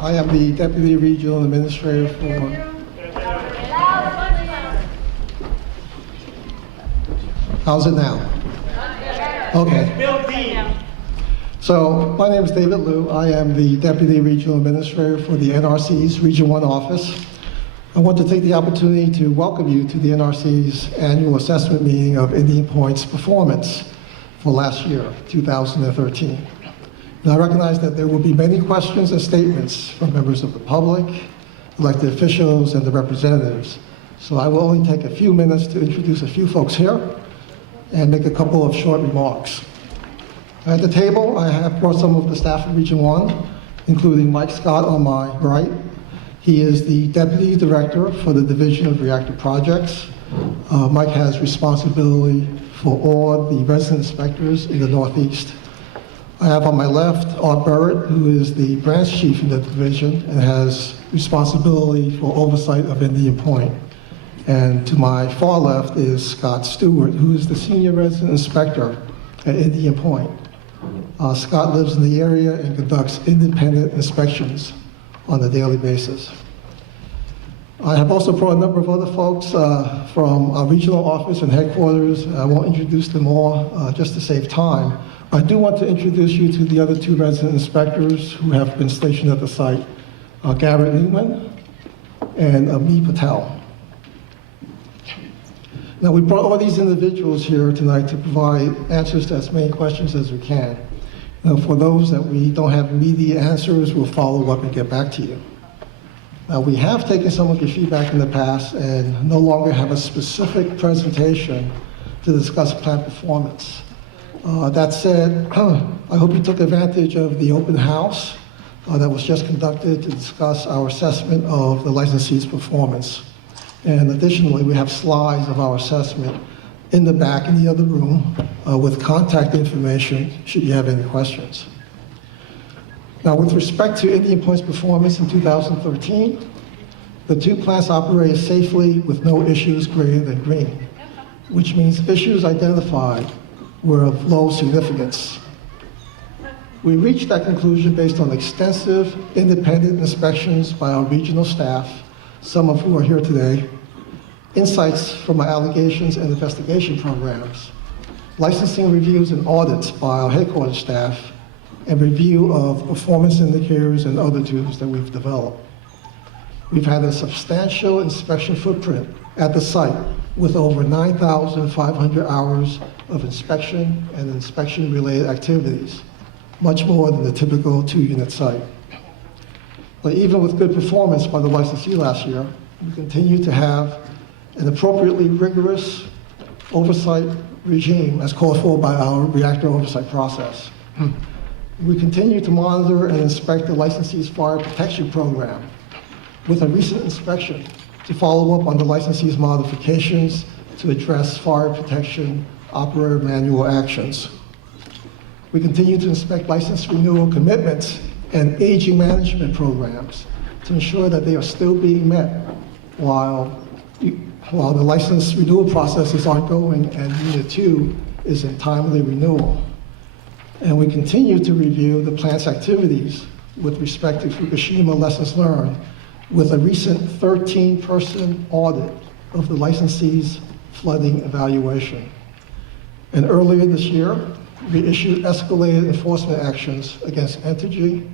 I am the Deputy Regional Administrator for... How's it now? Okay. So my name is David Liu. I am the Deputy Regional Administrator for the NRC's Region 1 office. I want to take the opportunity to welcome you to the NRC's annual assessment meeting of Indian Point's performance for last year, 2013. Now, I recognize that there will be many questions and statements from members of the public, elected officials, and the representatives. So I will only take a few minutes to introduce a few folks here and make a couple of short remarks. At the table, I have brought some of the staff of Region 1, including Mike Scott on my right. He is the Deputy Director for the Division of Reactor Projects. Mike has responsibility for all the resident inspectors in the Northeast. I have on my left Art Burrett, who is the branch chief in the division and has responsibility for oversight of Indian Point. And to my far left is Scott Stewart, who is the senior resident inspector at Indian Point. Scott lives in the area and conducts independent inspections on a daily basis. I have also brought a number of other folks from our regional office and headquarters. I won't introduce them all just to save time. I do want to introduce you to the other two resident inspectors who have been stationed at the site, Garrett Newman and Ami Patel. Now, we brought all these individuals here tonight to provide answers to as many questions as we can. Now, for those that we don't have immediate answers, we'll follow up and get back to you. Now, we have taken some of your feedback in the past and no longer have a specific presentation to discuss plant performance. That said, I hope you took advantage of the open house that was just conducted to discuss our assessment of the licensee's performance. And additionally, we have slides of our assessment in the back in the other room with contact information should you have any questions. Now, with respect to Indian Point's performance in 2013, the two plants operated safely with no issues greater than green, which means issues identified were of low significance. We reached that conclusion based on extensive independent inspections by our regional staff, some of whom are here today, insights from our allegations and investigation programs, licensing reviews and audits by our headquarters staff, and review of performance indicators and other tools that we've developed. We've had a substantial inspection footprint at the site with over 9,500 hours of inspection and inspection-related activities, much more than the typical two-unit site. But even with good performance by the licensee last year, we continue to have an appropriately rigorous oversight regime as called for by our reactor oversight process. We continue to monitor and inspect the licensee's fire protection program with a recent inspection to follow up on the licensee's modifications to address fire protection operator manual actions. We continue to inspect license renewal commitments and aging management programs to ensure that they are still being met while the license renewal process is ongoing and Unit 2 is in timely renewal. And we continue to review the plant's activities with respect to Fukushima lessons learned with a recent 13-person audit of the licensee's flooding evaluation. And earlier this year, we issued escalated enforcement actions against Entergy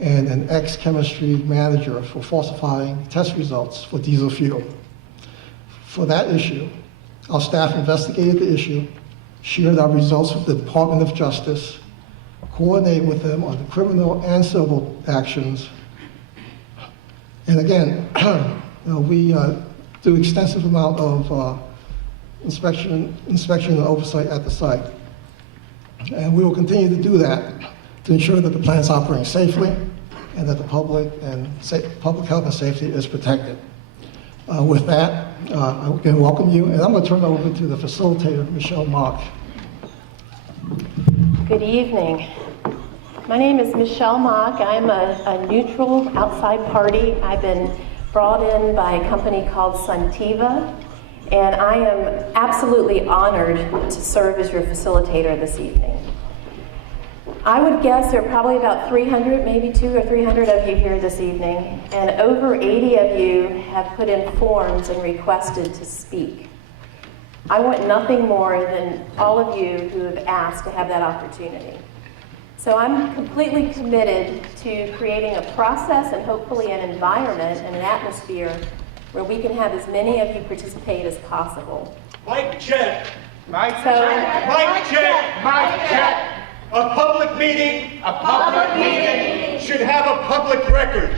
and an ex-chemistry manager for falsifying test results for diesel fuel. For that issue, our staff investigated the issue, shared our results with the Department of Justice, coordinated with them on the criminal and civil actions. And again, we do extensive amount of inspection and oversight at the site. And we will continue to do that to ensure that the plant's operating safely and that the public health and safety is protected. With that, I can welcome you, and I'm going to turn it over to the facilitator, Michelle Mock. Good evening. My name is Michelle Mock. I'm a neutral outside party. I've been brought in by a company called Suntiva, and I am absolutely honored to serve as your facilitator this evening. I would guess there are probably about 300, maybe 200 or 300 of you here this evening, and over 80 of you have put in forms and requested to speak. I want nothing more than all of you who have asked to have that opportunity. So I'm completely committed to creating a process and hopefully an environment and an atmosphere where we can have as many of you participate as possible. Mic check. Mic check. Mic check. Mic check. A public meeting should have a public record.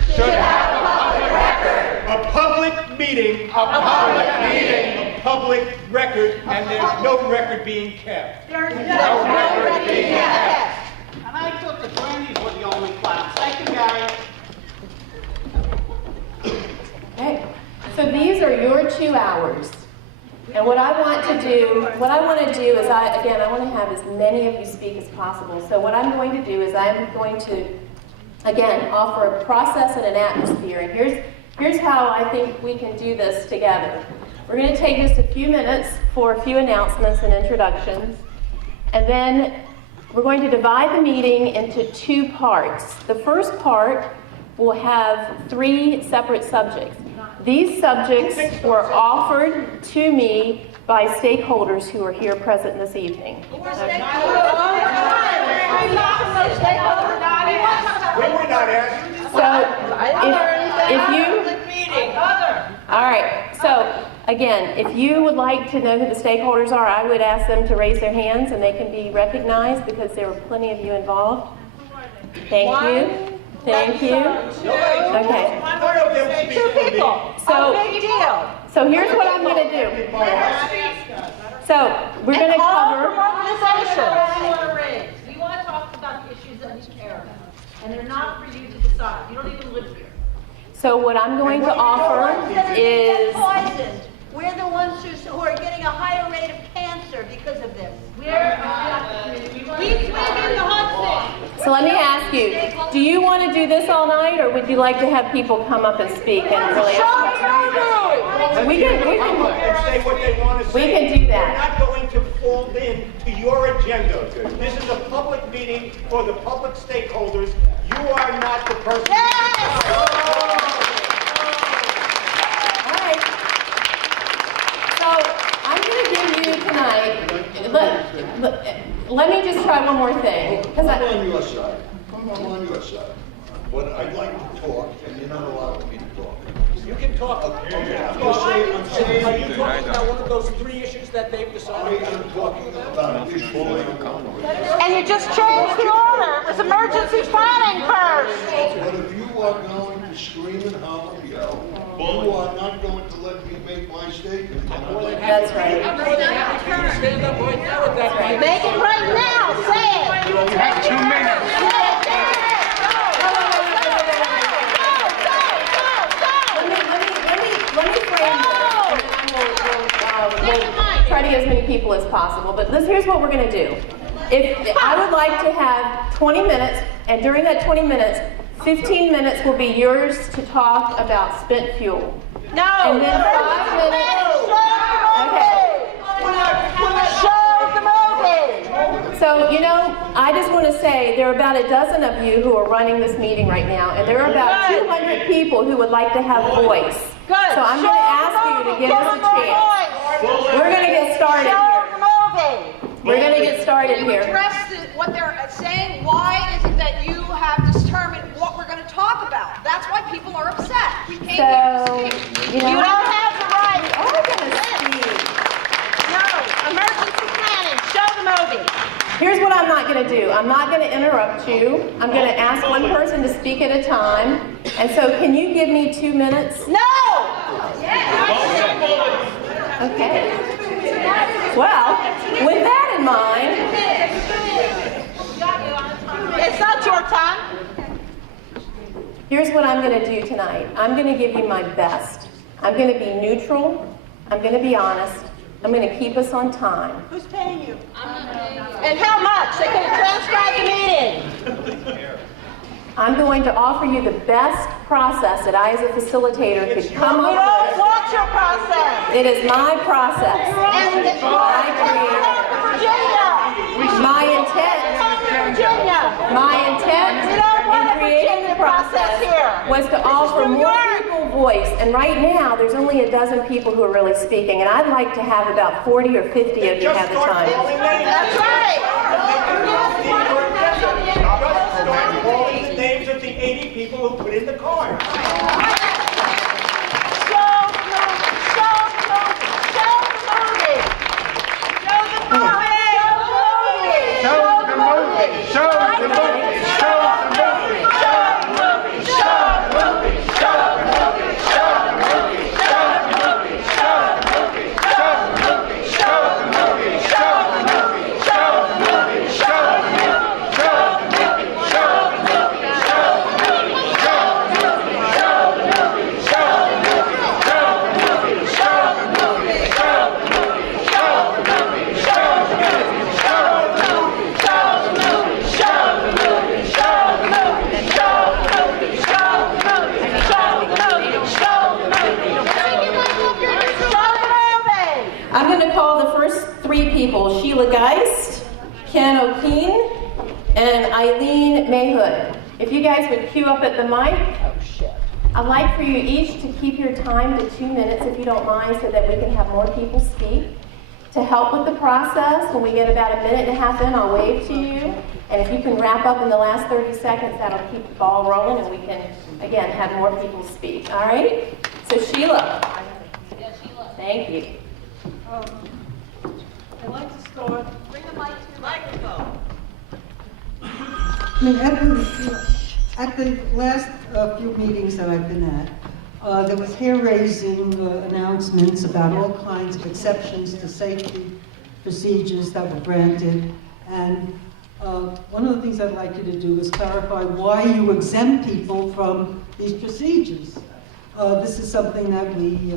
A public meeting, a public record, and there's no record being kept. There's no record being kept. And I thought the Brandy's were the only class. Thank you, Gary. Okay. So these are your 2 hours. And what I want to do is I want to have as many of you speak as possible. So what I'm going to do is I'm going to, again, offer a process and an atmosphere. And here's how I think we can do this together. We're going to take just a few minutes for a few announcements and introductions. And then we're going to divide the meeting into 2 parts. The first part will have 3 separate subjects. These subjects were offered to me by stakeholders who are here present this evening. We were not asked. All right, so again, if you would like to know who the stakeholders are, I would ask them to raise their hands and they can be recognized because there were plenty of you involved. Thank you. Thank you. Okay. So here's what I'm going to do. So we're going to cover. We want to talk about the issues that we care about, and they're not for you to decide. You don't even live here. So what I'm going to offer is. Poisoned. We're the ones who are getting a higher rate of cancer because of this. We swim in the Hudson. So let me ask you, do you want to do this all night, or would you like to have people come up and speak and really ask questions? We can say what they want to say. We can do that. We're not going to fall in to your agenda. This is a public meeting for the public stakeholders. You are not the person. All right. So I'm going to give you tonight. Let me just try one more thing. I'm on your side. I'm on your side. But I'd like to talk, and you're not allowing me to talk. You can talk. Okay, I'm Are saying, you talking about one of those 3 issues that they've I decided? am talking about an issue. And you just changed the order. It was emergency planning first. But if you are going to scream and holler and yell, you are not going to let me make my statement. That's right. Stand up right now with that. Make it right now. Say it. You have 2 minutes. Let me frame this, and then we'll try to get as many people as possible. But here's what we're going to do. I would like to have 20 minutes, and during that 20 minutes, 15 minutes will be yours to talk about spent fuel. No. And then 5 minutes. Okay. Show the movie. So, I just want to say there are about a dozen of you who are running this meeting right now, and there are about 200 people who would like to have voice. Good. So I'm going to ask you to give us a chance. We're going to get started here. We're going to get started Can you here. address what they're saying? Why is it that you have determined what we're going to talk about? That's why people are upset. We came here to speak. You don't have the right. Oh, we're going to speak. No. Emergency planning. Show the movie. Here's what I'm not going to do. I'm not going to interrupt you. I'm going to ask one person to speak at a time. And so can you give me 2 minutes? No. Okay. Well, with that in mind, It's not your time. here's what I'm going to do tonight. I'm going to give you my best. I'm going to be neutral. I'm going to be honest. I'm going to keep us on time. Who's paying you? And how much? They can transcribe the meeting. I'm going to offer you the best process that I, as a facilitator, could come We up don't with. want your process. It is my process. And I created. Virginia. My intent. Virginia. My intent We don't want in a creating Virginia the process here. was to offer New more York. people voice, and right now, there's only a dozen people who are really speaking, and I'd like to have about 40 or 50 of you Just have the start time. calling names. That's right. Just start calling the names of the 80 people who put in the card. I'm going to call the first three people, Sheila Geist, Ken O'Keen, and Eileen Mayhood. If you guys would queue up at the mic. I'd like for you each to keep your time to 2 minutes, if you don't mind, so that we can have more people speak. To help with the process, when we get about 1.5 minutes in, I'll wave to you. And if you can wrap up in the last 30 seconds, that'll keep the ball rolling, and we can, again, have more people speak. All right? So Sheila. Yeah, Sheila. Thank you. I'd like to start, Bring the mic to your microphone. I mean, at the last few meetings that I've been at, there was hair-raising announcements about all kinds of exceptions to safety procedures that were granted. And one of the things I'd like you to do is clarify why you exempt people from these procedures. This is something that we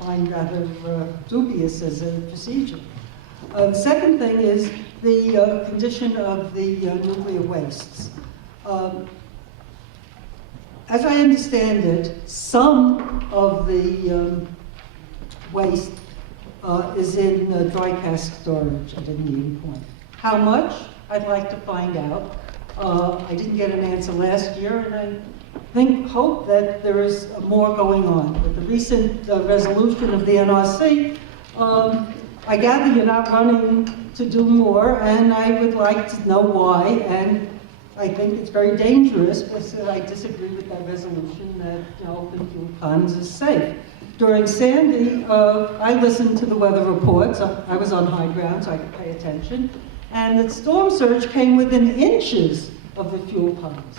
find rather dubious as a procedure. The second thing is the condition of the nuclear wastes. As I understand it, some of the waste is in dry cask storage at Indian Point. How much? I'd like to find out. I didn't get an answer last year, and I hope that there is more going on. With the recent resolution of the NRC, I gather you're not running to do more, and I would like to know why. And I think it's very dangerous, because I disagree with that resolution that open fuel ponds is safe. During Sandy, I listened to the weather reports. I was on high ground, so I could pay attention. And the storm surge came within inches of the fuel ponds.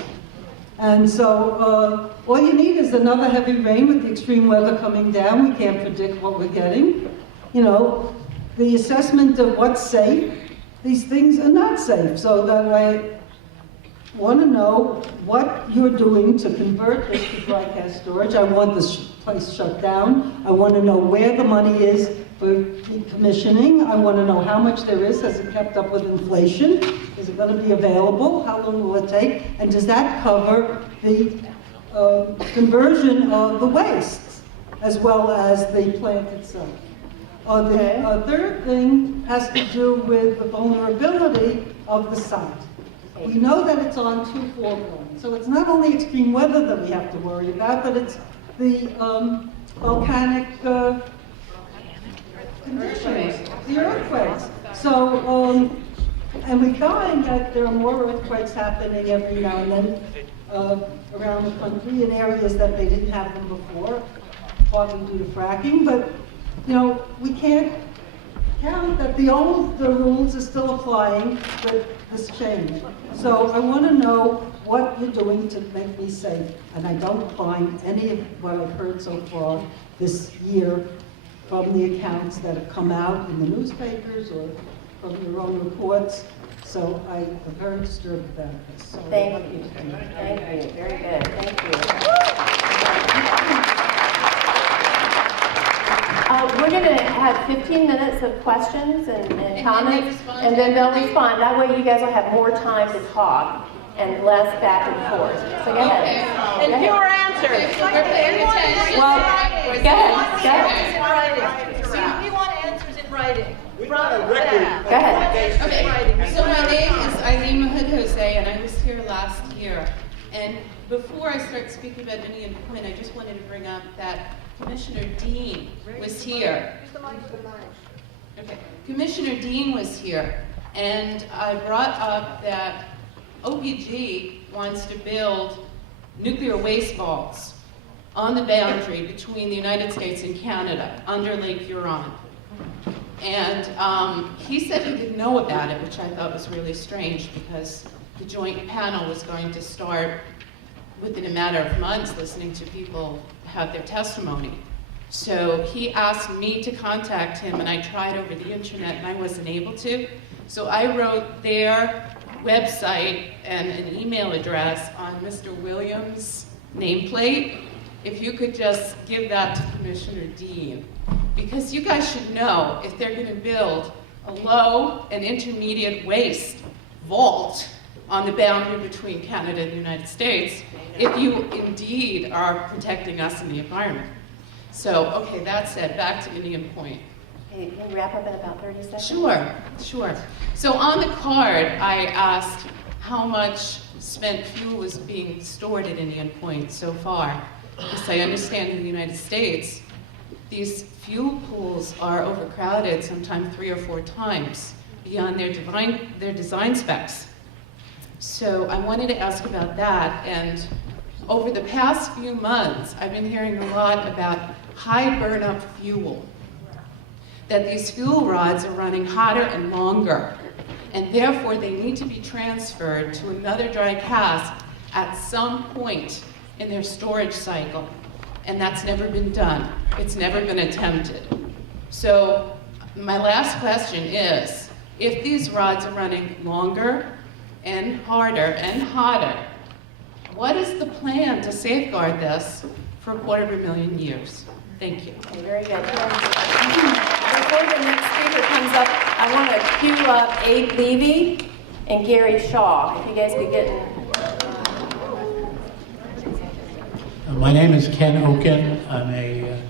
And so all you need is another heavy rain with the extreme weather coming down. We can't predict what we're getting. You know, the assessment of what's safe, these things are not safe. So that I want to know what you're doing to convert this to dry cask storage. I want this place shut down. I want to know where the money is for decommissioning. I want to know how much there is. Has it kept up with inflation? Is it going to be available? How long will it take? And does that cover the conversion of the wastes as well as the plant itself? The third thing has to do with the vulnerability of the site. We know that it's on two foregrounds, so it's not only extreme weather that we have to worry about, but it's the volcanic conditions, the earthquakes. So, and we find that there are more earthquakes happening every now and then around the country in areas that they didn't have them before, partly due to fracking. But you know, we can't count that the rules are still applying with this change. So I want to know what you're doing to make me safe. And I don't find any of what I've heard so far this year from the accounts that have come out in the newspapers or from your own reports. So I am very disturbed about this. So Thank you. Thank you. Very good. Thank you. We're going to have 15 minutes of questions and comments, and then they'll respond. That way you guys will have more time to talk and less back and forth. So go ahead. And fewer answers. Well, go ahead. We want answers in writing. We got a record. Go ahead. Okay, so my name is Eileen Mahmoud Jose, and I was here last year. And before I start speaking about Indian Point, I just wanted to bring up that Commissioner Dean was here. Okay, Commissioner Dean was here, and I brought up that OPG wants to build nuclear waste vaults on the boundary between the United States and Canada under Lake Huron. And he said he didn't know about it, which I thought was really strange because the joint panel was going to start within a matter of months listening to people have their testimony. So he asked me to contact him, and I tried over the internet and I wasn't able to. So I wrote their website and an email address on Mr. Williams' nameplate. If you could just give that to Commissioner Dean. Because you guys should know if they're going to build a low and intermediate waste vault on the boundary between Canada and the United States, if you indeed are protecting us and the environment. So, okay, that said, back to Indian Point. Can you wrap up in about 30 seconds? Sure. So on the card, I asked how much spent fuel was being stored at Indian Point so far. Because I understand in the United States, these fuel pools are overcrowded sometimes 3 or 4 times beyond their design specs. So I wanted to ask about that. And over the past few months, I've been hearing a lot about high burn-up fuel. That these fuel rods are running hotter and longer, and therefore they need to be transferred to another dry cask at some point in their storage cycle. And that's never been done. It's never been attempted. So my last question is, if these rods are running longer and harder and hotter, what is the plan to safeguard this for 250,000 years? Thank you. Okay, very good. Before the next speaker comes up, I want to cue up Abe Levy and Gary Shaw. If you guys could get... My name is Ken Oken. I'm a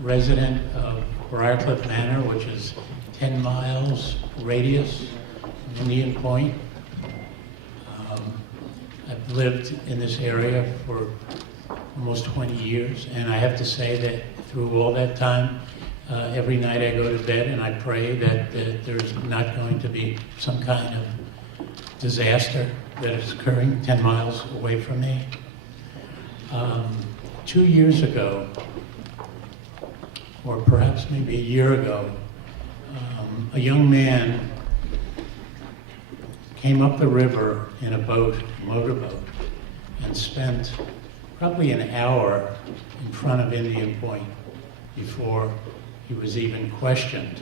resident of Briarcliff Manor, which is 10 miles radius from Indian Point. I've lived in this area for almost 20 years, and I have to say that through all that time, every night I go to bed and I pray that there's not going to be some kind of disaster that is occurring 10 miles away from me. 2 years ago, or perhaps maybe a year ago, a young man came up the river in a boat, a motorboat, and spent probably an hour in front of Indian Point before he was even questioned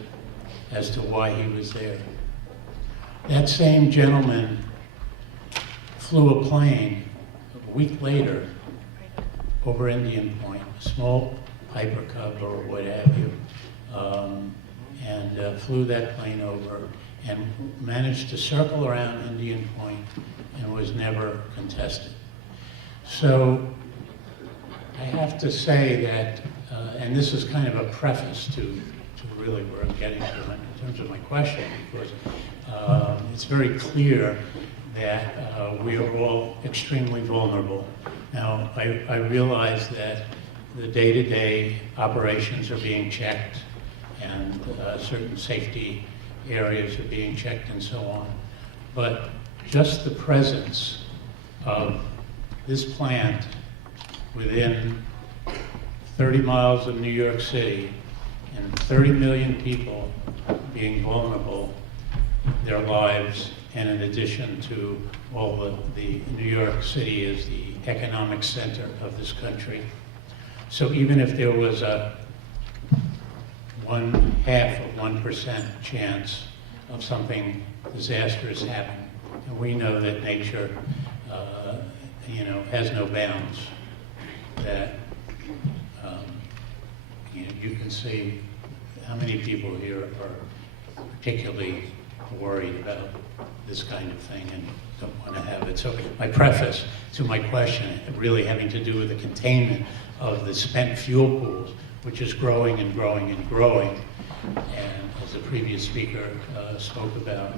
as to why he was there. That same gentleman flew a plane a week later over Indian Point, a small Piper Cub or what have you, and flew that plane over and managed to circle around Indian Point and was never contested. So I have to say that, and this is kind of a preface to really where I'm getting to in terms of my question, because it's very clear that we are all extremely vulnerable. Now, I realize that the day-to-day operations are being checked and certain safety areas are being checked and so on. But just the presence of this plant within 30 miles of New York City and 30 million people being vulnerable, their lives, and in addition to all the New York City is the economic center of this country. So even if there was a 0.5% chance of something disastrous happening, and we know that nature, has no bounds, that you can see how many people here are particularly worried about this kind of thing and don't want to have it. So my preface to my question really having to do with the containment of the spent fuel pools, which is growing and growing and growing, and as the previous speaker spoke about,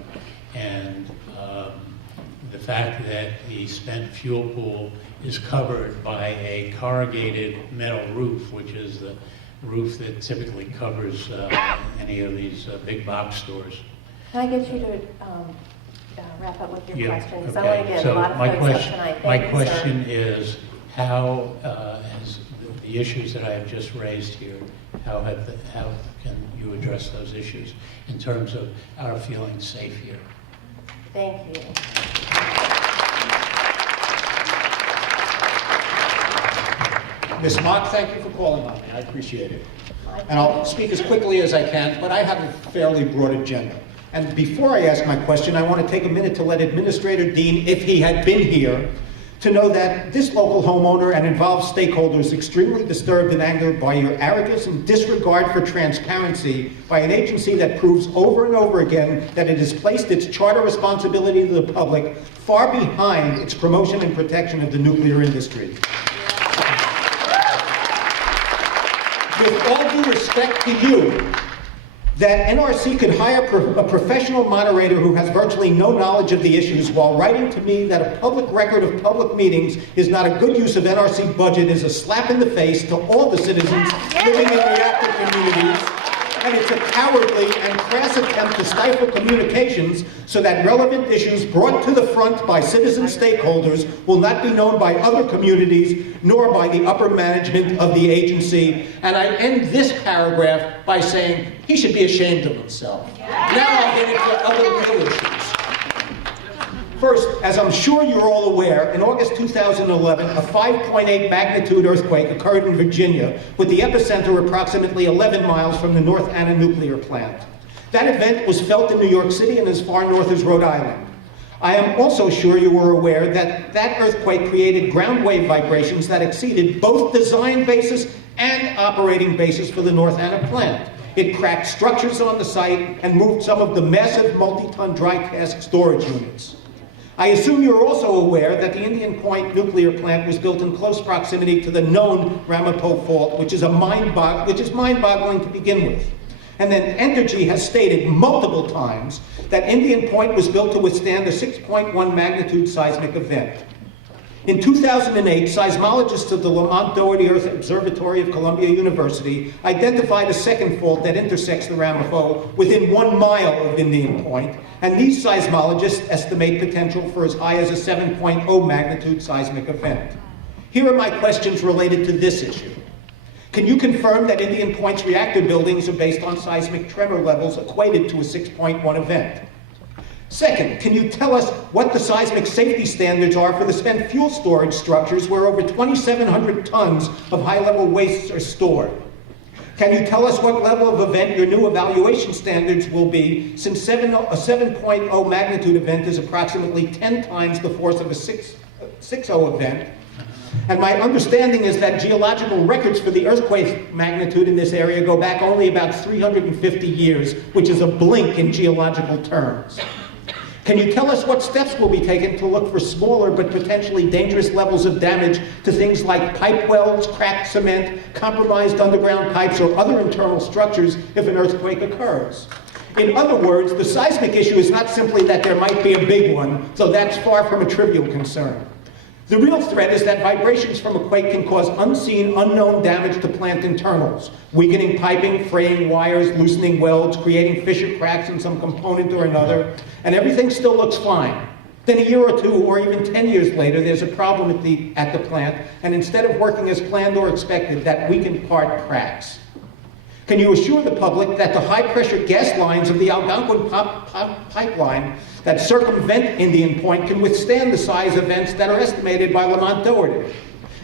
and the fact that the spent fuel pool is covered by a corrugated metal roof, which is the roof that typically covers any of these big box stores. Can I get you to wrap up with your Yeah, question? Because okay. I want to get So a lot of my folks question, up tonight. my Thank you, question sir. is, how, as the issues that I have just raised here, how can you address those issues in terms of our feeling safe here? Thank you. Ms. Mock, thank you for calling on me. I appreciate it. And I'll speak as quickly as I can, but I have a fairly broad agenda. And before I ask my question, I want to take a minute to let Administrator Dean, if he had been here, to know that this local homeowner and involved stakeholders is extremely disturbed and angered by your arrogance and disregard for transparency by an agency that proves over and over again that it has placed its charter responsibility to the public far behind its promotion and protection of the nuclear industry. With all due respect to you, that NRC could hire a professional moderator who has virtually no knowledge of the issues while writing to me that a public record of public meetings is not a good use of NRC budget is a slap in the face to all the citizens living in reactor communities, and it's a cowardly and crass attempt to stifle communications so that relevant issues brought to the front by citizen stakeholders will not be known by other communities nor by the upper management of the agency. And I end this paragraph by saying he should be ashamed of himself. Now I'll get into other real issues. First, as I'm sure you're all aware, in August 2011, a 5.8 magnitude earthquake occurred in Virginia, with the epicenter approximately 11 miles from the North Anna nuclear plant. That event was felt in New York City and as far north as Rhode Island. I am also sure you were aware that that earthquake created ground wave vibrations that exceeded both design basis and operating basis for the North Anna plant. It cracked structures on the site and moved some of the massive multi-ton dry cask storage units. I assume you're also aware that the Indian Point nuclear plant was built in close proximity to the known Ramapo fault, which is mind-boggling to begin with. And then Entergy has stated multiple times that Indian Point was built to withstand a 6.1 magnitude seismic event. In 2008, seismologists of the Lamont Doherty Earth Observatory of Columbia University identified a second fault that intersects the Ramapo within 1 mile of Indian Point, and these seismologists estimate potential for as high as a 7.0 magnitude seismic event. Here are my questions related to this issue. Can you confirm that Indian Point's reactor buildings are based on seismic tremor levels equated to a 6.1 event? Second, can you tell us what the seismic safety standards are for the spent fuel storage structures where over 2,700 tons of high-level wastes are stored? Can you tell us what level of event your new evaluation standards will be, since a 7.0 magnitude event is approximately 10 times the force of a 6.0 event? And my understanding is that geological records for the earthquake magnitude in this area go back only about 350 years, which is a blink in geological terms. Can you tell us what steps will be taken to look for smaller but potentially dangerous levels of damage to things like pipe welds, cracked cement, compromised underground pipes, or other internal structures if an earthquake occurs? In other words, the seismic issue is not simply that there might be a big one, though that's far from a trivial concern. The real threat is that vibrations from a quake can cause unseen, unknown damage to plant internals, weakening piping, fraying wires, loosening welds, creating fissure cracks in some component or another, and everything still looks fine. Then a year or two, or even 10 years later, there's a problem at the plant, and instead of working as planned or expected, that weakened part cracks. Can you assure the public that the high-pressure gas lines of the Algonquin pipeline that circumvent Indian Point can withstand the size events that are estimated by Lamont Doherty?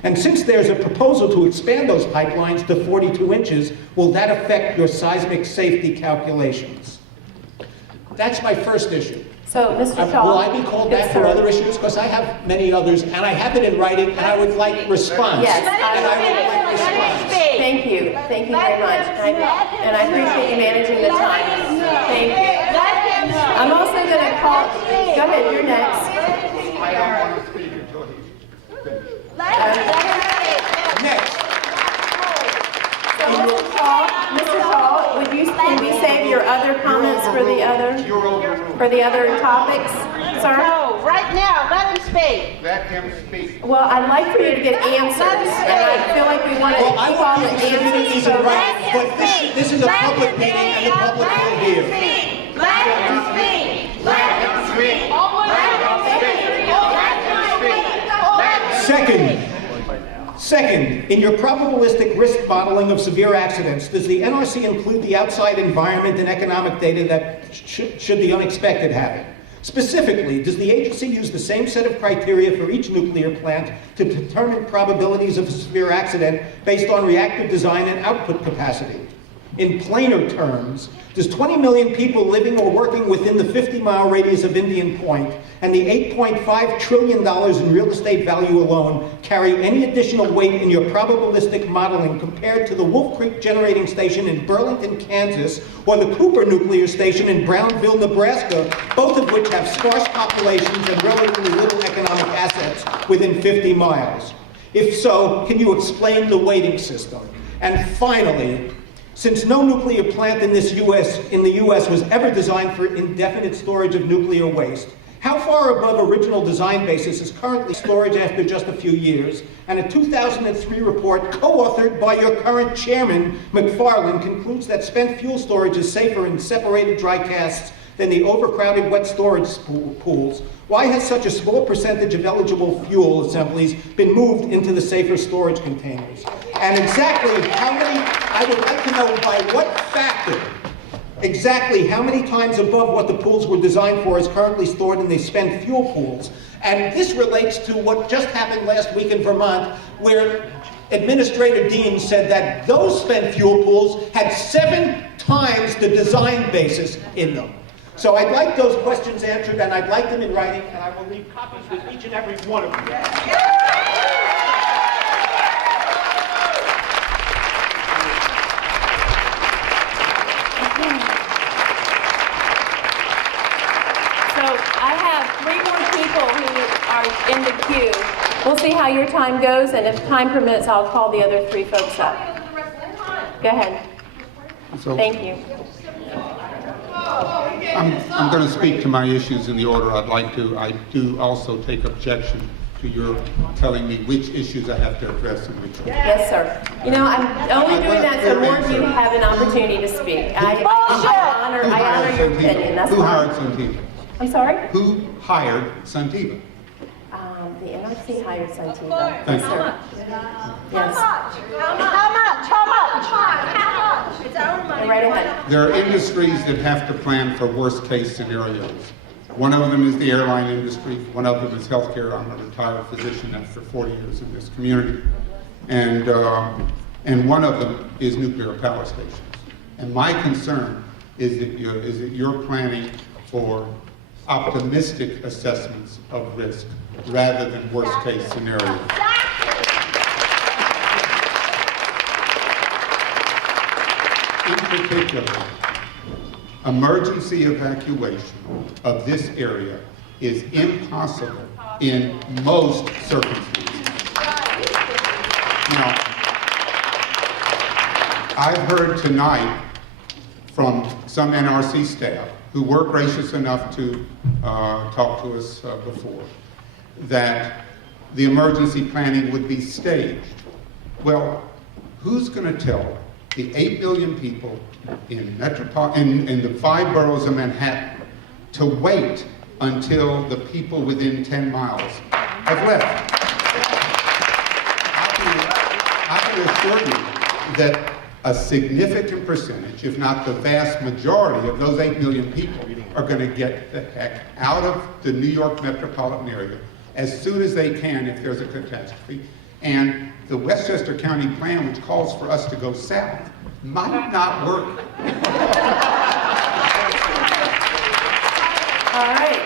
And since there's a proposal to expand those pipelines to 42 inches, will that affect your seismic safety calculations? That's my first issue. So, Mr. Shaw. Will I be called back for other issues? Because I have many others, and I have it in writing, and I would like response. Yes, and I would like response. Thank you. Thank you very much. And I appreciate you managing the time. Thank you. I'm also going to call. Go ahead, you're next. I don't want to speak until he's finished. Next. So for the other topics, sir? No, right now, let him speak. Let him speak. Well, I'd like for you to get answers, and I feel like we want to Well, I keep all want the you to submit answers. these in writing, but this is a public meeting and the public will hear. Let him speak. Let him speak. Second, in your probabilistic risk modeling of severe accidents, does the NRC include the outside environment and economic data that should the unexpected happen? Specifically, does the agency use the same set of criteria for each nuclear plant to determine probabilities of a severe accident based on reactor design and output capacity? In plainer terms, does 20 million people living or working within the 50-mile radius of Indian Point and the $8.5 trillion in real estate value alone carry any additional weight in your probabilistic modeling compared to the Wolf Creek Generating Station in Burlington, Kansas, or the Cooper Nuclear Station in Brownville, Nebraska, both of which have sparse populations and relatively little economic assets within 50 miles? If so, can you explain the weighting system? And finally, since no nuclear plant in the U.S. was ever designed for indefinite storage of nuclear waste, how far above original design basis is currently storage after just a few years? And a 2003 report co-authored by your current chairman, McFarland, concludes that spent fuel storage is safer in separated dry casks than the overcrowded wet storage pools. Why has such a small percentage of eligible fuel assemblies been moved into the safer storage containers? And exactly how many, I would like to know by what factor, exactly how many times above what the pools were designed for is currently stored in the spent fuel pools. And this relates to what just happened last week in Vermont, where Administrator Dean said that those spent fuel pools had 7 times the design basis in them. So I'd like those questions answered, and I'd like them in writing, and I will leave copies with each and every one of you. So I have 3 more people who are in the queue. We'll see how your time goes, and if time permits, I'll call the other 3 folks up. Go ahead. Thank you. I'm going to speak to my issues in the order I'd like to. I do also take objection to your telling me which issues I have to address and which ones. Yes, sir. You know, I'm only doing that so more of you have an opportunity to speak. I honor your opinion. That's Who hired fine. Suntiva? I'm sorry? Who hired Suntiva? The NRC hired Santiva. Thank Yes, you. sir. Yes. How much? It's our money. Go right ahead. There are industries that have to plan for worst-case scenarios. One of them is the airline industry. One of them is healthcare. I'm a retired physician after 40 years in this community. And one of them is nuclear power stations. And my concern is that you're planning for optimistic assessments of risk rather than worst-case scenarios. In particular, emergency evacuation of this area is impossible in most circumstances. Now, I've heard tonight from some NRC staff who were gracious enough to talk to us before, that the emergency planning would be staged. Well, who's going to tell the 8 million people in the 5 boroughs of Manhattan to wait until the people within 10 miles have left? I can assure you that a significant percentage, if not the vast majority of those 8 million people are going to get the heck out of the New York metropolitan area as soon as they can if there's a catastrophe. And the Westchester County plan, which calls for us to go south, might not work. All right.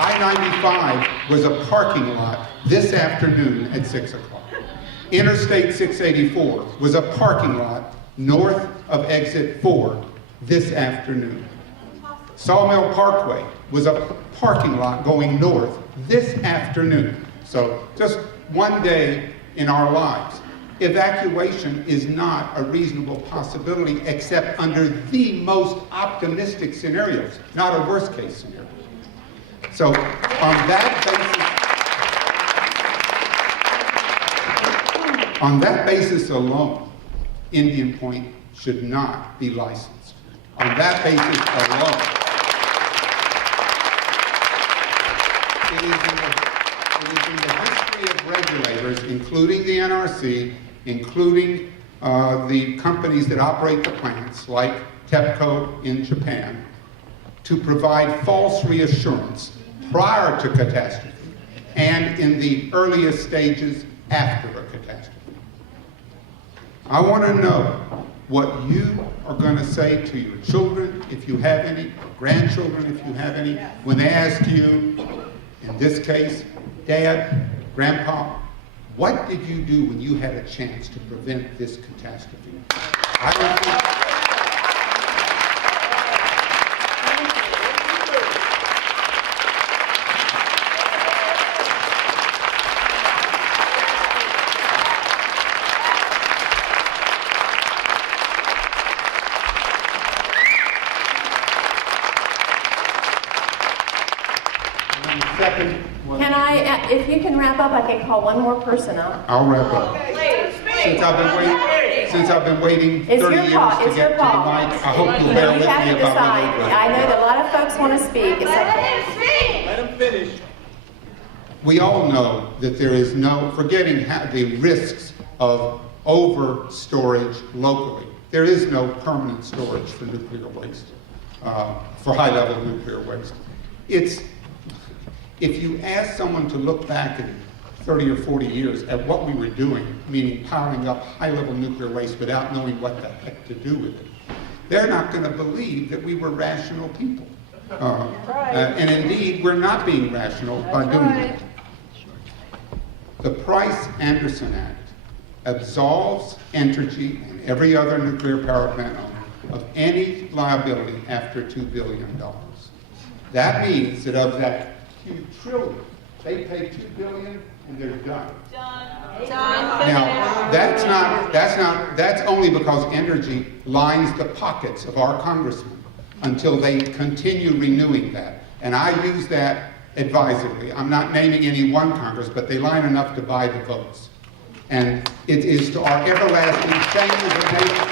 I-95 was a parking lot this afternoon at 6 o'clock. Interstate 684 was a parking lot north of exit 4 this afternoon. Sawmill Parkway was a parking lot going north this afternoon. So just one day in our lives. evacuation is not a reasonable possibility except under the most optimistic scenarios, not a worst case scenario. So on that basis alone, Indian Point should not be licensed. On that basis alone. It is in the history of regulators, including the NRC, including the companies that operate the plants, like TEPCO in Japan, to provide false reassurance prior to catastrophe and in the earliest stages after a catastrophe. I want to know what you are going to say to your children, if you have any, grandchildren, if you have any, when they ask you, in this case, Dad, Grandpa, what did you do when you had a chance to prevent this catastrophe? Can I, if you can wrap up, I can call one more person up. I'll wrap up. Since I've been waiting 30 years to get to the mic, I hope you'll bear with me about my little. I know that a lot of folks want to speak. Let him finish. We all know that there is no, forgetting the risks of over storage locally, there is no permanent storage for nuclear waste, for high level nuclear waste. If you ask someone to look back in 30 or 40 years at what we were doing, meaning piling up high-level nuclear waste without knowing what the heck to do with it, they're not going to believe that we were rational people. And indeed, we're not being rational by doing it. The Price-Anderson Act absolves Entergy and every other nuclear power plant owner of any liability after $2 billion. That means that of that few trillion, they pay $2 billion and they're done. Now, that's only because Entergy lines the pockets of our congressmen until they continue renewing that. And I use that advisedly. I'm not naming any one Congress, but they line enough to buy the votes. And it is to our everlasting shame as a nation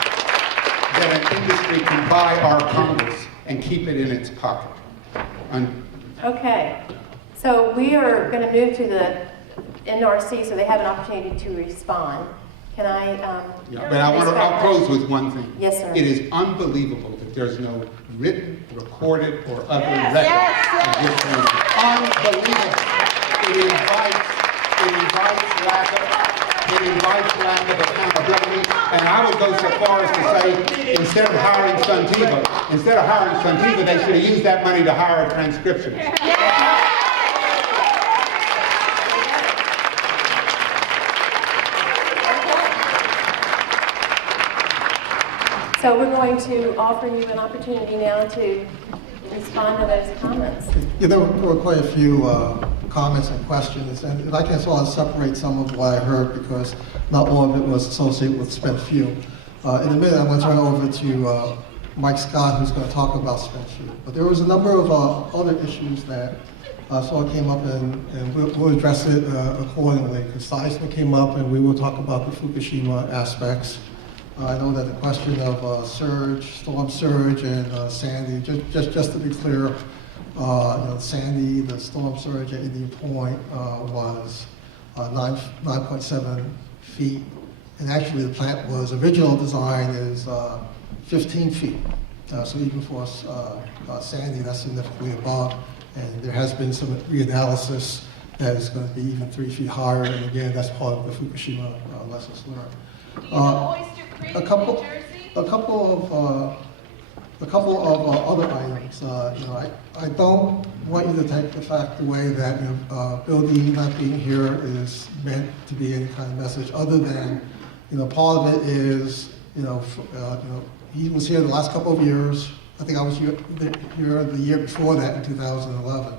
that an industry can buy our Congress and keep it in its pocket. Okay, so we are going to move to the NRC so they have an opportunity to respond. Can I? Yeah, but I'll close with one thing. Yes, sir. It is unbelievable that there's no written, recorded, or other record of this meeting. Unbelievable. It invites lack of accountability. And I would go so far as to say, instead of hiring Suntiva, they should have used that money to hire a transcriptionist. So we're going to offer you an opportunity now to respond to those comments. Yeah, there were quite a few comments and questions, and if I can sort of separate some of what I heard, because not all of it was associated with spent fuel. In a minute, I'm going to turn it over to Mike Scott, who's going to talk about spent fuel. But there was a number of other issues that sort of came up, and we'll address it accordingly. Because seismic came up, and we will talk about the Fukushima aspects. I know that the question of storm surge, and Sandy, just to be clear, Sandy, the storm surge at Indian Point was 9.7 feet, and actually the plant was, original design is 15 feet. So even for Sandy, that's significantly above, and there has been some reanalysis that is going to be even 3 feet higher, and again, that's part of the Fukushima lessons learned. A couple of other items. I don't want you to take the fact away that Bill Dean not being here is meant to be any kind of message, other than part of it is he was here the last couple of years. I think I was here the year before that in 2011,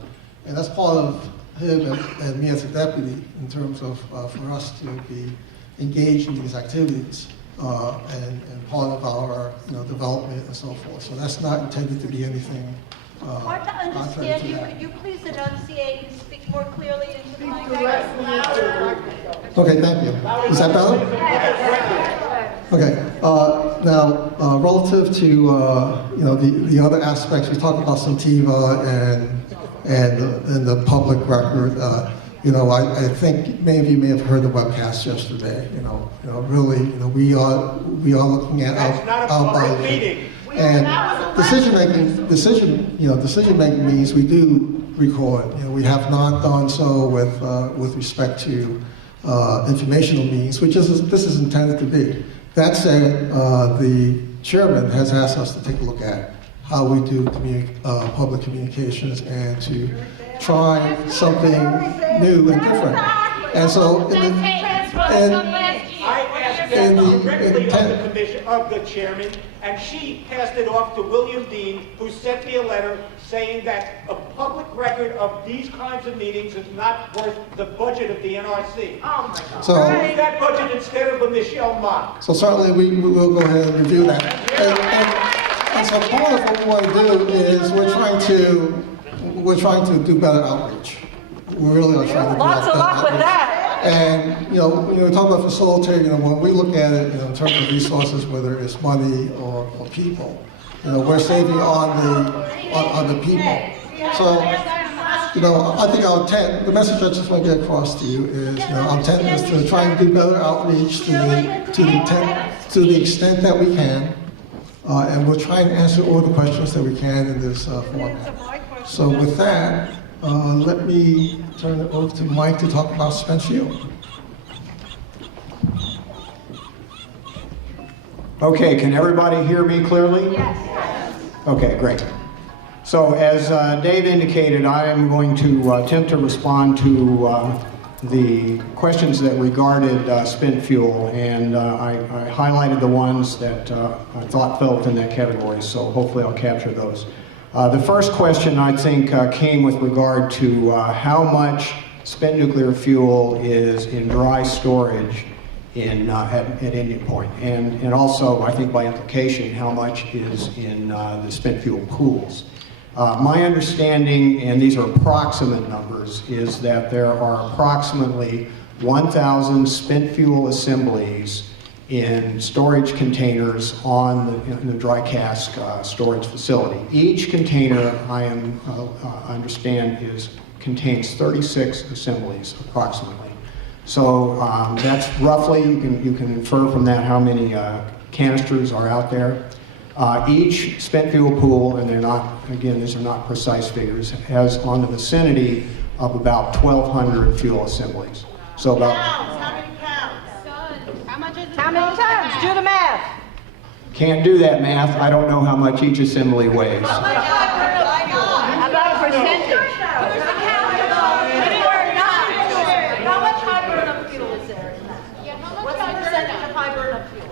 and that's part of him and me as a deputy in terms of for us to be engage in these activities and part of our development and so forth. So that's not intended to be anything Hard to contrary understand to you. that. Could you please enunciate and speak more clearly into the mic? Okay, thank you. Is that better? Okay. Now, relative to the other aspects, we talked about Sativa and the public record. I think many of you may have heard the webcast yesterday. Really, we are looking at our budget. And decision making means we do record. We have not done so with respect to informational meetings, which this is intended to be. That said, the chairman has asked us to take a look at how we do public communications and to try something new and different. And so, of the chairman, and she passed it off to William Dean, who sent me a letter saying that a public record of these kinds of meetings is not worth the budget of the NRC. Oh my God. So, use that budget instead of a Michelle Mock. So certainly we will go ahead and review that. And so part of what we want to do is we're trying to do better outreach. We really are trying to do Lots of luck with that. And when we talk about facilitating, when we look at it in terms of resources, whether it's money or people, we're saving on the people. So, I think our intent, the message I just want to get across to you is, our intent is to try and do better outreach to the extent that we can, and we'll try and answer all the questions that we can in this format. So with that, let me turn it over to Mike to talk about spent fuel. Okay, can everybody hear me clearly? Yes. Okay, great. So as Dave indicated, I am going to attempt to respond to the questions that regarded spent fuel, and I highlighted the ones that I thought fell within that category, so hopefully I'll capture those. The first question, I think, came with regard to how much spent nuclear fuel is in dry storage at Indian Point, and also, I think by implication, how much is in the spent fuel pools. My understanding, and these are approximate numbers, is that there are approximately 1,000 spent fuel assemblies in storage containers in the dry cask storage facility. Each container, I understand, contains 36 assemblies, approximately. So that's roughly, you can infer from that how many canisters are out there. Each spent fuel pool, and these are not precise figures, has on the vicinity of about 1,200 fuel assemblies. So about... How many tons? Do the math. Can't do that math. I don't know how much each assembly weighs. How about a percentage? How much high burn-up fuel is there in that? What's the percentage of high burn-up fuel?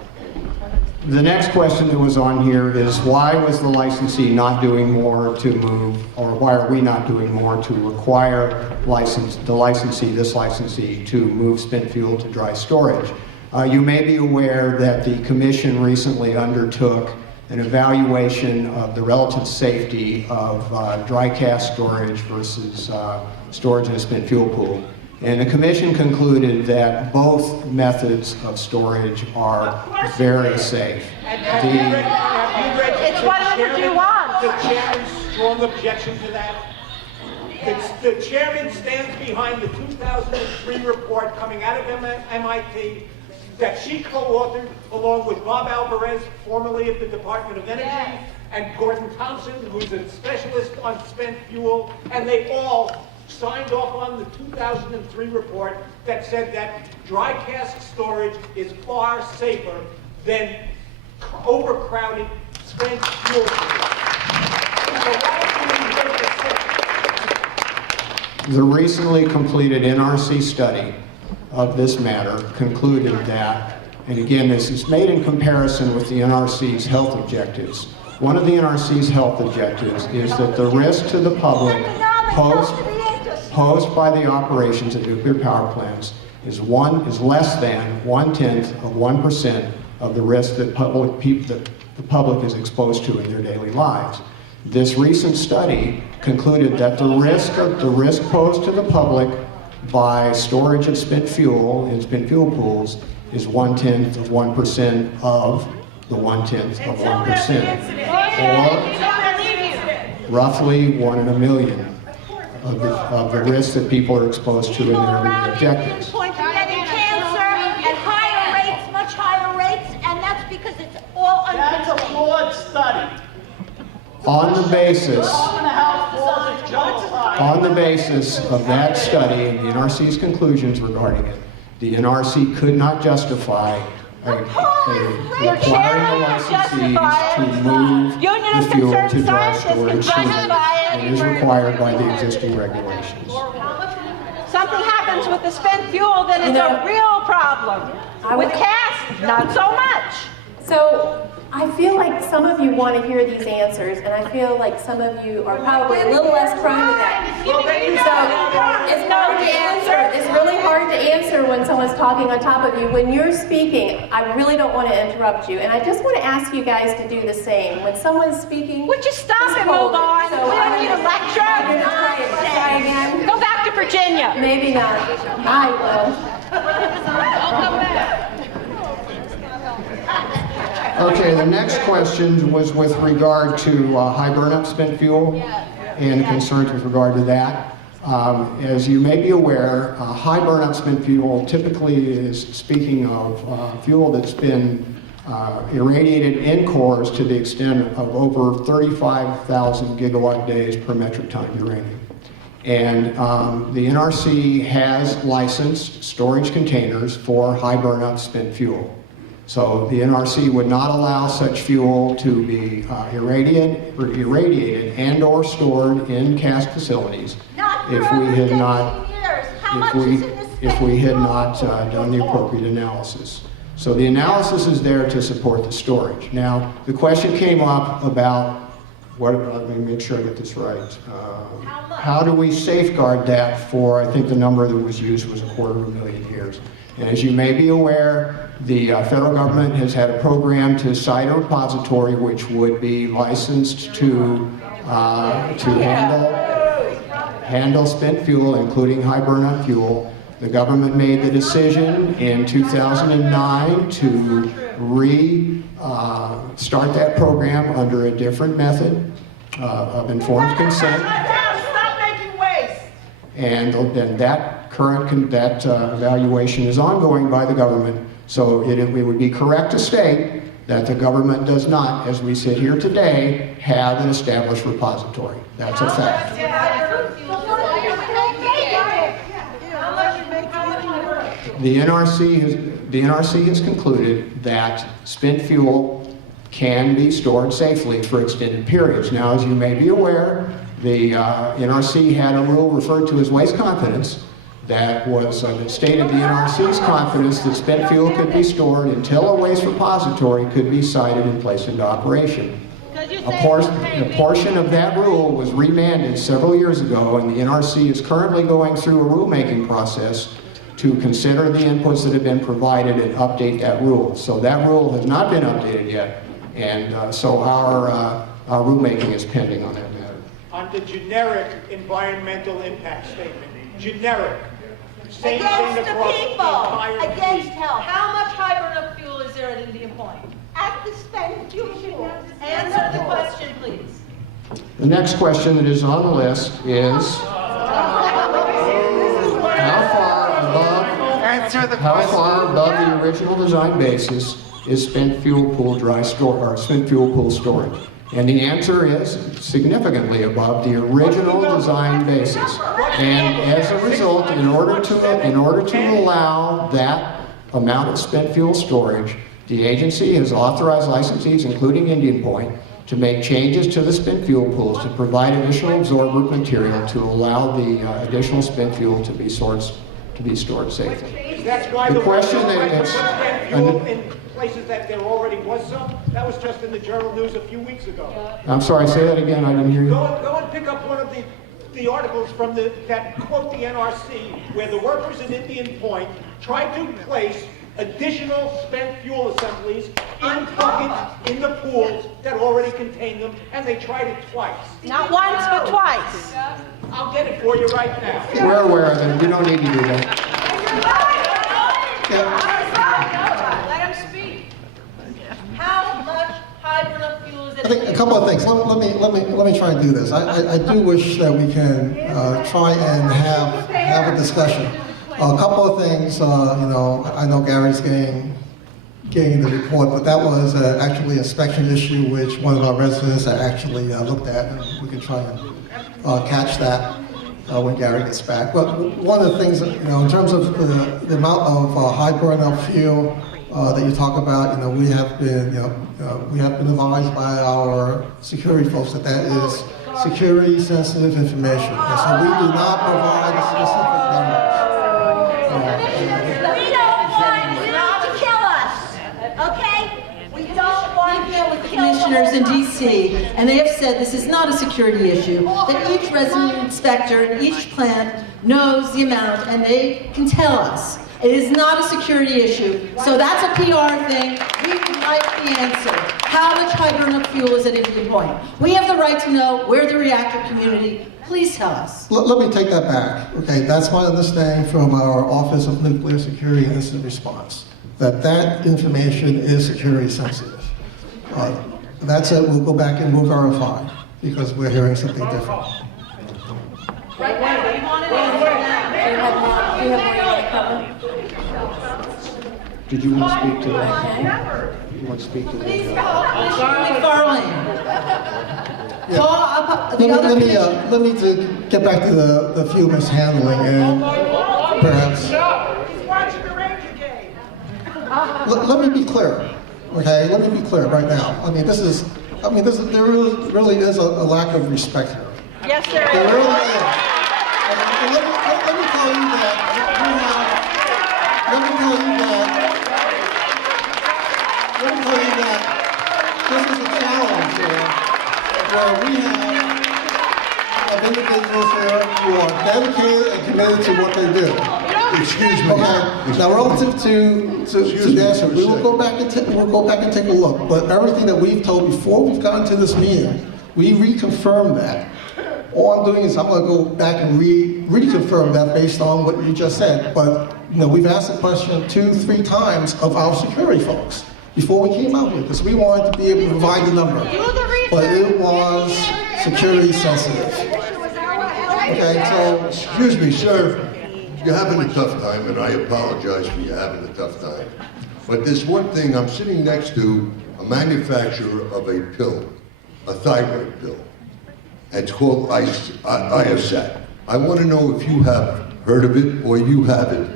The next question that was on here is why was the licensee not doing more to move, or why are we not doing more to require this licensee to move spent fuel to dry storage? You may be aware that the Commission recently undertook an evaluation of the relative safety of dry cask storage versus storage in a spent fuel pool. And the Commission concluded that both methods of storage are very safe. It's whatever you want. The chairman's strong objection to that. The chairman stands behind the 2003 report coming out of MIT that she co-authored along with Bob Alvarez, formerly of the Department of Energy, and Gordon Thompson, who's a specialist on spent fuel, and they all signed off on the 2003 report that said that dry cask storage is far safer than overcrowded spent fuel. The recently completed NRC study of this matter concluded that, and again this is made in comparison with the NRC's health objectives. One of the NRC's health objectives is that the risk to the public posed by the operations of nuclear power plants is less than 1/10 of 1% of the risk that the public is exposed to in their daily lives. This recent study concluded that the risk posed to the public by storage of spent fuel in spent fuel pools is 1/10 of 1% of the 1/10 of 1%, or roughly 1 in a million of the risk that people are exposed to in their everyday objectives. Point to getting cancer and higher rates, much higher rates, and that's because it's all That's a uncontrolled. flawed study. On the basis Department of Health falls at justified. On the basis of that study and the NRC's conclusions regarding it, the NRC could not justify requiring the licensees to move Union the of fuel Concerned to dry Scientists can storage justify sooner it. than is required by the existing regulations. Something happens with the spent fuel, then it's a real problem. With gas, not so much. So I feel like some of you want to hear these answers, and I feel like some of you are probably a little less prone to that. So it's hard to answer. It's really hard to answer when someone's talking on top of you. When you're speaking, I really don't want to interrupt you, and I just want to ask you guys to do the same. When someone's speaking, Would you stop just and hold move it. on? So We don't I'm need a gonna- lecture. You're gonna try again. Go back to Virginia. Maybe not. I will. Okay, the next question was with regard to high burnup spent fuel and concerns with regard to that. As you may be aware, high burnup spent fuel typically is speaking of fuel that's been irradiated in cores to the extent of over 35,000 gigawatt days per metric ton uranium. And the NRC has licensed storage containers for high burnup spent fuel. So the NRC would not allow such fuel to be irradiated and or stored in cask facilities if we had not done the appropriate analysis. So the analysis is there to support the storage. Now, the question came up about, let me make sure I get this right. How do we safeguard that for, I think the number that was used was 250,000 years. And as you may be aware, the federal government has had a program to site a repository which would be licensed to handle spent fuel, including high burnup fuel. The government made the decision in 2009 to start that program under a different method of informed consent. Stop making waste. And then that evaluation is ongoing by the government. So it would be correct to state that the government does not, as we sit here today, have an established repository. That's a fact. The NRC has concluded that spent fuel can be stored safely for extended periods. Now, as you may be aware, the NRC had a rule referred to as waste confidence that stated the NRC's confidence that spent fuel could be stored until a waste repository could be sited and placed into operation. A portion of that rule was remanded several years ago, and the NRC is currently going through a rulemaking process to consider the inputs that have been provided and update that rule. So that rule has not been updated yet, and so our rulemaking is pending on that matter. On the generic environmental impact statement, generic. Same Against thing the across people, entire against fleet. health. How much high burnup fuel is there at Indian Point? At the spent fuel. Answer the question, please. The next question that is on the list is how far above the original design basis is spent fuel pool storage? And the answer is significantly above the original design basis. And as a result, in order to allow that amount of spent fuel storage, the agency has authorized licensees, including Indian Point, to make changes to the spent fuel pools to provide additional absorbent material to allow the additional spent fuel to be stored safely. That's why The question spent is, fuel in places that there already was some, that was just in the Journal News a few weeks ago. I'm sorry, say that again, I didn't hear you. Go and pick up one of the the articles from that quote the NRC, where the workers in Indian Point tried to place additional spent fuel assemblies in buckets in the pools that already contained them, and they tried it twice. Not once, but twice. I'll get it for you right now. We're aware of it. You don't need to do that. Let him speak. How much hydrogen fuel is it? I think a couple of things. Let me try and do this. I do wish that we can try and have a discussion. A couple of things. I know Gary's getting the report, but that was actually an inspection issue which one of our residents had actually looked at, and we can try and catch that when Gary gets back. But one of the things, in terms of the amount of high burn-up fuel that you talk about, we have been advised by our security folks that is security sensitive information, and so we do not provide a specific number. We don't want you to kill us, okay? We don't want you to kill us. Commissioners in DC, and they have said this is not a security issue, that each resident inspector in each plant knows the amount and they can tell us. It is not a security issue, so that's a PR thing. We would like the answer. How much high burn-up fuel is at Indian Point? We have the right to know. We're the reactor community. Please tell us. Let me take that back. Okay, that's my understanding from our Office of Nuclear Security and Incident Response, that information is security sensitive. That said, we'll go back and we'll verify because we're hearing something different. Right now, we want to answer that. Do you have more you want to cover? Did you want to speak to that? You want to speak to Please that? call Commissioner McFarlane. Call up the other commissioners. Let me get back to the fuel mishandling and perhaps. He's watching the Ranger game. Let me be clear. Okay, let me be clear right now. There really is a lack of respect here. Yes, there There is. really is. And let me tell you that this is a challenge here where we have individuals here who are dedicated and committed to what they do. Excuse me. Okay. Now, relative to the answer, we will go back and take a look. But everything that we've told before we've gotten to this meeting, we reconfirmed that. All I'm doing is I'm going to go back and reconfirm that based on what you just said. But we've asked the question 2-3 times of our security folks before we came out here because we wanted to be able to provide the number. But it was security sensitive. Okay, so Excuse me, sir. You're having a tough time, and I apologize for you having a tough time. But there's one thing, I'm sitting next to a manufacturer of a pill, a thyroid pill. It's called Iosat. I want to know if you have heard of it or you have it.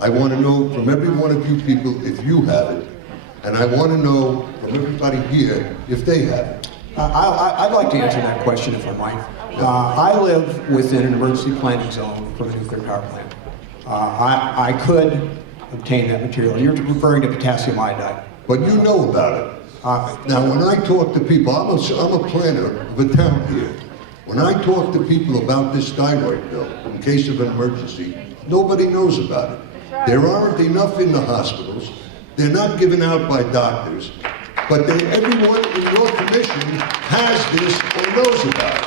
I want to know from every one of you people if you have it. And I want to know from everybody here if they have it. I'd like to answer that question if I might. I live within an emergency planning zone from a nuclear power plant. I could obtain that material. You're referring to potassium iodide. But you know about it. Now, when I talk to people, I'm a planner of a town here. When I talk to people about this thyroid pill, in case of an emergency, nobody knows about it. There aren't enough in the hospitals. They're not given out by doctors. But everyone in your commission has this or knows about it.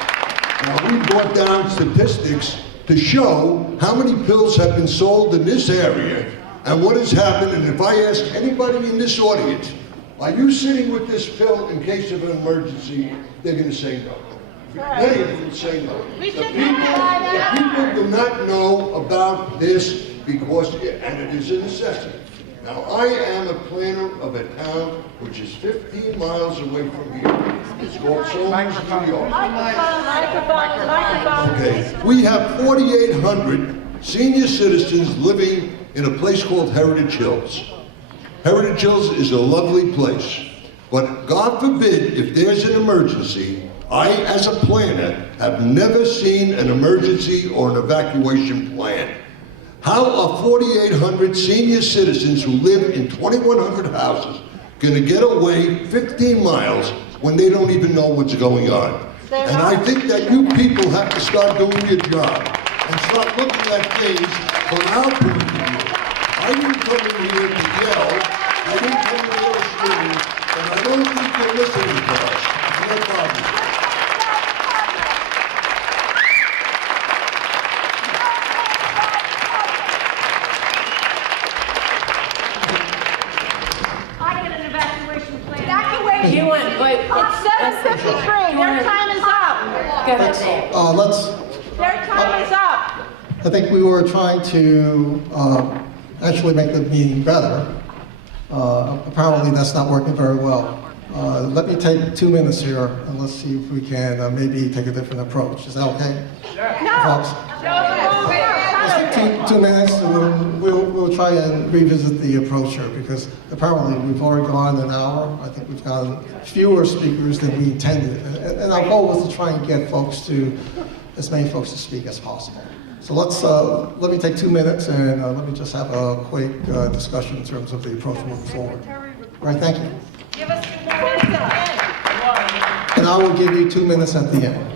Now, we brought down statistics to show how many pills have been sold in this area and what has happened. And if I ask anybody in this audience, are you sitting with this pill in case of an emergency, they're going to say no. Many of them say no. The people do not know about this because, and it is a necessity. Now, I am a planner of a town which is 15 miles away from here. It's called Somers, New York. Okay, we have 4,800 senior citizens living in a place called Heritage Hills. Heritage Hills is a lovely place, but God forbid if there's an emergency, I, as a planner, have never seen an emergency or an evacuation plan. How are 4,800 senior citizens who live in 2,100 houses going to get away 15 miles when they don't even know what's going on? And I think that you people have to start doing your job and start looking at things from our point of view. I didn't come in here to yell, I didn't come in here to scream, and I don't think you're listening to us. No problem. I get an evacuation plan. Evacuation. You want, wait. It's 7:53, their time is up. Go ahead. Let's, Their time is up. I think we were trying to actually make the meeting better. Apparently that's not working very well. Let me take 2 minutes here and let's see if we can maybe take a different approach. Is that okay? No. Folks? Let's take 2 minutes and we'll try and revisit the approach here because apparently we've already gone an hour. I think we've gotten fewer speakers than we intended. And our goal was to try and get folks to, as many folks to speak as possible. So let me take 2 minutes and let me just have a quick discussion in terms of the approach moving forward. All right, thank you. Give us 2 minutes. And I will give you 2 minutes at the end.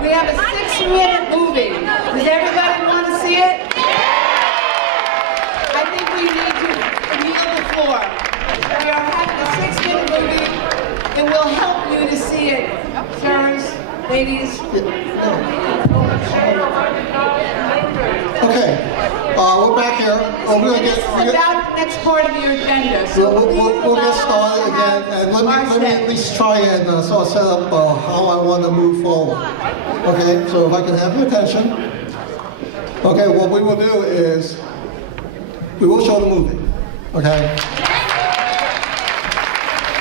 We have a 6-minute movie. Does everybody want to see it? I think we need to yield the floor. We are having a 6-minute movie, and we'll help you to see it. Sirs, ladies. Okay, we're back here. This is about the next part of your agenda. So We'll get started again, and let me at least try and sort of set up how I want to move forward. Okay, so if I can have your attention. Okay, what we will do is, we will show the movie, okay?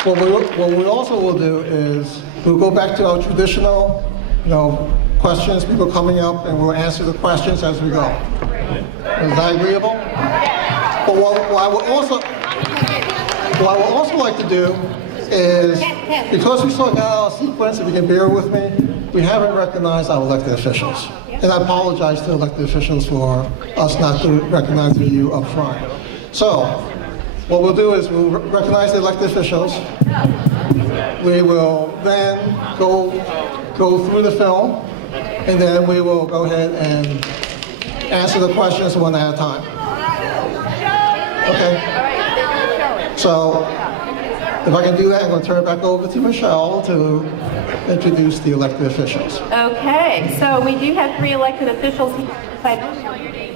What we also will do is, we'll go back to our traditional, questions, people coming up, and we'll answer the questions as we go. Is that agreeable? But what I would also like to do is, because we sort of got our sequence, if you can bear with me, we haven't recognized our elected officials. And I apologize to elected officials for us not to recognize you up front. So, what we'll do is we'll recognize the elected officials. We will then go through the film, and then we will go ahead and answer the questions one at a time. Okay? So, if I can do that, I'm going to turn it back over to Michelle to introduce the elected officials. Okay, so we do have 3 elected officials here. If I don't know your name,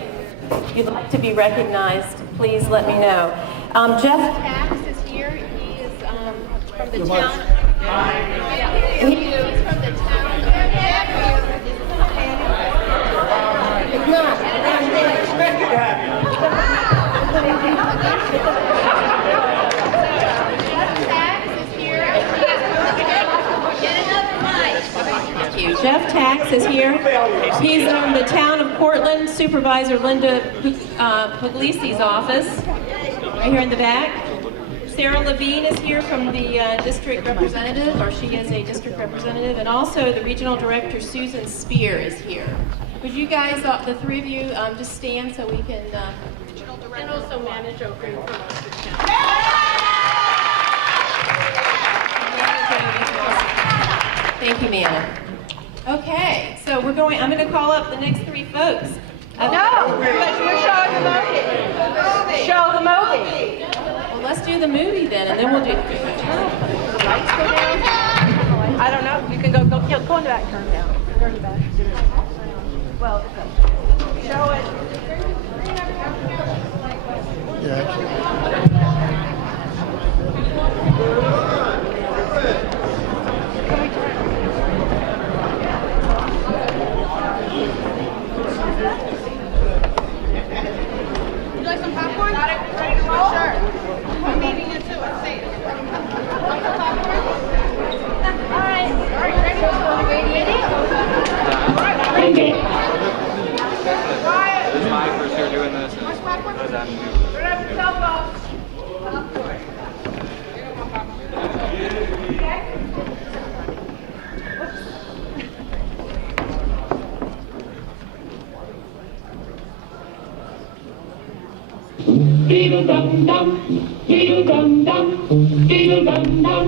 if you'd like to be recognized, please let me know. Jeff Pax is here. He is from the town. He is from the town. It's not. Jeff Tax is here. He's from the town of Portland, Supervisor Linda Puglisi's office, right here in the back. Sarah Levine is here from the district representative, or she is a district representative, and also the regional director, Susan Spear, is here. Would you guys, the three of you, just stand so we can, and also manage over from Ulster County. Thank you, Manna. Okay, so I'm going to call up the next three folks. No, because you're showing the movie. Show the movie. Well, let's do the movie then, and then we'll do. Lights go down. I don't know. You can go in the back. Turn down. Turn the back. Well, it's up. Show it. Would you like some popcorn? Got it. Ready to roll? Sure. I'm eating it too. I'm saying. Want some popcorn? All right. All right. Ready? Ready? This is my first year doing this. Much popcorn? What does that mean? Right up your cell phone. Popcorn. Diddle-dum-dum, diddle-dum-dum, diddle-dum-dum.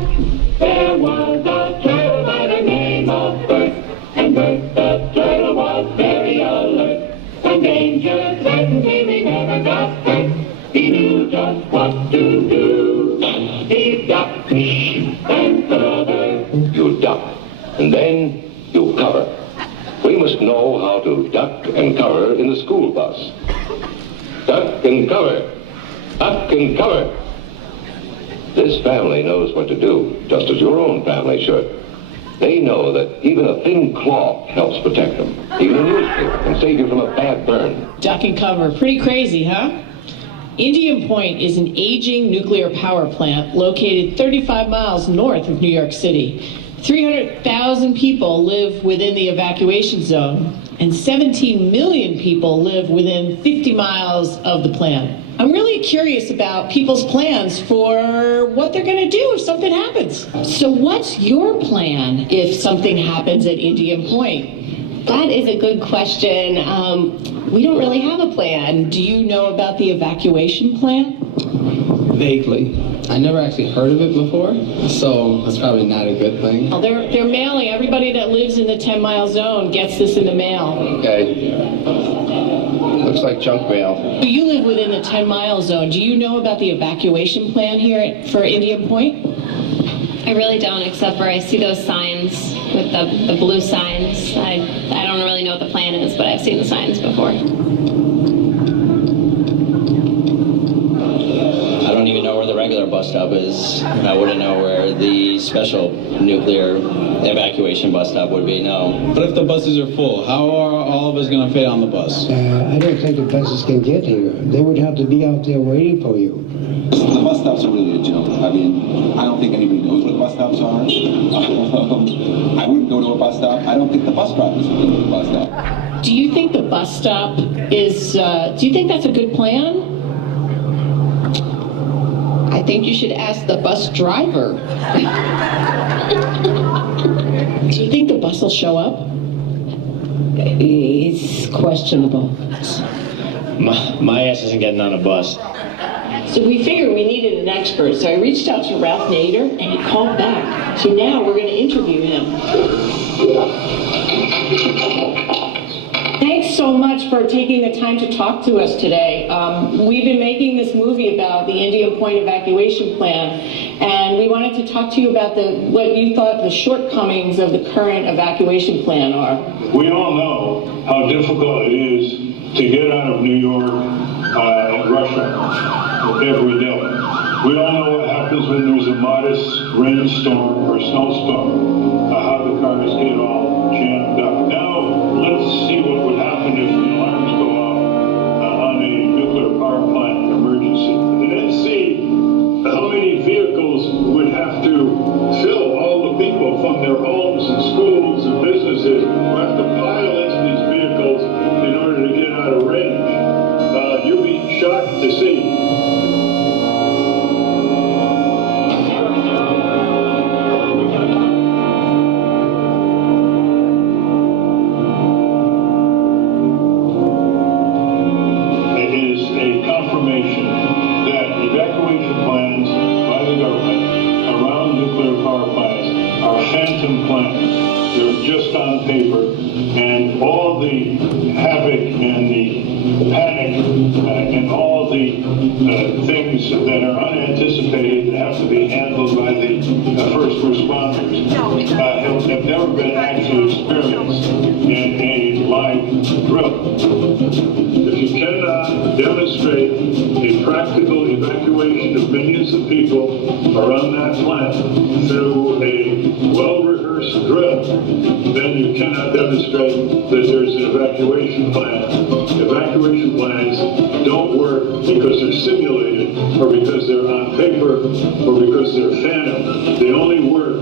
There was a turtle by the name of Bert, and Bert the turtle was very alert. When danger threatened him, he never got hurt. He knew just what to do. He ducked, and further you duck, and then you cover. We must know how to duck and cover in the school bus. Duck and cover. Duck and cover. This family knows what to do, just as your own family should. They know that even a thin cloth helps protect them. Even a newspaper can save you from a bad burn. Duck and cover. Pretty crazy, huh? Indian Point is an aging nuclear power plant located 35 miles north of New York City. 300,000 people live within the evacuation zone, and 17 million people live within 50 miles of the plant. I'm really curious about people's plans for what they're going to do if something happens. So what's your plan if something happens at Indian Point? That is a good question. We don't really have a plan. Do you know about the evacuation plan? Vaguely. I never actually heard of it before, so that's probably not a good thing. Well, they're mailing. Everybody that lives in the 10-mile zone gets this in the mail. Okay. Looks like junk mail. You live within the 10-mile zone. Do you know about the evacuation plan here for Indian Point? I really don't, except for I see those signs with the blue signs. I don't really know what the plan is, but I've seen the signs before. I don't even know where the regular bus stop is. I wouldn't know where the special nuclear evacuation bus stop would be, no. But if the buses are full, how are all of us going to fit on the bus? I don't think the buses can get here. They would have to be out there waiting for you. The bus stops are really a joke. I mean, I don't think anybody knows what bus stops are. I wouldn't go to a bus stop. I don't think the bus drivers would go to a bus stop. Do you think the bus stop is, do you think that's a good plan? I think you should ask the bus driver. Do you think the bus will show up? It's questionable. My ass isn't getting on a bus. So we figured we needed an expert, so I reached out to Ralph Nader, and he called back. So now we're going to interview him. Thanks so much for taking the time to talk to us today. We've been making this movie about the Indian Point evacuation plan, and we wanted to talk to you about what you thought the shortcomings of the current evacuation plan are. We all know how difficult it is to get out of New York and Russia every day. We all know what happens when there's a modest rainstorm or snowstorm, how the cars get all jammed up. Now, let's see what would happen if the alarms go off on a nuclear power plant emergency. And then see how many vehicles would have to fill all the people from their homes and schools and businesses on paper, and all the havoc and the panic and all the things that are unanticipated that have to be handled by the first responders have never been actually experienced in a live drill. If you cannot demonstrate a practical evacuation of millions of people around that plant through a well-rehearsed drill, then you cannot demonstrate that there's an evacuation plan. Evacuation plans don't work because they're simulated or because they're on paper or because they're phantom. They only work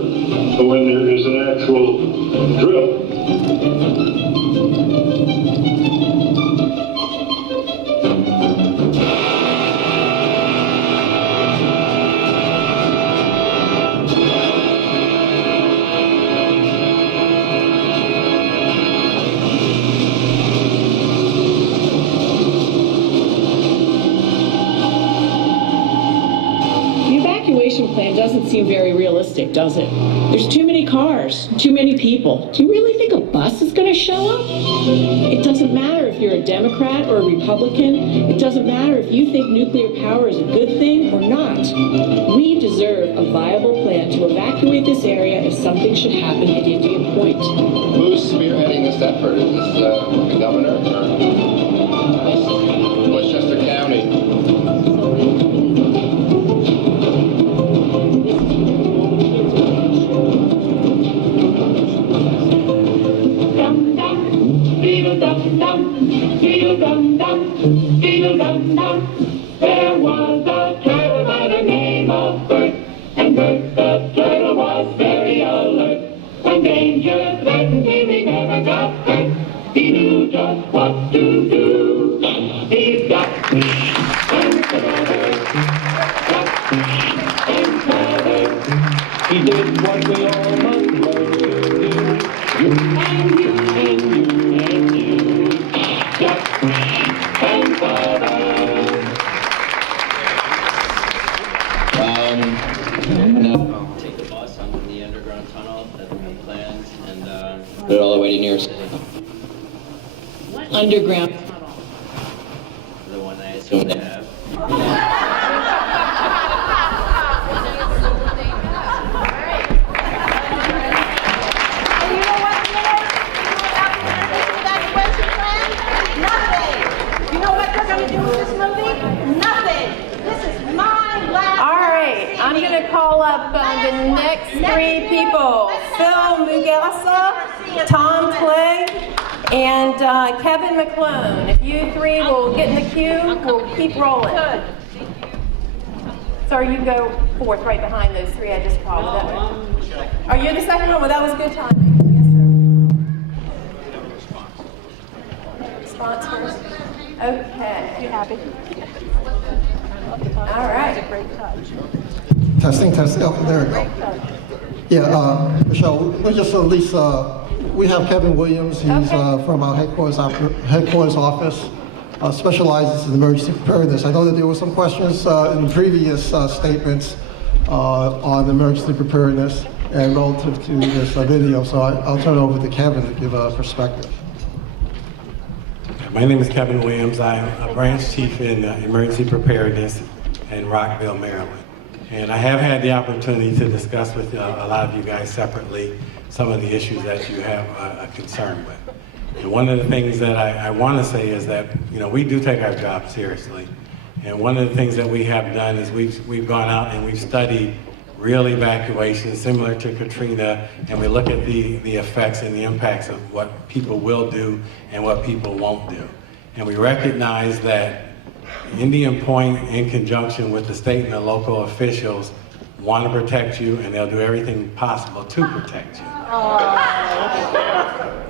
when there is an actual drill. Plan doesn't seem very realistic, does it? There's too many cars, too many people. Do you really think a bus is going to show up? It doesn't matter if you're a Democrat or a Republican. It doesn't matter if you think nuclear power is a good thing or not. We deserve a viable plan to evacuate this area if something should happen at Indian Point. Who's spearheading this effort? Is this the governor or Westchester County? There was a turtle by the name of Bert, and Bert the turtle was very alert. When danger threatened him, he never got hurt. He knew just what to do. He got and together, got and together. He did what we all must learn to do. You and you and you and you, just and together. Take the bus under the underground tunnel that we have planned and put it all the way to New York City. Underground tunnel. The one I assume they have. You know what they're going to do with this movie? Nothing. This is my last. All right, I'm going to call up the next three people. Phil Mugasa, Tom Clay, and Kevin McClone. If you three will get in the queue, we'll keep rolling. Sorry, you go fourth right behind those three I just called. Are you the second one? Well, that was good timing. Yes, sir. Response first. Okay. You happy? All right. Testing. Oh, there we go. Yeah, Michelle, we just at least, we have Kevin Williams. He's from our headquarters office, specializes in emergency preparedness. I know that there were some questions in previous statements on emergency preparedness and relative to this video, so I'll turn it over to Kevin to give a perspective. My name is Kevin Williams. I'm a branch chief in emergency preparedness in Rockville, Maryland. And I have had the opportunity to discuss with a lot of you guys separately some of the issues that you have a concern with. And one of the things that I want to say is that, we do take our job seriously. And one of the things that we have done is we've gone out and we've studied real evacuations similar to Katrina, and we look at the effects and the impacts of what people will do and what people won't do. And we recognize that Indian Point, in conjunction with the state and the local officials, want to protect you, and they'll do everything possible to protect you.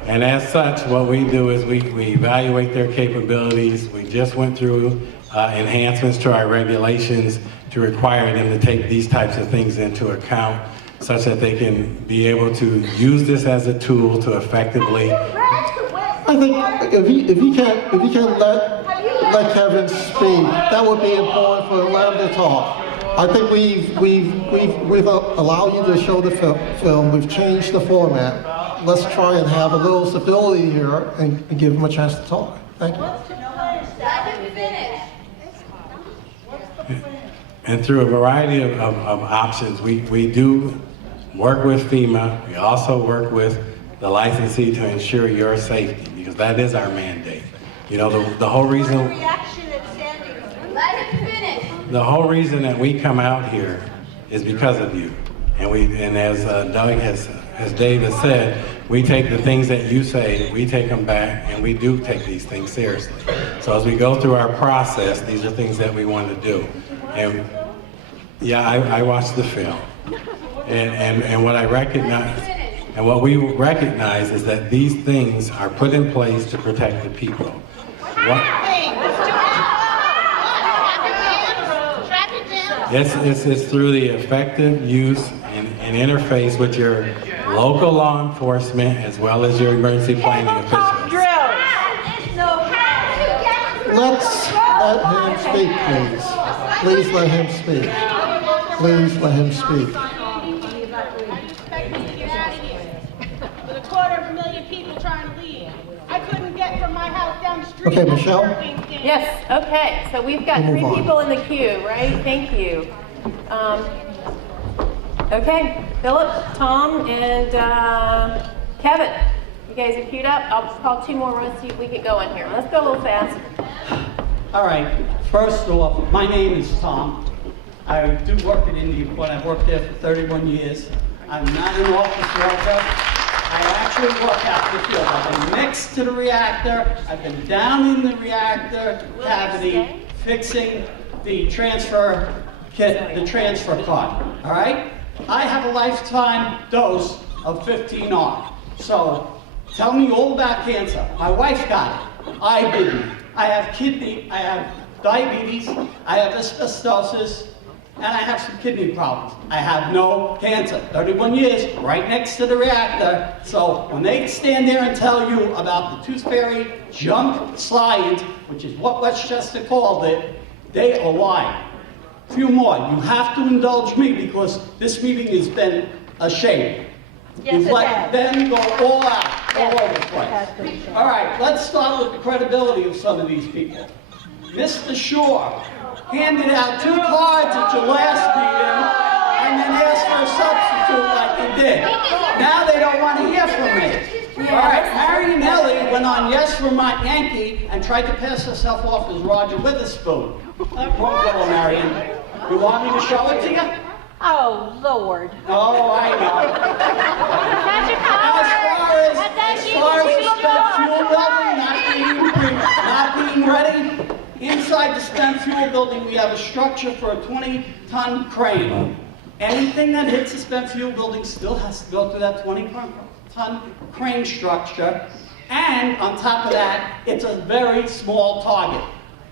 And as such, what we do is we evaluate their capabilities. We just went through enhancements to our regulations to require them to take these types of things into account, such that they can be able to use this as a tool to effectively. I think if you can let Kevin speak, that would be important for him to talk. I think we've allowed you to show the film. We've changed the format. let's try and have a little civility here and give him a chance to talk. Thank you. And through a variety of options, we do work with FEMA. We also work with the licensee to ensure your safety, because that is our mandate. You know, the whole reason... Let him finish. The whole reason that we come out here is because of you. And as Doug as Dave has said, we take the things that you say, we take them back, and we do take these things seriously. So as we go through our process, these are things that we want to do. And yeah, I watched the film. And what I recognize, and what we recognize is that these things are put in place to protect the people. It's through the effective use and interface with your local law enforcement as well as your emergency planning officials. Let's let him speak, please. Please let him speak. Please let him speak. With 250,000 people trying to leave. I couldn't get from my house down the street. Okay, Michelle? Yes, okay, so we've got We'll 3 move on. people in the queue, right? Thank you. Okay, Philip, Tom, and Kevin. You guys are queued up. I'll call 2 more and see if we get going here. Let's go a little fast. All right, first off, my name is Tom. I do work at Indian Point. I've worked there for 31 years. I'm not an office worker. I actually work out in the field. I've been next to the reactor. I've been down in the reactor cavity fixing the transfer kit, the transfer card. All right? I have a lifetime dose of 15R. So tell me all about cancer. My wife got it. I didn't. I have diabetes, I have asbestosis, and I have some kidney problems. I have no cancer. 31 years, right next to the reactor. So when they stand there and tell you about the tooth fairy junk science, which is what Westchester called it, they are lying. A few more. You have to indulge me because this meeting has been a shame. Yes, You've it let has. them go all out, all over the place. All right, let's start with the credibility of some of these people. Mr. Shore handed out 2 cards at your last meeting and then asked for a substitute like they did. Now they don't want to hear from me. All right, Marianelli went on Yes Vermont Yankee and tried to pass herself off as Roger Witherspoon. Poor girl, Marion. You want me to show it to you? Oh, Lord. Oh, I know. As far as the spent fuel building not being ready, inside the spent fuel building we have a structure for a 20-ton crane. Anything that hits the spent fuel building still has to go through that 20-ton crane structure. And on top of that, it's a very small target.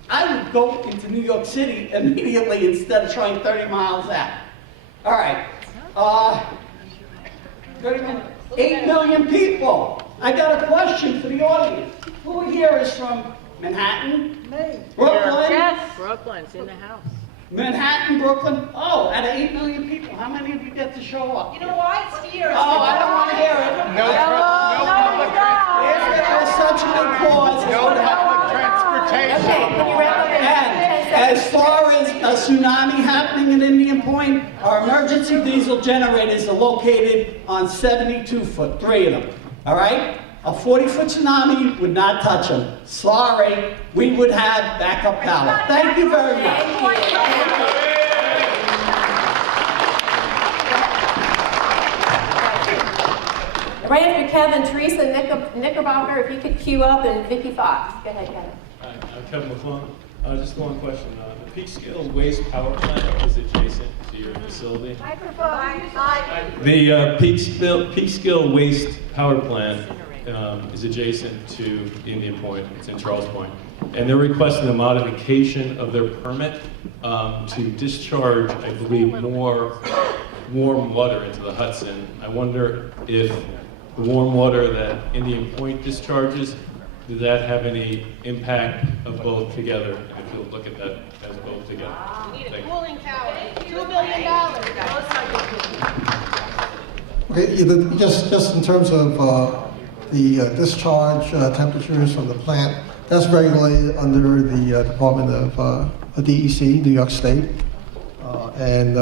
I would go into New York City immediately instead of trying 30 miles out. All right, 8 million people. I got a question for the audience. Who here is from Manhattan? Me. Brooklyn? Yes. Brooklyn's in the house. Manhattan, Brooklyn? Oh, out of 8 million people, how many of you get to show up? You know why? It's here. Oh, I don't want to hear it. No public transportation. If there was such a good cause. No public transportation. Okay, can you wrap up in 10 As seconds? far as a tsunami happening at Indian Point, our emergency diesel generators are located on 72 foot, 3 of them. All right? A 40-foot tsunami would not touch them. Sorry, we would have backup power. Thank you very much. Right after Kevin, Teresa Knickerbocker, if you could queue up, and Vicki Fox. Go ahead, Kevin. Hi, I'm Kevin McClung. Just one question. The peak scale waste power plant is adjacent to your facility. The peak scale waste power plant is adjacent to Indian Point. It's in Charles Point. And they're requesting a modification of their permit to discharge, I believe, more warm water into the Hudson. I wonder if the warm water that Indian Point discharges, did that have any impact of both together? If you'll look at that as both together. We need a cooling tower. $2 billion. Okay, just in terms of the discharge temperatures from the plant, that's regulated under the Department of DEC, New York State, and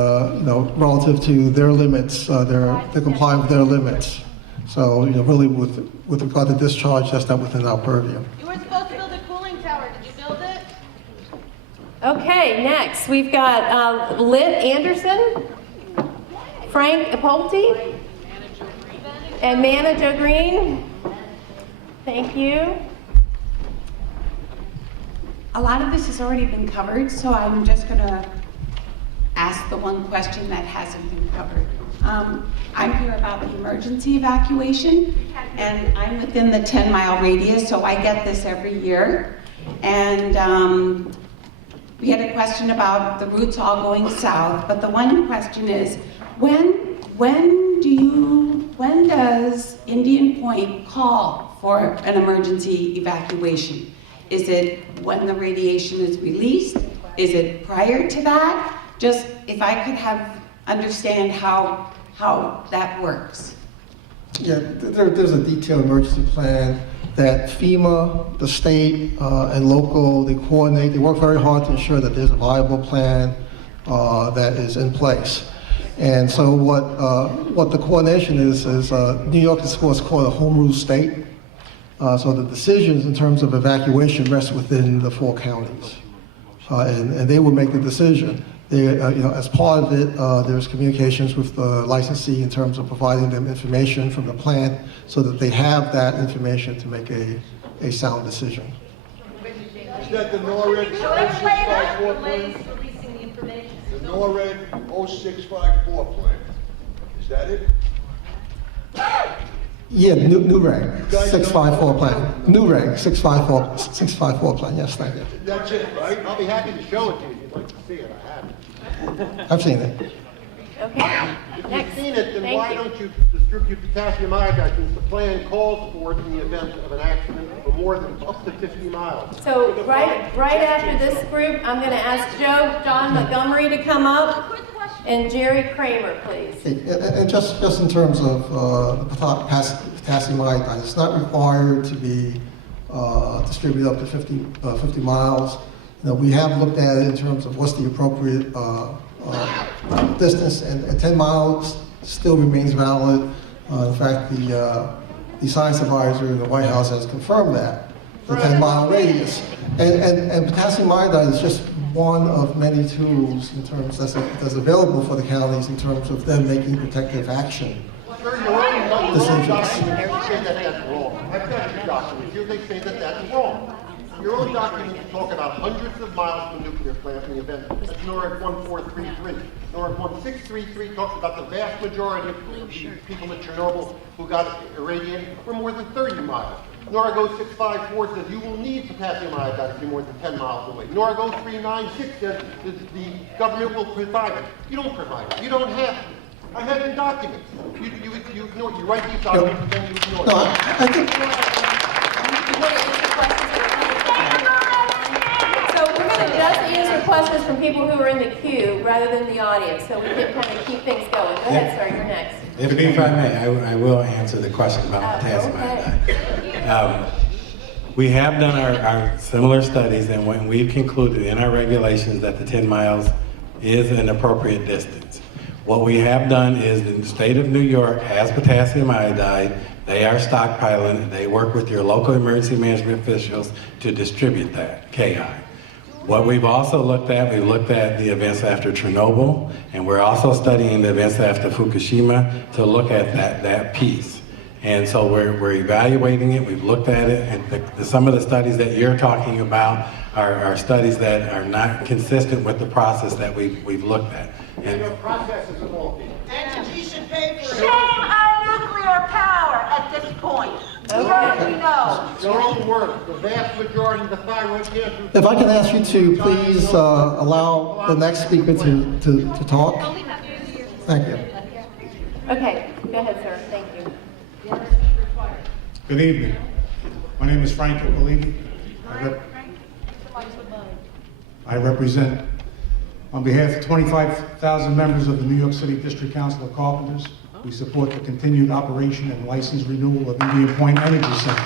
relative to their limits, they comply with their limits. So really with regard to discharge, that's not within our purview. You were supposed to build a cooling tower. Did you build it? Okay, next we've got Liv Anderson, Frank Ipolte, and Manna Jo Green. Thank you. A lot of this has already been covered, so I'm just going to ask the one question that hasn't been covered. I'm here about the emergency evacuation, and I'm within the 10-mile radius, so I get this every year. And we had a question about the routes all going south, but the one question is, when does Indian Point call for an emergency evacuation? Is it when the radiation is released? Is it prior to that? Just if I could understand how that works. Yeah, there's a detailed emergency plan that FEMA, the state, and local, they coordinate. They work very hard to ensure that there's a viable plan that is in place. And so what the coordination is New York is what's called a home rule state. So the decisions in terms of evacuation rest within the 4 counties. And they will make the decision. As part of it, there's communications with the licensee in terms of providing them information from the plant so that they have that information to make a sound decision. Is that the NORAD 0654 plan? The NORAD 0654 plan. Is that it? Yeah, new reg 654 plan. New reg 654 plan. Yes, thank you. That's it, right? I'll be happy to show it to you if you'd like to see it. I have it. I've seen it. Okay. If Next. you've seen it, then Thank why you. don't you distribute potassium iodide since the plan calls for it in the event of an accident for more than up to 50 miles? So right after this group, I'm going to ask John Montgomery to come up, and Jerry Kramer, please. And just in terms of potassium iodide, it's not required to be distributed up to 50 miles. We have looked at it in terms of what's the appropriate distance, and 10 miles still remains valid. In fact, the science advisor in the White House has confirmed that, the 10-mile radius. And potassium iodide is just one of many tools in terms that's available for the counties in terms of them making protective action Sir, your own decisions. documents say that that's wrong. I've got your documents here, they say that that's wrong. Your own documents talk about hundreds of miles from a nuclear plant in the event. That's NORAD 1433. NORAD 1633 talks about the vast majority of people in Chernobyl who got irradiated were more than 30 miles. NORAD 0654 says you will need potassium iodide if you're more than 10 miles away. NORAD 0396 says that the government will provide it. You don't provide it. You don't have to. I have the documents. You ignore. You write these documents and then you ignore them. I think So we're going to just answer questions from people who are in the queue rather than the audience, so we can kind of keep things going. Go ahead, sir. You're next. If I may, I will answer the question about potassium iodide. We have done our similar studies, and when we've concluded in our regulations that the 10 miles is an appropriate distance. What we have done is the state of New York has potassium iodide. They are stockpiling it. They work with your local emergency management officials to distribute that, KI. What we've also looked at, we've looked at the events after Chernobyl, and we're also studying the events after Fukushima to look at that piece. And so we're evaluating it, we've looked at it, and some of the studies that you're talking about are studies that are not consistent with the process that we've looked at. And your process is faulty. Entity should pay for it. Shame on nuclear power at this point. We already know. Your own words, the vast majority of the thyroid cancer. if I can ask you to please allow the next speaker to talk. Thank you. Okay, go ahead, sir. Thank you. Good evening. My name is Frank Ippoliti. I represent, on behalf of 25,000 members of the New York City District Council of Carpenters, We support the continued operation and license renewal of Indian Point Energy Center.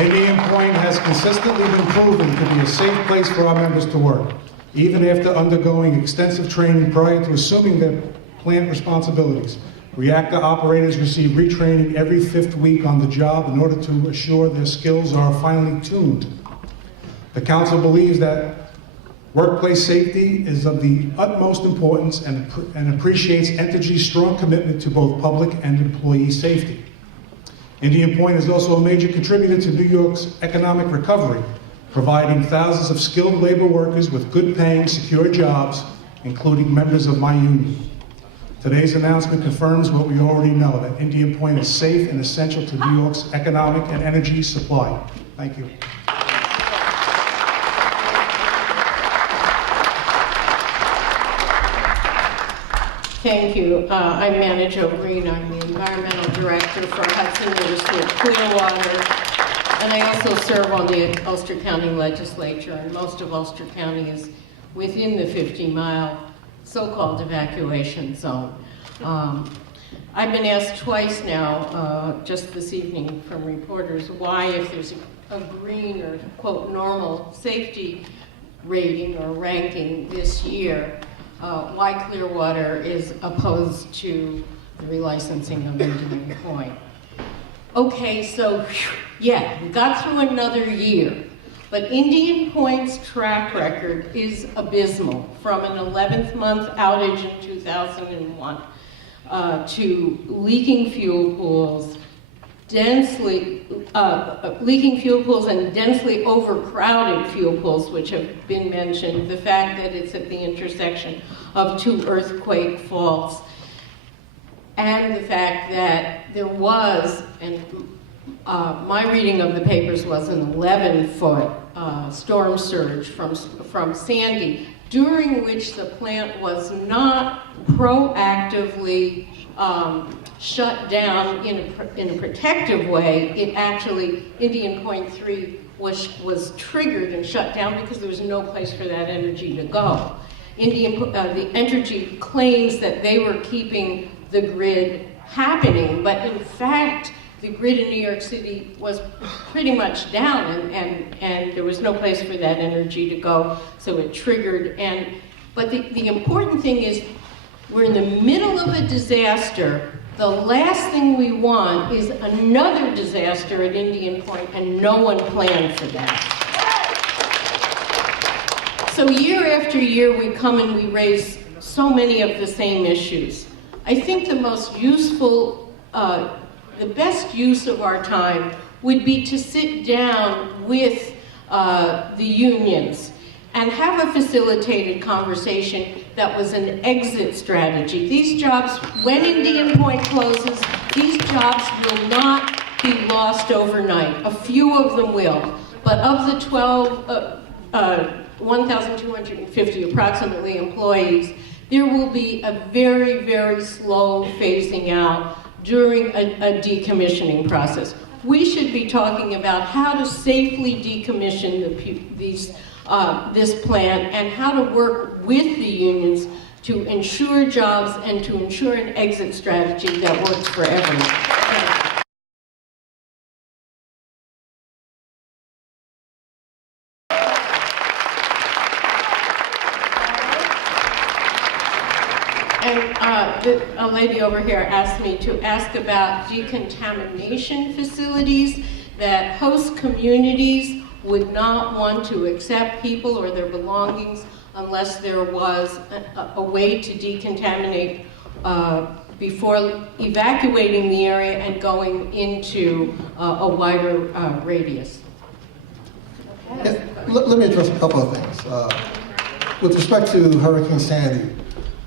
Indian Point has consistently been proven to be a safe place for our members to work, even after undergoing extensive training prior to assuming their plant responsibilities. Reactor operators receive retraining every 5th week on the job in order to assure their skills are finely tuned. The council believes that workplace safety is of the utmost importance and appreciates Entergy's strong commitment to both public and employee safety. Indian Point is also a major contributor to New York's economic recovery, providing thousands of skilled labor workers with good-paying, secure jobs, including members of my union. Today's announcement confirms what we already know, that Indian Point is safe and essential to New York's economic and energy supply. Thank you. Thank you. I'm Manage O'Green. I'm the Environmental Director for Hudson River School Clearwater. And I also serve on the Ulster County Legislature, and most of Ulster County is within the 50-mile so-called evacuation zone. I've been asked twice now, just this evening from reporters, why if there's a green or quote normal safety rating or ranking this year, why Clearwater is opposed to the relicensing of Indian Point. Okay, so yeah, we got through another year. But Indian Point's track record is abysmal, from an 11th month outage in 2001 to leaking fuel pools, leaking fuel pools and densely overcrowded fuel pools, which have been mentioned, the fact that it's at the intersection of 2 earthquake faults, and the fact that there was, and my reading of the papers was an 11-foot storm surge from Sandy, during which the plant was not proactively shut down in a protective way. It actually, Indian Point 3 was triggered and shut down because there was no place for that energy to go. The Entergy claims that they were keeping the grid happening, but in fact, the grid in New York City was pretty much down, and there was no place for that energy to go, so it triggered. But the important thing is, we're in the middle of a disaster. The last thing we want is another disaster at Indian Point, and no one planned for that. So year after year, we come and we raise so many of the same issues. I think the most useful, the best use of our time would be to sit down with the unions and have a facilitated conversation that was an exit strategy. These jobs, when Indian Point closes, these jobs will not be lost overnight. A few of them will, but of the 1,250 approximately employees, there will be a very, very slow phasing out during a decommissioning process. We should be talking about how to safely decommission this plant and how to work with the unions to ensure jobs and to ensure an exit strategy that works for everyone. And a lady over here asked me to ask about decontamination facilities, that host communities would not want to accept people or their belongings unless there was a way to decontaminate before evacuating the area and going into a wider radius. Yeah, let me address a couple of things. With respect to Hurricane Sandy,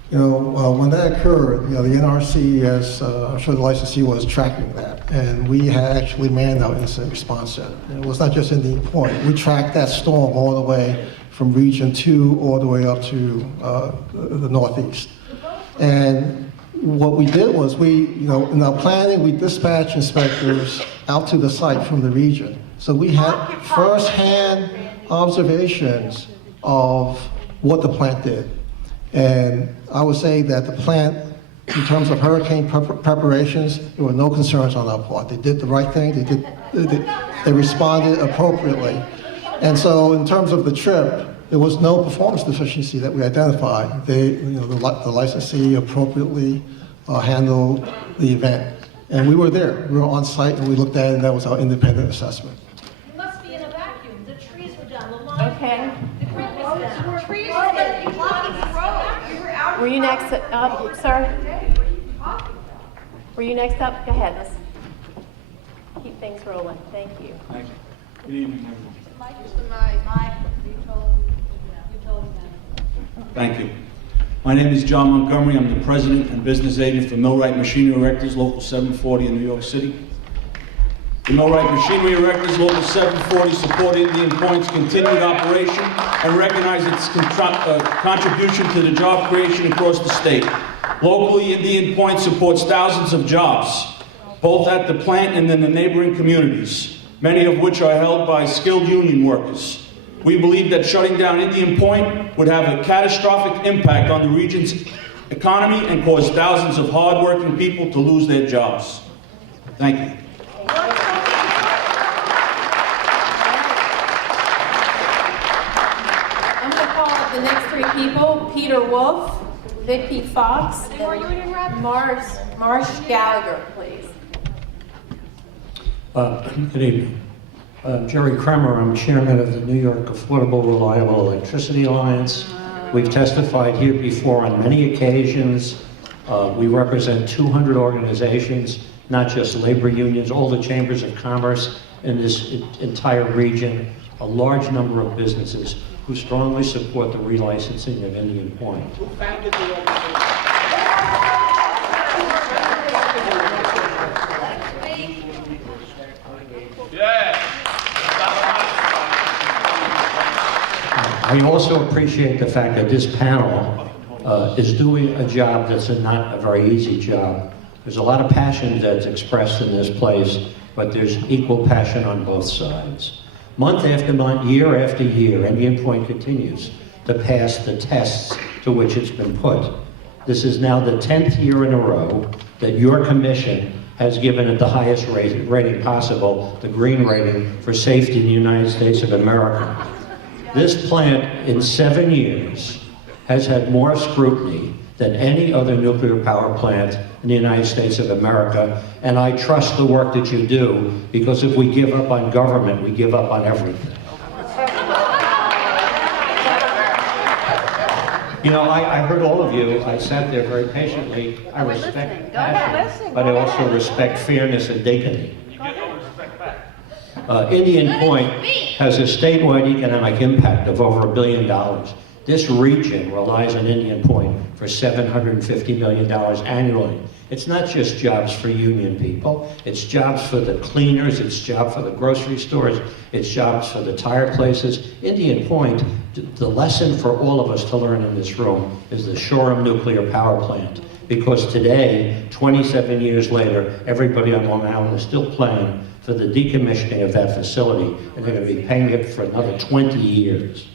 when that occurred, the NRC, as I'm sure the licensee was tracking that, and we had actually manned our incident response center. And it was not just Indian Point. We tracked that storm all the way from Region 2 all the way up to the Northeast. And what we did was in our planning, we dispatched inspectors out to the site from the region. So we had first-hand observations of what the plant did. And I would say that the plant In terms of hurricane preparations, there were no concerns on our part. They did the right thing. They responded appropriately. And so in terms of the trip, there was no performance deficiency that we identified. The licensee appropriately handled the event. And we were there. We were on site and we looked at it, and that was our independent assessment. You must be in a vacuum. The trees were down, the line. Okay. The grid was down. The trees were blocking the road. We were out. Were you next up, sir? Were you next up? Go ahead. Let's keep things rolling. Thank you. Thank you. Good evening, everyone. Thank you. My name is John Montgomery. I'm the president and business agent for Millwright Machinery Erectors, Local 740 in New York City. The Millwright Machinery Erectors, Local 740, support Indian Point's continued operation and recognize its contribution to the job creation across the state. Locally, Indian Point supports thousands of jobs, both at the plant and in the neighboring communities, many of which are held by skilled union workers. We believe that shutting down Indian Point would have a catastrophic impact on the region's economy and cause thousands of hard-working people to lose their jobs. Thank you. I'm going to call up the next three people: Peter Wolf, Vicky Fox, and Marsh Gallagher, please. Good evening. Jerry Kremer, I'm chairman of the New York Affordable Reliable Electricity Alliance. We've testified here before on many occasions. We represent 200 organizations, not just labor unions, all the chambers of commerce in this entire region, a large number of businesses who strongly support the relicensing of Indian Point. Who founded the organization? I also appreciate the fact that this panel is doing a job that's not a very easy job. There's a lot of passion that's expressed in this place, but there's equal passion on both sides. Month after month, year after year, Indian Point continues to pass the tests to which it's been put. This is now the 10th year in a row that your commission has given it the highest rating possible, the green rating for safety in the United States of America. This plant, in 7 years, has had more scrutiny than any other nuclear power plant in the United States of America, and I trust the work that you do, because if we give up on government, we give up on everything. You know, I heard all of you. I sat there very patiently. I respect passion, but I also respect fairness and dignity. Indian Point has a statewide economic impact of over $1 billion. This region relies on Indian Point for $750 million annually. It's not just jobs for union people, it's jobs for the cleaners, it's jobs for the grocery stores, it's jobs for the tire places. Indian Point, the lesson for all of us to learn in this room is the Shoreham nuclear power plant. Because today, 27 years later, everybody on Long Island is still paying for the decommissioning of that facility, and they're going to be paying it for another 20 years.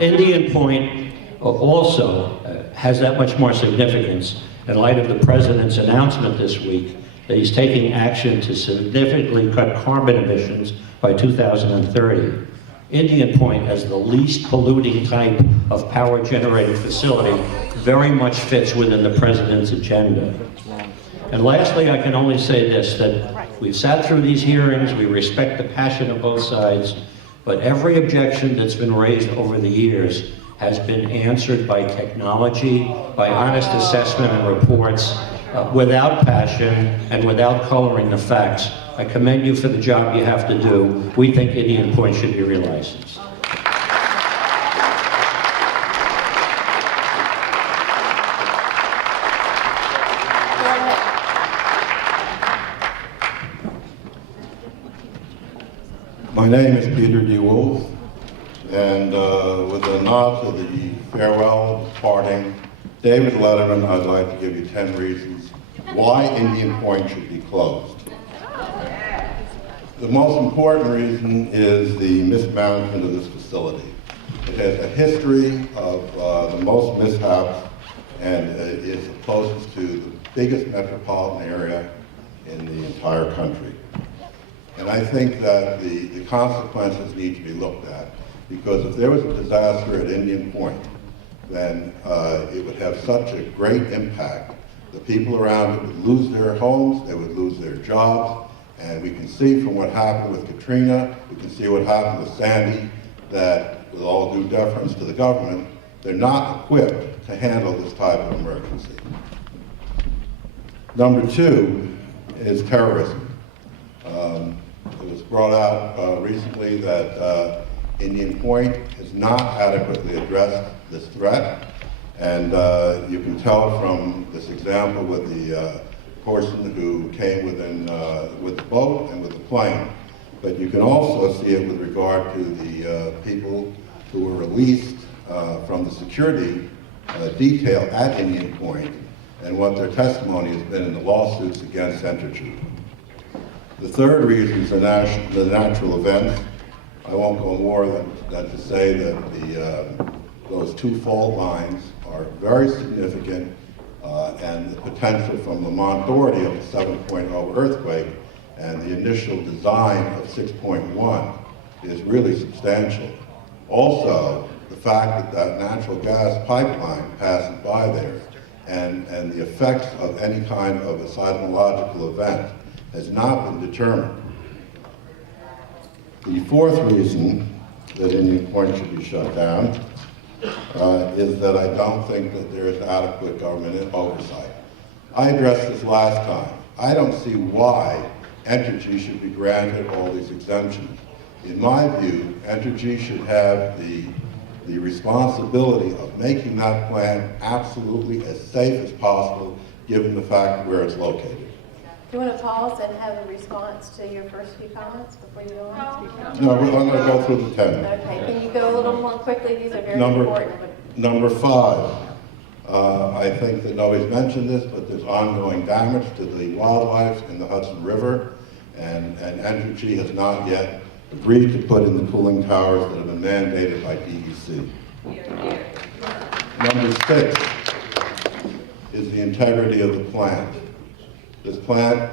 Indian Point also has that much more significance in light of the President's announcement this week that he's taking action to significantly cut carbon emissions by 2030. Indian Point, as the least polluting type of power generating facility, very much fits within the President's agenda. And lastly, I can only say this, that we've sat through these hearings, we respect the passion of both sides, but every objection that's been raised over the years has been answered by technology, by honest assessment and reports, without passion and without coloring the facts. I commend you for the job you have to do. We think Indian Point should be relicensed. My name is Peter D. Wolf, and with a nod to the farewell parting, David Letterman, I'd like to give you 10 reasons why Indian Point should be closed. The most important reason is the mismanagement of this facility. It has a history of the most mishaps and it's closest to the biggest metropolitan area in the entire country. And I think that the consequences need to be looked at, because if there was a disaster at Indian Point, then it would have such a great impact. The people around it would lose their homes, they would lose their jobs, and we can see from what happened with Katrina, we can see what happened with Sandy, that with all due deference to the government, they're not equipped to handle this type of emergency. Number two is terrorism. It was brought out recently that Indian Point has not adequately addressed this threat, and you can tell from this example with the person who came with the boat and with the plane. But you can also see it with regard to the people who were released from the security detail at Indian Point and what their testimony has been in the lawsuits against Entergy. The third reason is the natural events. I won't go more than to say that those two fault lines are very significant, and the potential from the Mont Doherty of the 7.0 earthquake and the initial design of 6.1 is really substantial. Also, the fact that that natural gas pipeline passes by there and the effects of any kind of a seismological event has not been determined. The fourth reason that Indian Point should be shut down is that I don't think that there is adequate government oversight. I addressed this last time. I don't see why Entergy should be granted all these exemptions. In my view, Entergy should have the responsibility of making that plant absolutely as safe as possible, given the fact where it's located. Do you want to pause and have a response to your first few comments before you go on? No, I'm going to go through the 10. Okay, can you go a little more quickly? These are very important. Number 5, I think that nobody's mentioned this, but there's ongoing damage to the wildlife in the Hudson River, and Entergy has not yet agreed to put in the cooling towers that have been mandated by DEC. Number 6 is the integrity of the plant. This plant,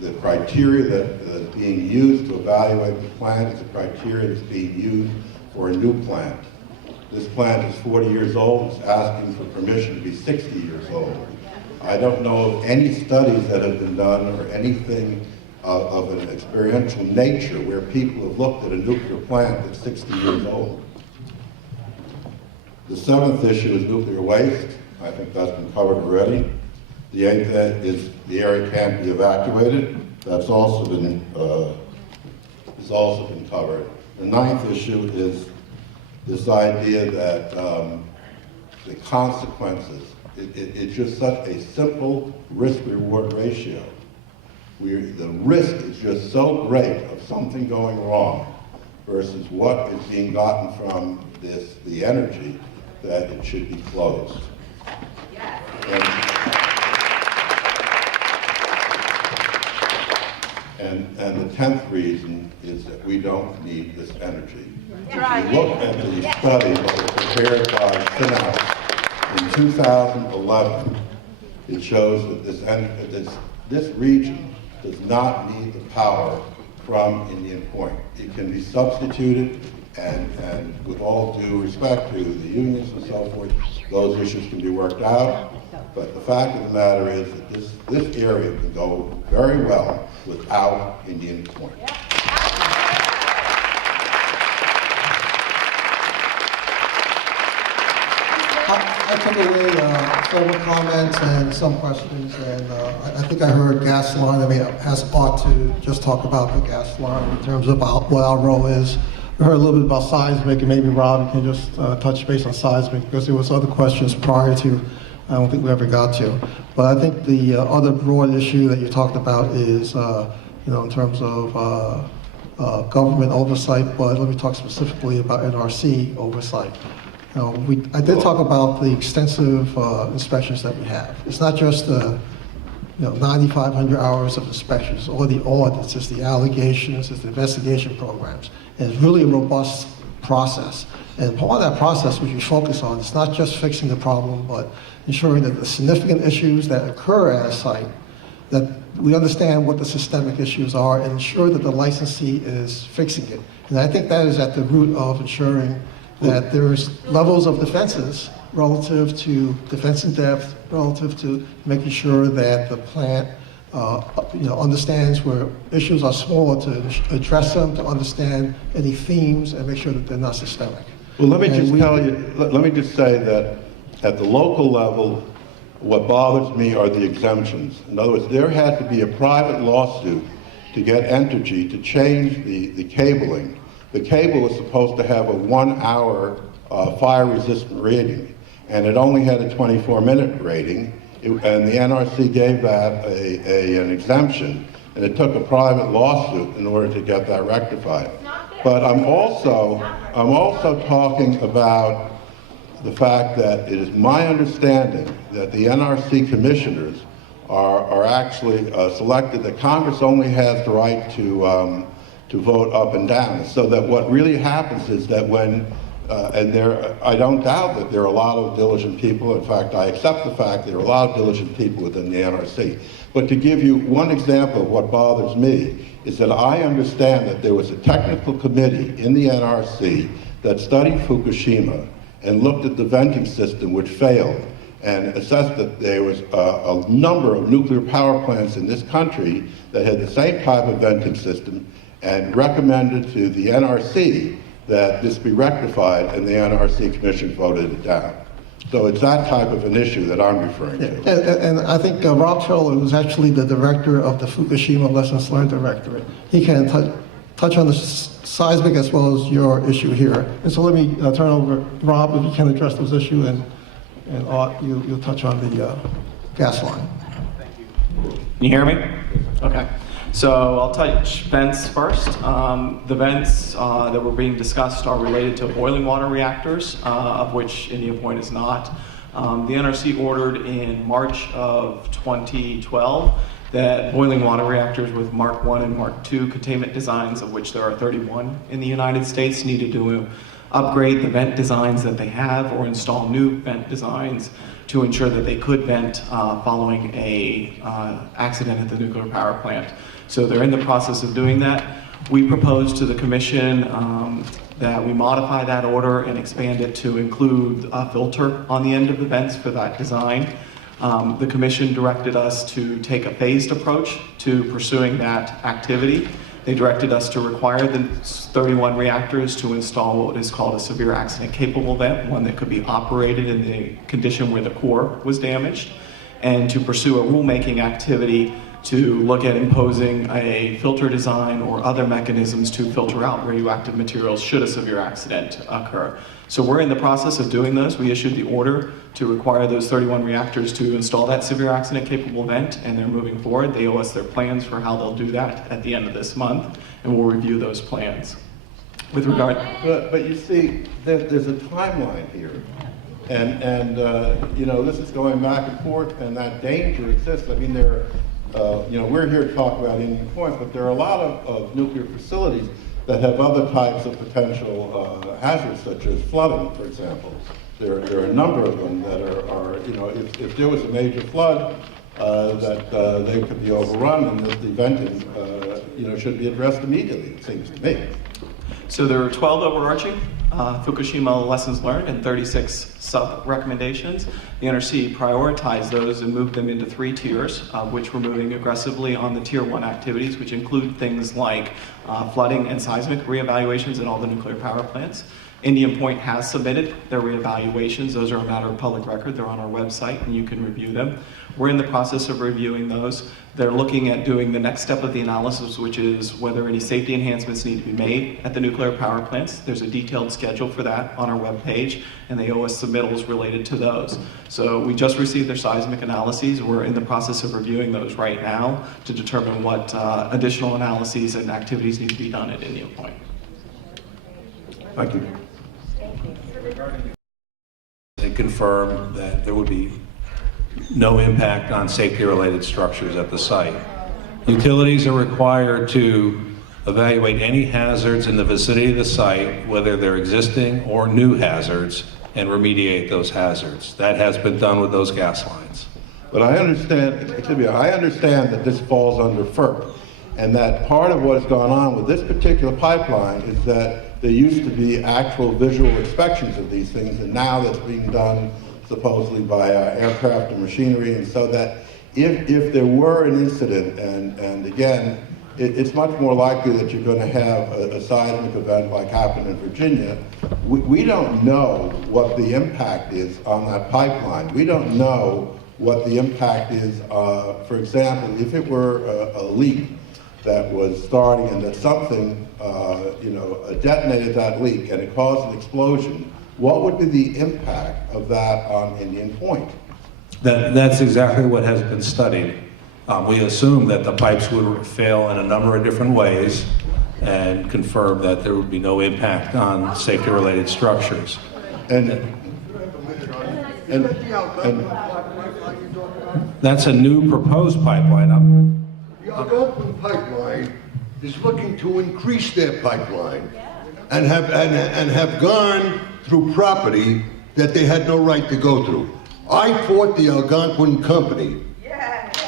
the criteria that is being used to evaluate the plant is the criteria that's being used for a new plant. This plant is 40 years old, it's asking for permission to be 60 years old. I don't know of any studies that have been done or anything of an experiential nature where people have looked at a nuclear plant that's 60 years old. The 7th issue is nuclear waste. I think that's been covered already. The 8th is the area can't be evacuated. That's also been covered. The 9th issue is this idea that the consequences, it's just such a simple risk-reward ratio. The risk is just so great of something going wrong versus what is being gotten from the energy, that it should be closed. And the 10th reason is that we don't need this energy. If you look at the study that was prepared by Synapse in 2011, it shows that this region does not need the power from Indian Point. It can be substituted, and with all due respect to the unions and so forth, those issues can be worked out. But the fact of the matter is that this area can go very well without Indian Point. I took away several comments and some questions, and I think I heard gas line. I mean, I asked Art to just talk about the gas line in terms of what our role is. We heard a little bit about seismic, and maybe Rob can just touch base on seismic, because there was other questions prior to. I don't think we ever got to. But I think the other broad issue that you talked about is, in terms of government oversight, but let me talk specifically about NRC oversight. I did talk about the extensive inspections that we have. It's not just the 9,500 hours of inspections or the audits, it's the allegations, it's the investigation programs. And it's really a robust process. And part of that process, which we focus on, is not just fixing the problem, but ensuring that the significant issues that occur at a site, that we understand what the systemic issues are and ensure that the licensee is fixing it. And I think that is at the root of ensuring that there's levels of defenses relative to defense in depth, relative to making sure that the plant understands where issues are smaller, to address them, to understand any themes and make sure that they're not systemic. Well, let me just say that at the local level, what bothers me are the exemptions. In other words, there had to be a private lawsuit to get Entergy to change the cabling. The cable was supposed to have a 1-hour fire-resistant rating, and it only had a 24-minute rating, and the NRC gave that an exemption, and it took a private lawsuit in order to get that rectified. But I'm also talking about the fact that it is my understanding that the NRC commissioners are actually selected, that Congress only has the right to vote up and down. So that what really happens is that when, I don't doubt that there are a lot of diligent people. In fact, I accept the fact there are a lot of diligent people within the NRC. But to give you one example of what bothers me is that I understand that there was a technical committee in the NRC that studied Fukushima and looked at the venting system which failed and assessed that there was a number of nuclear power plants in this country that had the same type of venting system, and recommended to the NRC that this be rectified, and the NRC commission voted it down. So it's that type of an issue that I'm referring to. And I think Rob Taylor, who's actually the director of the Fukushima Lessons Learned Directorate, he can touch on the seismic as well as your issue here. And so let me turn over, Rob, if you can address those issues, and Art, you'll touch on the gas line. Can you hear me? Okay. So I'll touch vents first. The vents that were being discussed are related to boiling water reactors, of which Indian Point is not. The NRC ordered in March of 2012 that boiling water reactors with Mark I and Mark II containment designs, of which there are 31 in the United States, needed to upgrade the vent designs that they have or install new vent designs to ensure that they could vent following a accident at the nuclear power plant. So they're in the process of doing that. We proposed to the commission that we modify that order and expand it to include a filter on the end of the vents for that design. The commission directed us to take a phased approach to pursuing that activity. They directed us to require the 31 reactors to install what is called a severe accident capable vent, one that could be operated in the condition where the core was damaged, and to pursue a rulemaking activity to look at imposing a filter design or other mechanisms to filter out radioactive materials should a severe accident occur. So we're in the process of doing those. We issued the order to require those 31 reactors to install that severe accident capable vent, and they're moving forward. They owe us their plans for how they'll do that at the end of this month, and we'll review those plans. With regard... But you see, there's a timeline here. And this is going back and forth, and that danger exists. I mean, we're here to talk about Indian Point, but there are a lot of nuclear facilities that have other types of potential hazards, such as flooding, for example. There are a number of them that are if there was a major flood, that they could be overrun, and that the venting, should be addressed immediately, it seems to me. So there are 12 overarching Fukushima lessons learned and 36 sub-recommendations. The NRC prioritized those and moved them into 3 tiers, which we're moving aggressively on the Tier 1 activities, which include things like flooding and seismic reevaluations at all the nuclear power plants. Indian Point has submitted their reevaluations. Those are a matter of public record. They're on our website, and you can review them. We're in the process of reviewing those. They're looking at doing the next step of the analysis, which is whether any safety enhancements need to be made at the nuclear power plants. There's a detailed schedule for that on our webpage, and they owe us submittals related to those. So we just received their seismic analyses. We're in the process of reviewing those right now to determine what additional analyses and activities need to be done at Indian Point. Thank you. They confirmed that there would be no impact on safety-related structures at the site. Utilities are required to evaluate any hazards in the vicinity of the site, whether they're existing or new hazards, and remediate those hazards. That has been done with those gas lines. But I understand that this falls under FERC, and that part of what has gone on with this particular pipeline is that there used to be actual visual inspections of these things, and now that's being done supposedly by aircraft and machinery, and so that if there were an incident, and again, it's much more likely that you're going to have a seismic event like happened in Virginia. We don't know what the impact is on that pipeline. We don't know what the impact is, for example, if it were a leak that was starting and that something, detonated that leak and it caused an explosion, what would be the impact of that on Indian Point? That's exactly what has been studied. We assume that the pipes would fail in a number of different ways and confirm that there would be no impact on safety-related structures. That's a new proposed pipeline. The Algonquin pipeline is looking to increase their pipeline and have gone through property that they had no right to go through. I fought the Algonquin company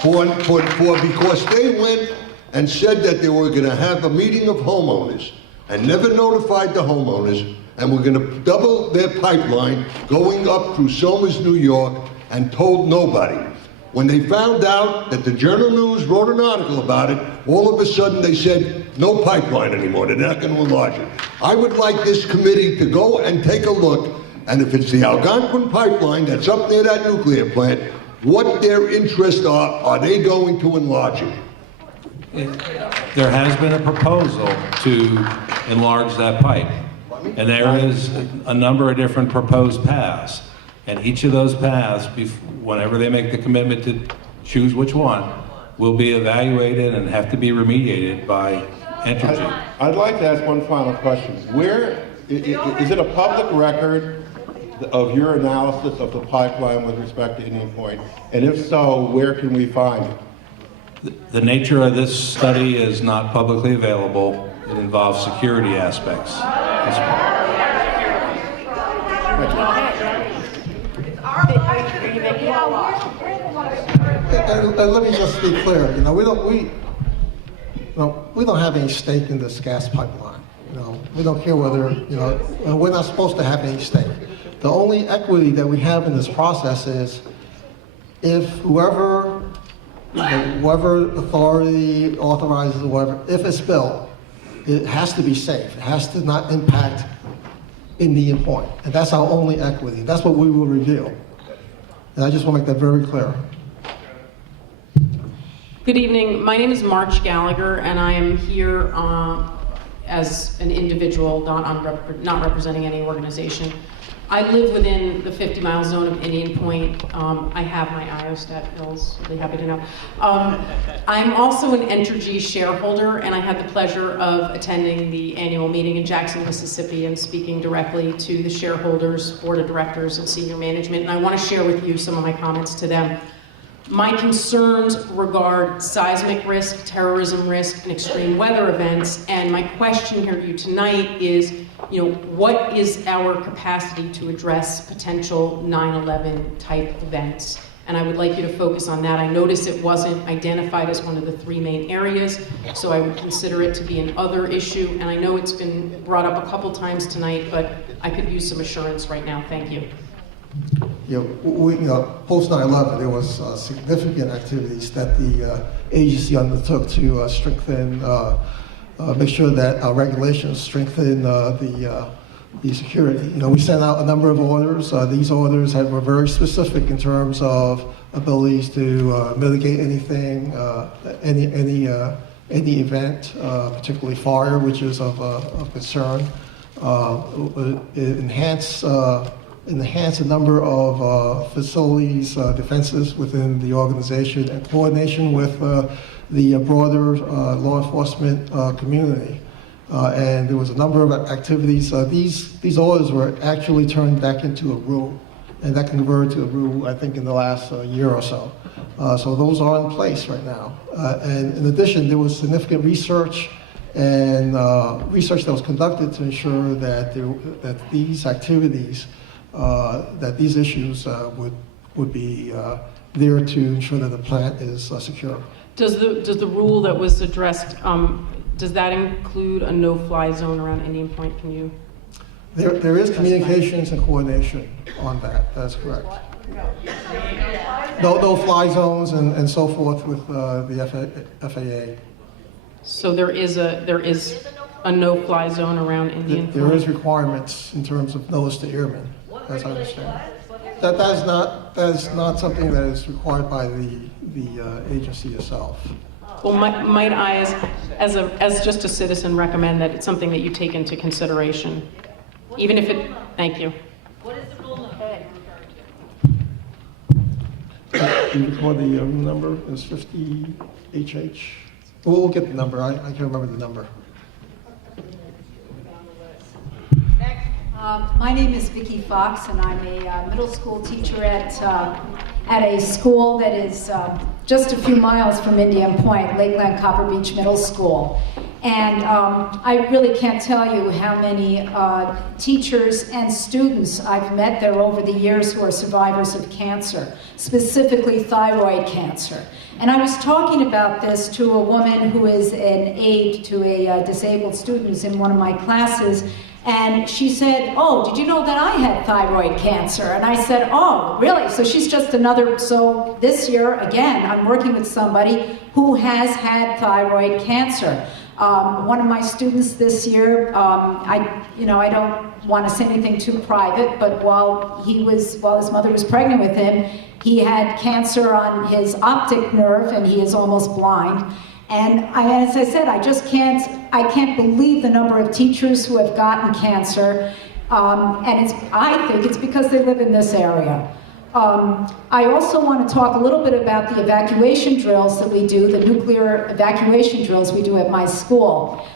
because they went and said that they were going to have a meeting of homeowners and never notified the homeowners, and were going to double their pipeline going up through Somers, New York, and told nobody. When they found out that the Journal News wrote an article about it, all of a sudden they said, no pipeline anymore, they're not going to enlarge it. I would like this committee to go and take a look, and if it's the Algonquin pipeline that's up near that nuclear plant, what their interests are they going to enlarge it? There has been a proposal to enlarge that pipe, and there is a number of different proposed paths. And each of those paths, whenever they make the commitment to choose which one, will be evaluated and have to be remediated by Entergy. I'd like to ask one final question. Is it a public record of your analysis of the pipeline with respect to Indian Point? And if so, where can we find it? The nature of this study is not publicly available. It involves security aspects. And let me just be clear. We don't have any stake in this gas pipeline. We don't care whether we're not supposed to have any stake. The only equity that we have in this process is if whoever authority authorizes whatever, if it's built, it has to be safe. It has to not impact Indian Point. And that's our only equity. That's what we will reveal. And I just want to make that very clear. Good evening. My name is March Gallagher, and I am here as an individual, not representing any organization. I live within the 50-mile zone of Indian Point. I have my IOSTAT bills, really happy to know. I'm also an Entergy shareholder, and I had the pleasure of attending the annual meeting in Jackson, Mississippi, and speaking directly to the shareholders, board of directors, and senior management. And I want to share with you some of my comments to them. My concerns regard seismic risk, terrorism risk, and extreme weather events. And my question here to you tonight is, what is our capacity to address potential 9/11 type events? And I would like you to focus on that. I noticed it wasn't identified as one of the three main areas, so I would consider it to be an other issue. And I know it's been brought up a couple times tonight, but I could use some assurance right now. Thank you. Post 9/11, there was significant activities that the agency undertook to strengthen, make sure that our regulations strengthen the security. We sent out a number of orders. These orders were very specific in terms of abilities to mitigate anything, any event, particularly fire, which is of concern. Enhance a number of facilities, defenses within the organization, and coordination with the broader law enforcement community. And there was a number of activities. These orders were actually turned back into a rule, and that converted to a rule, I think, in the last year or so. So those are in place right now. And in addition, there was significant research and research that was conducted to ensure that that these activities, that these issues would be there to ensure that the plant is secure. Does the rule that was addressed, does that include a no-fly zone around Indian Point? Can you? There is communications and coordination on that. That's correct. No fly zones and so forth with the FAA. So there is a no-fly zone around Indian Point? There is requirements in terms of nose to airmen, as I understand. That is not something that is required by the agency itself. Well, might I, as just a citizen, recommend that it's something that you take into consideration, even if it. Thank you. What is the rule number? Before the room number is 50 HH. We'll get the number. I can't remember the number. My name is Vicki Fox, and I'm a middle school teacher at a school that is just a few miles from Indian Point, Lakeland Copper Beach Middle School. And I really can't tell you how many teachers and students I've met there over the years who are survivors of cancer, specifically thyroid cancer. And I was talking about this to a woman who is an aide to a disabled student in one of my classes, and she said, "Oh, did you know that I had thyroid cancer?" And I said, "Oh, really?" So she's just another, so this year, again, I'm working with somebody who has had thyroid cancer. One of my students this year, I don't want to say anything too private, but while his mother was pregnant with him, he had cancer on his optic nerve, and he is almost blind. And as I said, I can't believe the number of teachers who have gotten cancer, and I think it's because they live in this area. I also want to talk a little bit about the evacuation drills that we do, the nuclear evacuation drills we do at my school.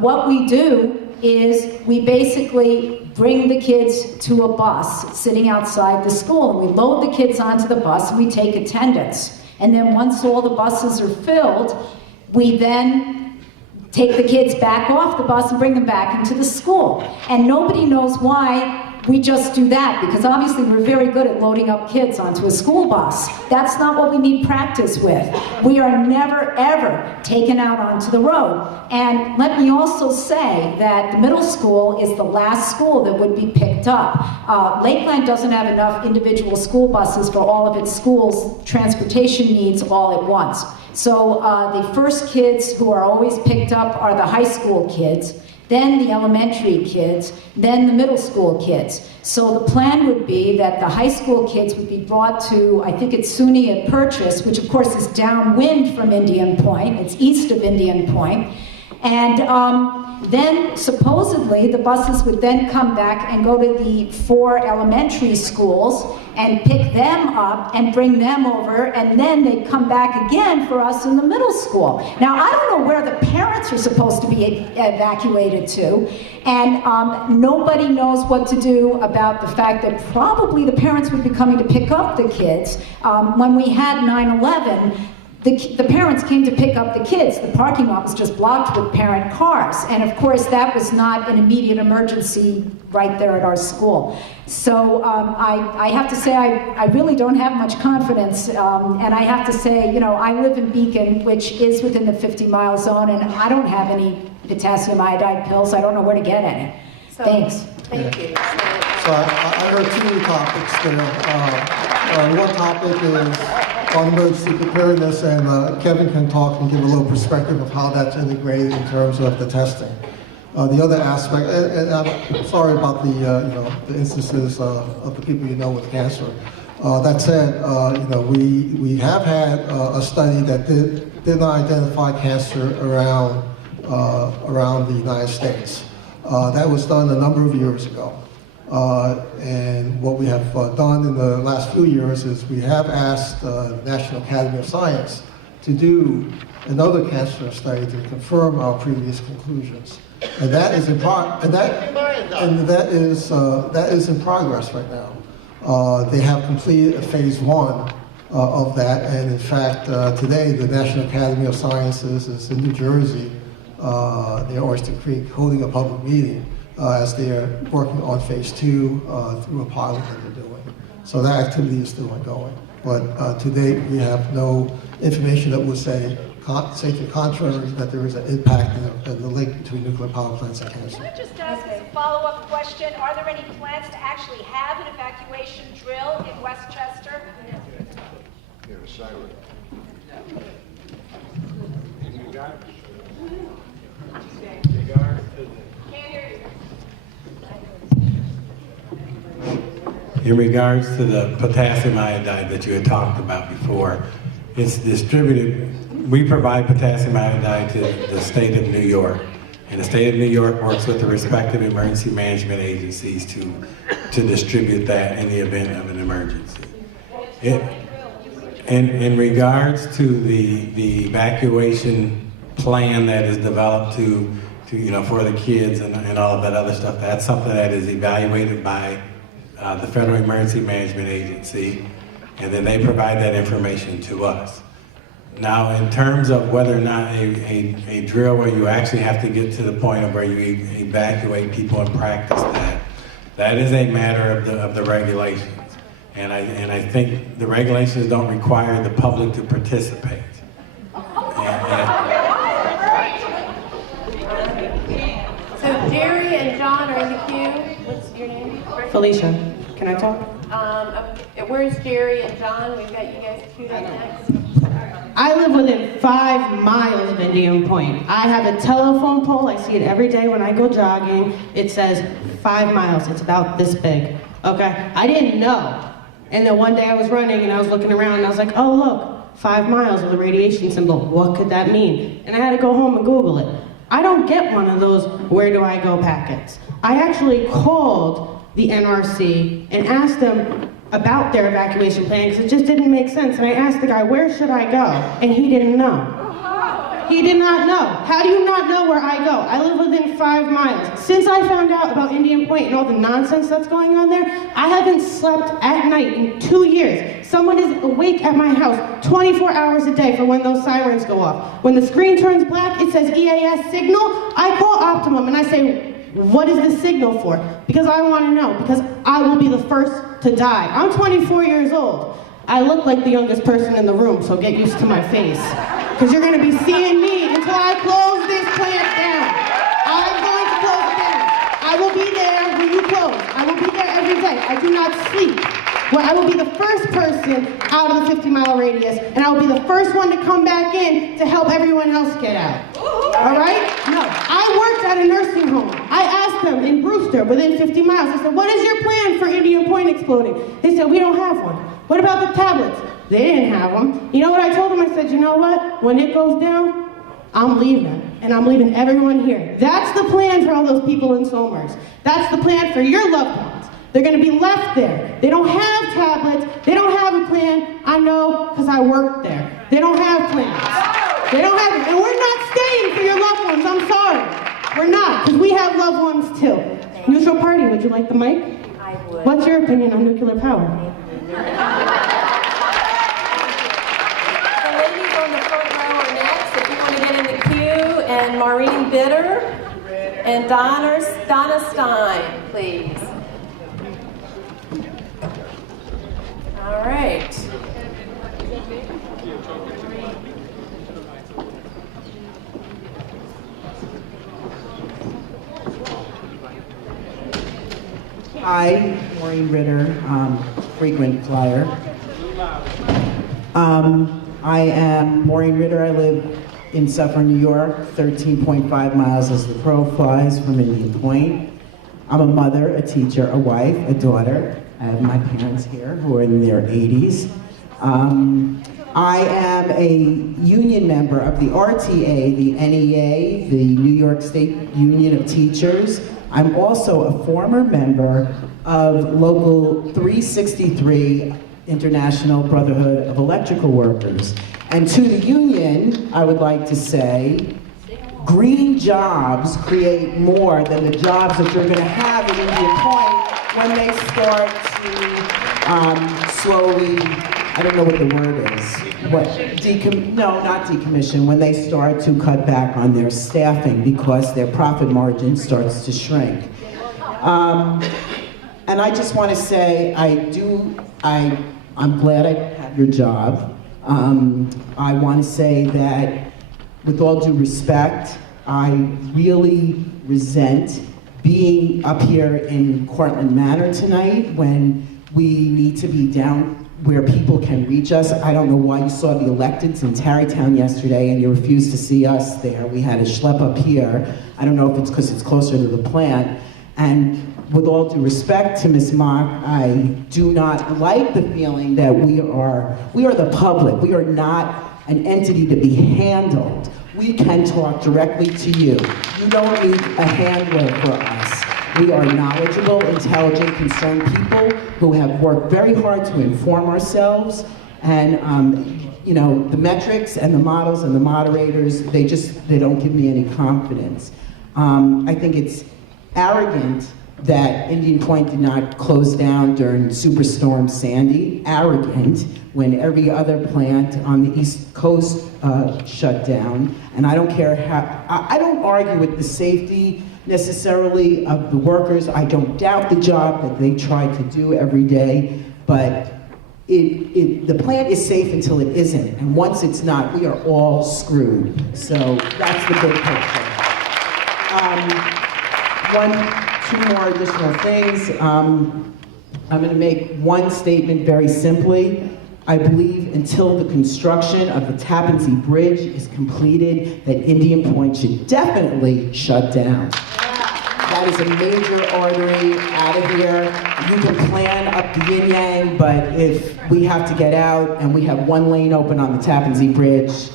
What we do is we basically bring the kids to a bus sitting outside the school, and we load the kids onto the bus, and we take attendance. And then once all the buses are filled, we then take the kids back off the bus and bring them back into the school. And nobody knows why we just do that, because obviously we're very good at loading up kids onto a school bus. That's not what we need practice with. We are never, ever taken out onto the road. And let me also say that the middle school is the last school that would be picked up. Lakeland doesn't have enough individual school buses for all of its schools' transportation needs all at once. So the first kids who are always picked up are the high school kids, then the elementary kids, then the middle school kids. So the plan would be that the high school kids would be brought to, I think it's SUNY at Purchase, which of course is downwind from Indian Point, it's east of Indian Point. And then supposedly the buses would then come back and go to the 4 elementary schools and pick them up and bring them over, and then they'd come back again for us in the middle school. Now, I don't know where the parents are supposed to be evacuated to, and nobody knows what to do about the fact that probably the parents would be coming to pick up the kids. When we had 9/11, the parents came to pick up the kids. The parking lot was just blocked with parent cars. And of course, that was not an immediate emergency right there at our school. So I have to say, I really don't have much confidence. And I have to say, I live in Beacon, which is within the 50-mile zone, and I don't have any potassium iodide pills. I don't know where to get any. Thanks. Thank you. So I heard 2 topics there. One topic is on emergency preparedness, and Kevin can talk and give a little perspective of how that's integrated in terms of the testing. The other aspect, and I'm sorry about the instances of the people with cancer. That said, we have had a study that did not identify cancer around the United States. That was done a number of years ago. And what we have done in the last few years is we have asked the National Academy of Science to do another cancer study to confirm our previous conclusions. And that is in progress right now. They have completed a phase 1 of that, and in fact, today the National Academy of Sciences is in New Jersey near Oyster Creek holding a public meeting as they're working on phase 2 through a pilot that they're doing. So that activity is still ongoing. But to date, we have no information that would say to the contrary, that there is an impact in the link between nuclear power plants and cancer. Can I just ask as a follow-up question, are there any plans to actually have an evacuation drill in Westchester? In regards to the potassium iodide that you had talked about before, it's distributed. We provide potassium iodide to the state of New York, and the state of New York works with the respective emergency management agencies to distribute that in the event of an emergency. In regards to the evacuation plan that is developed to for the kids and all of that other stuff, that's something that is evaluated by the Federal Emergency Management Agency, and then they provide that information to us. Now, in terms of whether or not a drill where you actually have to get to the point of where you evacuate people and practice that is a matter of the regulations. And I think the regulations don't require the public to participate. So Jerry and John are in the queue. What's your name? Felicia, can I talk? Okay. Where's Jerry and John? We've got you guys queued up next. I live within 5 miles of Indian Point. I have a telephone pole. I see it every day when I go jogging. It says 5 miles. It's about this big. Okay? I didn't know. And then one day I was running and I was looking around and I was like, oh look, 5 miles with a radiation symbol. What could that mean? And I had to go home and Google it. I don't get one of those where do I go packets. I actually called the NRC and asked them about their evacuation plan because it just didn't make sense. And I asked the guy, where should I go? And he didn't know. He did not know. How do you not know where I go? I live within 5 miles. Since I found out about Indian Point and all the nonsense that's going on there, I haven't slept at night in 2 years. Someone is awake at my house 24 hours a day for when those sirens go off. When the screen turns black, it says EAS signal. I call Optimum and I say, what is this signal for? Because I want to know, because I will be the first to die. I'm 24 years old. I look like the youngest person in the room, so get used to my face. Because you're going to be seeing me until I close this plant down. I'm going to close it down. I will be there when you close. I will be there every day. I do not sleep. Well, I will be the first person out of the 50-mile radius, and I will be the first one to come back in to help everyone else get out. All right? No. I worked at a nursing home. I asked them in Brewster, within 50 miles, I said, what is your plan for Indian Point exploding? They said, we don't have one. What about the tablets? They didn't have them. You know what I told them? I said, you know what? When it goes down, I'm leaving. And I'm leaving everyone here. That's the plan for all those people in Somers. That's the plan for your loved ones. They're going to be left there. They don't have tablets. They don't have a plan. I know because I worked there. They don't have plans. They don't have it. And we're not staying for your loved ones. I'm sorry. We're not, because we have loved ones too. Neutral party, would you like the mic? I would. What's your opinion on nuclear power? The ladies on the front row are next, if you want to get in the queue, and Maureen Bitter and Donna Stein, please. All right. Hi, Maureen Ritter, frequent flyer. I am Maureen Ritter. I live in Suffern, New York, 13.5 miles as the crow flies from Indian Point. I'm a mother, a teacher, a wife, a daughter. I have my parents here who are in their 80s. I am a union member of the RTA, the NEA, the New York State Union of Teachers. I'm also a former member of Local 363, International Brotherhood of Electrical Workers. And to the union, I would like to say, green jobs create more than the jobs that you're going to have in Indian Point when they start to slowly I don't know what the word is. No, not decommission, when they start to cut back on their staffing because their profit margin starts to shrink. And I just want to say, I'm glad I have your job. I want to say that, with all due respect, I really resent being up here in Cortland Manor tonight when we need to be down where people can reach us. I don't know why you saw the electeds in Tarrytown yesterday and you refused to see us there. We had a schlep up here. I don't know if it's because it's closer to the plant. And with all due respect to Ms. Mock, I do not like the feeling that we are the public. We are not an entity to be handled. We can talk directly to you. You don't need a handler for us. We are knowledgeable, intelligent, concerned people who have worked very hard to inform ourselves. And you know, the metrics and the models and the moderators, they don't give me any confidence. I think it's arrogant that Indian Point did not close down during Superstorm Sandy. Arrogant when every other plant on the East Coast shut down. And I don't care how, I don't argue with the safety necessarily of the workers. I don't doubt the job that they try to do every day, but the plant is safe until it isn't. And once it's not, we are all screwed. So that's the big picture. Two more additional things. I'm going to make one statement very simply. I believe until the construction of the Tappan Zee Bridge is completed, that Indian Point should definitely shut down. That is a major artery out of here. You can plan up the yin yang, but if we have to get out and we have one lane open on the Tappan Zee Bridge,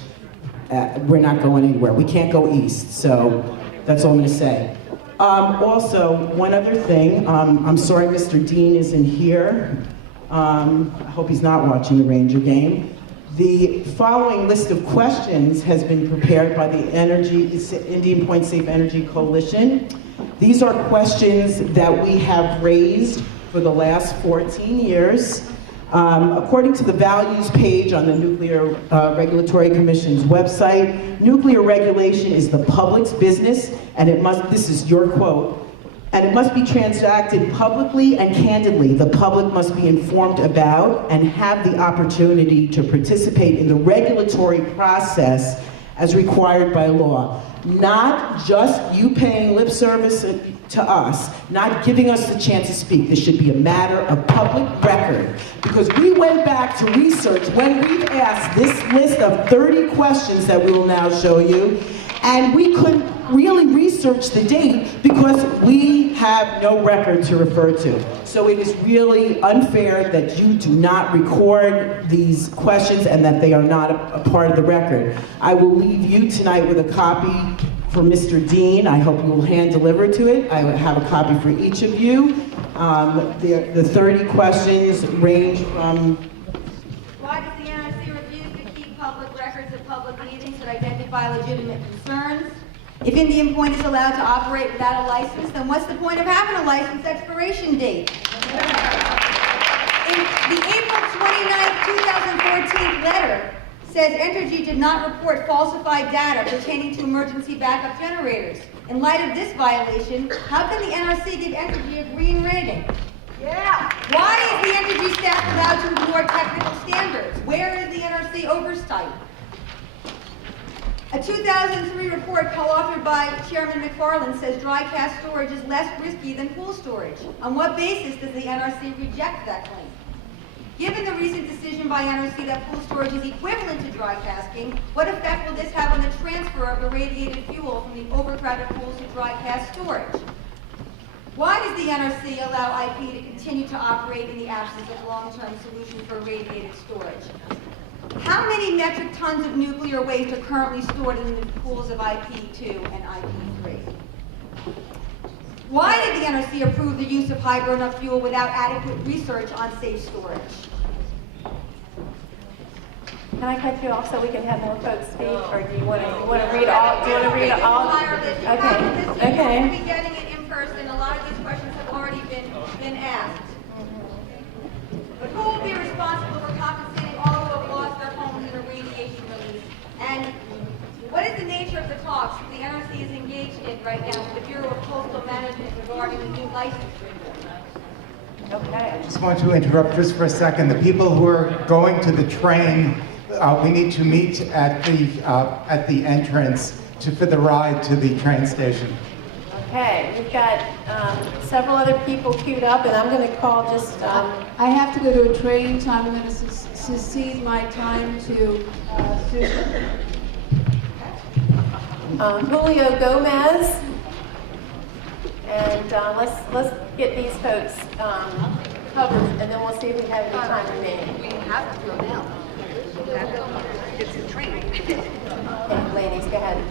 we're not going anywhere. We can't go east, so that's all I'm going to say. Also, one other thing, I'm sorry Mr. Dean isn't here. I hope he's not watching the Ranger game. The following list of questions has been prepared by the Indian Point Safe Energy Coalition. These are questions that we have raised for the last 14 years. According to the values page on the Nuclear Regulatory Commission's website, nuclear regulation is the public's business, and this is your quote, and it must be transacted publicly and candidly. The public must be informed about and have the opportunity to participate in the regulatory process as required by law. Not just you paying lip service to us, not giving us the chance to speak. This should be a matter of public record. Because we went back to research when we've asked this list of 30 questions that we will now show you, and we couldn't really research the date because we have no record to refer to. So it is really unfair that you do not record these questions and that they are not a part of the record. I will leave you tonight with a copy for Mr. Dean. I hope you will hand deliver to it. I will have a copy for each of you. The 30 questions range from... Why does the NRC refuse to keep public records of public meetings that identify legitimate concerns? If Indian Point is allowed to operate without a license, then what's the point of having a license expiration date? In the April 29, 2014 letter says Entergy did not report falsified data pertaining to emergency backup generators. In light of this violation, how can the NRC give Entergy a green rating? Yeah. Why is the Entergy staff allowed to ignore technical standards? Where is the NRC oversight? A 2003 report co-authored by Chairman McFarland says dry cask storage is less risky than pool storage. On what basis does the NRC reject that claim? Given the recent decision by NRC that pool storage is equivalent to dry casking, what effect will this have on the transfer of irradiated fuel from the overcrowded pools to dry cask storage? Why does the NRC allow IP to continue to operate in the absence of long-term solutions for irradiated storage? How many metric tons of nuclear waste are currently stored in the pools of IP2 and IP3? Why did the NRC approve the use of high burn-up fuel without adequate research on safe storage? Can I cut you off so we can have more folks speak, or do you want to read all? Do you want to read all? Okay. Okay. We'll be getting it in person. A lot of these questions have already been asked. But who will be responsible for compensating right now to the Bureau of Coastal Management regarding the new license renewal. Okay. Just want to interrupt just for a second. The people who are going to the train, we need to meet at the entrance for the ride to the train station. Okay, we've got several other people queued up, and I'm going to call just... I have to go to a training, so I'm going to secede my time to Susan. Julio Gomez, and let's get these folks covered, and then we'll see if we have any time remaining. We have to go now. It's the train. Okay, ladies, go ahead.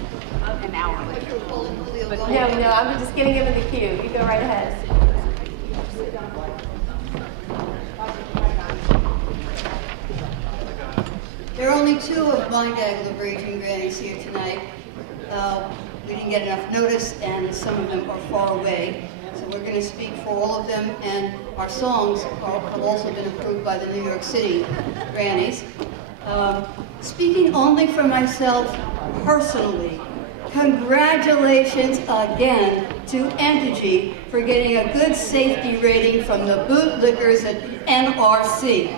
An hour later. No, I'm just getting him in the queue. You go right ahead. There are only two of my gaggle of raging grannies here tonight. We didn't get enough notice, and some of them are far away. So we're going to speak for all of them, and our songs have also been approved by the New York City grannies. Speaking only for myself personally, congratulations again to Entergy for getting a good safety rating from the bootlickers at NRC.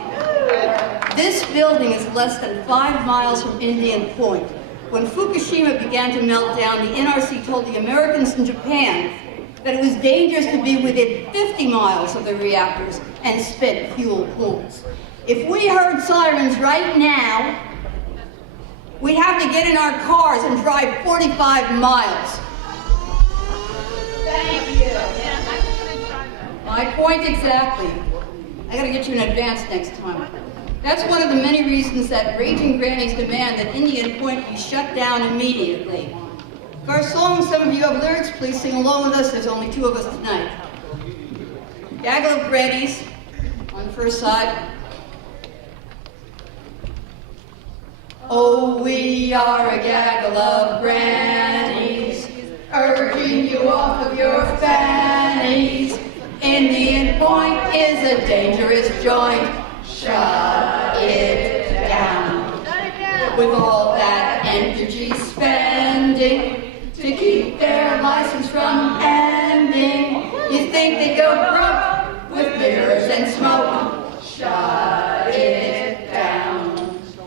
This building is less than 5 miles from Indian Point. When Fukushima began to melt down, the NRC told the Americans in Japan that it was dangerous to be within 50 miles of the reactors and spent fuel pools. If we heard sirens right now, we'd have to get in our cars and drive 45 miles. Thank you. My point exactly. I gotta get you in advance next time. That's one of the many reasons that Raging Grannies demand that Indian Point be shut down immediately. For our song, some of you have lyrics, please sing along with us. There's only 2 of us tonight. Gaggle of Grannies, on the first side. Oh, we are a gaggle of grannies, urging you off of your fannies. Indian Point is a dangerous joint. Shut it down. With all that energy spending to keep their license from ending, you think they go broke with mirrors and smoke. Shut it down.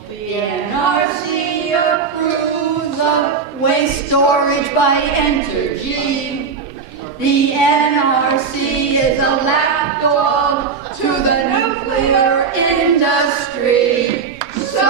The NRC approves of waste storage by Entergy. The NRC is a lapdog to the nuclear industry. So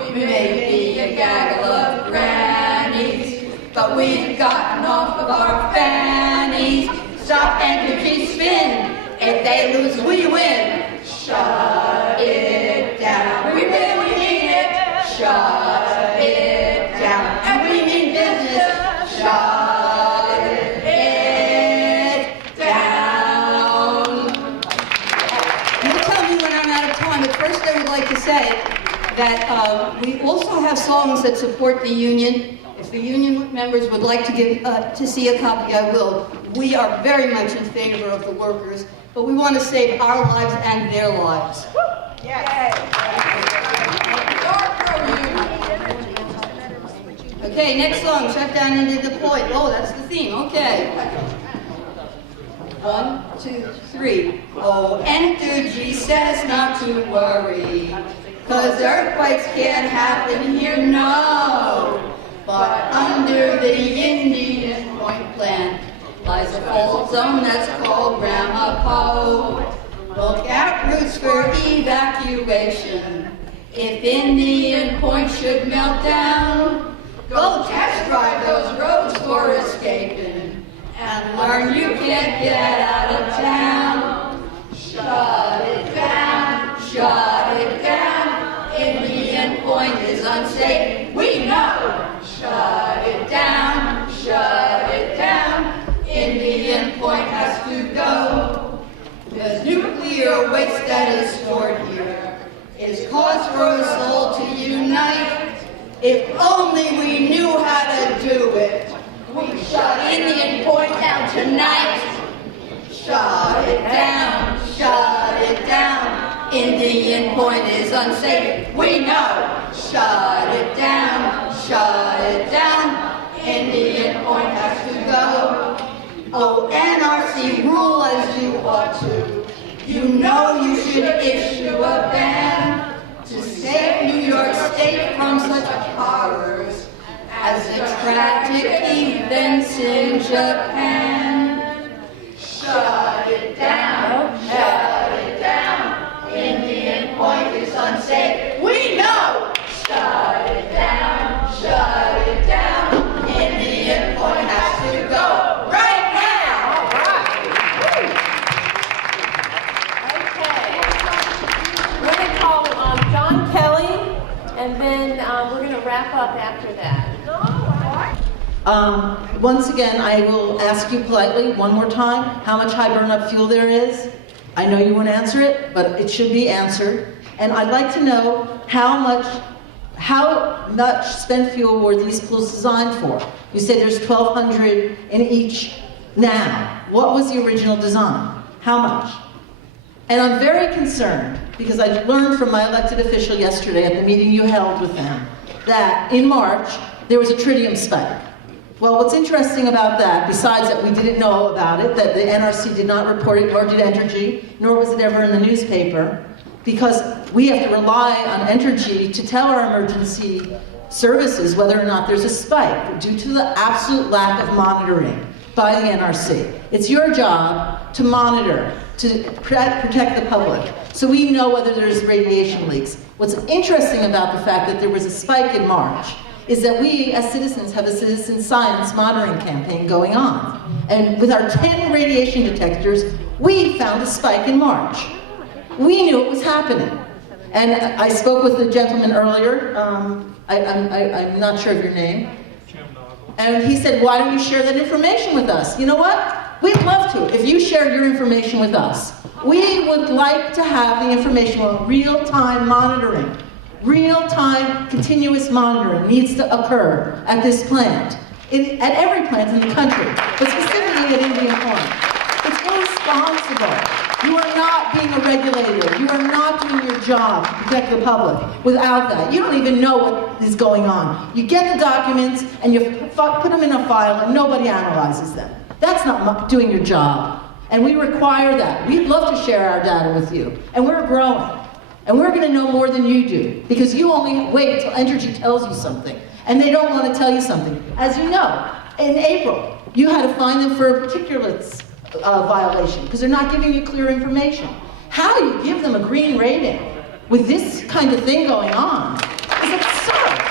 we may be a gaggle of grannies, but we've gotten off of our fannies. Stop Entergy spin. If they lose, we win. Shut it down. We really mean it. Shut it down. And we mean business. Shut it down. You tell me when I'm out of time, but first I would like to say that we also have songs that support the union. If the union members would like to give to see a copy, I will. We are very much in favor of the workers, but we want to save our lives and their lives. Okay, next song, Shut Down Into the Point. Oh, that's the theme, okay. 1, 2, 3. Oh, Entergy says not to worry, 'cause earthquakes can't happen here, no. But under the Indian Point plant lies a fault zone that's called Ramapo. Look out routes for evacuation. If Indian Point should melt down, go test drive those roads for escaping and learn you can't get out of town. Shut it down, shut it down. Indian Point is unsafe, we know. Shut it down, shut it down. Indian Point has to go. The nuclear waste that is stored here is cause for us all to unite. If only we knew how to do it, we'd shut Indian Point down tonight. Shut it down, shut it down. Indian Point is unsafe, we know. Shut it down, shut it down. Indian Point has to go. NRC rule as you ought to. You know you should issue a ban to save New York State from such horrors as the tragic events in Japan. Shut it down, shut it down. Indian Point is unsafe. We know. Shut it down, shut it down. Indian Point has to go right now. All right. Okay. We're going to call John Kelly, and then we're going to wrap up after that. Once again, I will ask you politely one more time how much high burn-up fuel there is. I know you won't answer it, but it should be answered. And I'd like to know how much spent fuel were these pools designed for? You say there's 1,200 in each now. What was the original design? How much? And I'm very concerned, because I learned from my elected official yesterday at the meeting you held with them, that in March, there was a tritium spike. Well, what's interesting about that, besides that we didn't know about it, that the NRC did not report it, nor did Entergy, nor was it ever in the newspaper, because we have to rely on Entergy to tell our emergency services whether or not there's a spike due to the absolute lack of monitoring by the NRC. It's your job to monitor, to protect the public, so we know whether there's radiation leaks. What's interesting about the fact that there was a spike in March is that we, as citizens, have a citizen science monitoring campaign going on. And with our 10 radiation detectors, we found a spike in March. We knew it was happening. And I spoke with the gentleman earlier, I'm not sure of your name, and he said, why don't you share that information with us? You know what? We'd love to, if you shared your information with us. We would like to have the information on real-time monitoring. Real-time, continuous monitoring needs to occur at this plant, at every plant in the country, but specifically at Indian Point. It's irresponsible. You are not being a regulator. You are not doing your job to protect the public without that. You don't even know what is going on. You get the documents and you put them in a file and nobody analyzes them. That's not doing your job. And we require that. We'd love to share our data with you. And we're growing. And we're going to know more than you do, because you only wait until Entergy tells you something, and they don't want to tell you something. As you know, in April, you had to fine them for a particulates violation, because they're not giving you clear information. How do you give them a green rating with this kind of thing going on is absurd.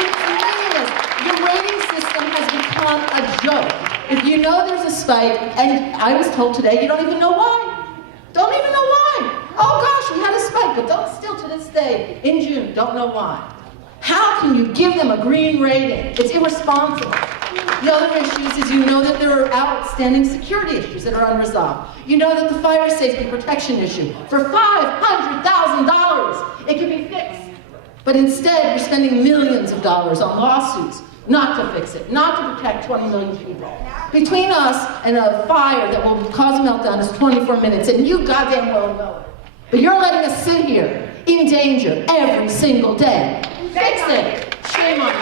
It's meaningless. The rating system has become a joke. If you know there's a spike, and I was told today you don't even know why. Don't even know why. Oh gosh, we had a spike, but don't still to this day, in June, don't know why. How can you give them a green rating? It's irresponsible. The other issues is you know that there are outstanding security issues that are unresolved. You know that the fire safety protection issue, for $500,000, it can be fixed. But instead, you're spending millions of dollars on lawsuits not to fix it, not to protect 20 million people. Between us and a fire that will cause a meltdown is 24 minutes, and you goddamn well know it. But you're letting us sit here in danger every single day. Fix it. Shame on you.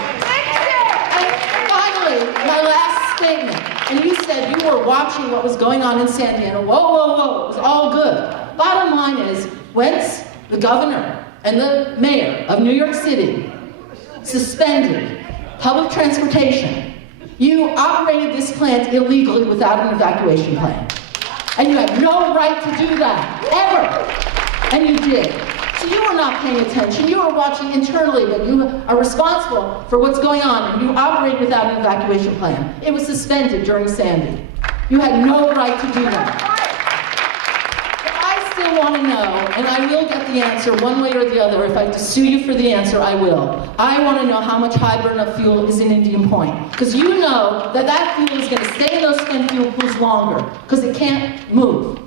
And finally, my last statement. And you said you were watching what was going on in San Diego. Whoa, whoa, whoa. It was all good. Bottom line is, once the governor and the mayor of New York City suspended public transportation, you operated this plant illegally without an evacuation plan. And you had no right to do that, ever. And you did. So you were not paying attention. You were watching internally, but you are responsible for what's going on, and you operate without an evacuation plan. It was suspended during Sandy. You had no right to do that. But I still want to know, and I will get the answer one way or the other. If I have to sue you for the answer, I will. I want to know how much high burn-up fuel is in Indian Point. Because you know that that fuel is going to stay in those spent fuel pools longer, because it can't move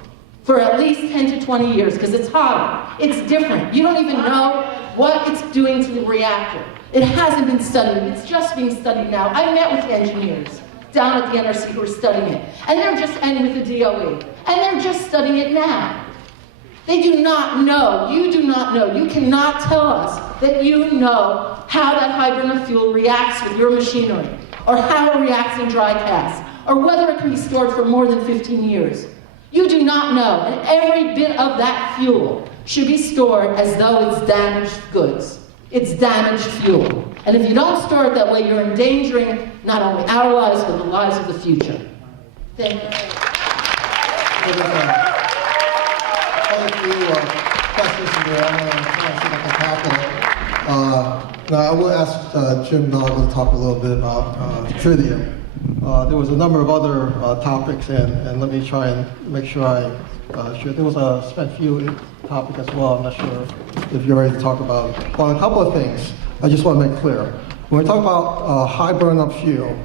for at least 10 to 20 years, because it's hotter. It's different. You don't even know what it's doing to the reactor. It hasn't been studied. It's just being studied now. I met with engineers down at the NRC who are studying it. And with the DOE. And they're just studying it now. They do not know. You do not know. You cannot tell us that you know how that high burn-up fuel reacts with your machinery, or how it reacts in dry cast, or whether it can be stored for more than 15 years. You do not know, and every bit of that fuel should be stored as though it's damaged goods. It's damaged fuel. And if you don't store it that way, you're endangering not only our lives, but the lives of the future. Thank you. Questions in there. I'm going to try to see if I can tackle it. Now, I will ask Jim Noggle to talk a little bit about tritium. There was a number of other topics, and let me try and make sure I share. There was a spent fuel topic as well. I'm not sure if you're ready to talk about it. Well, a couple of things I just want to make clear. When we talk about high burn-up fuel,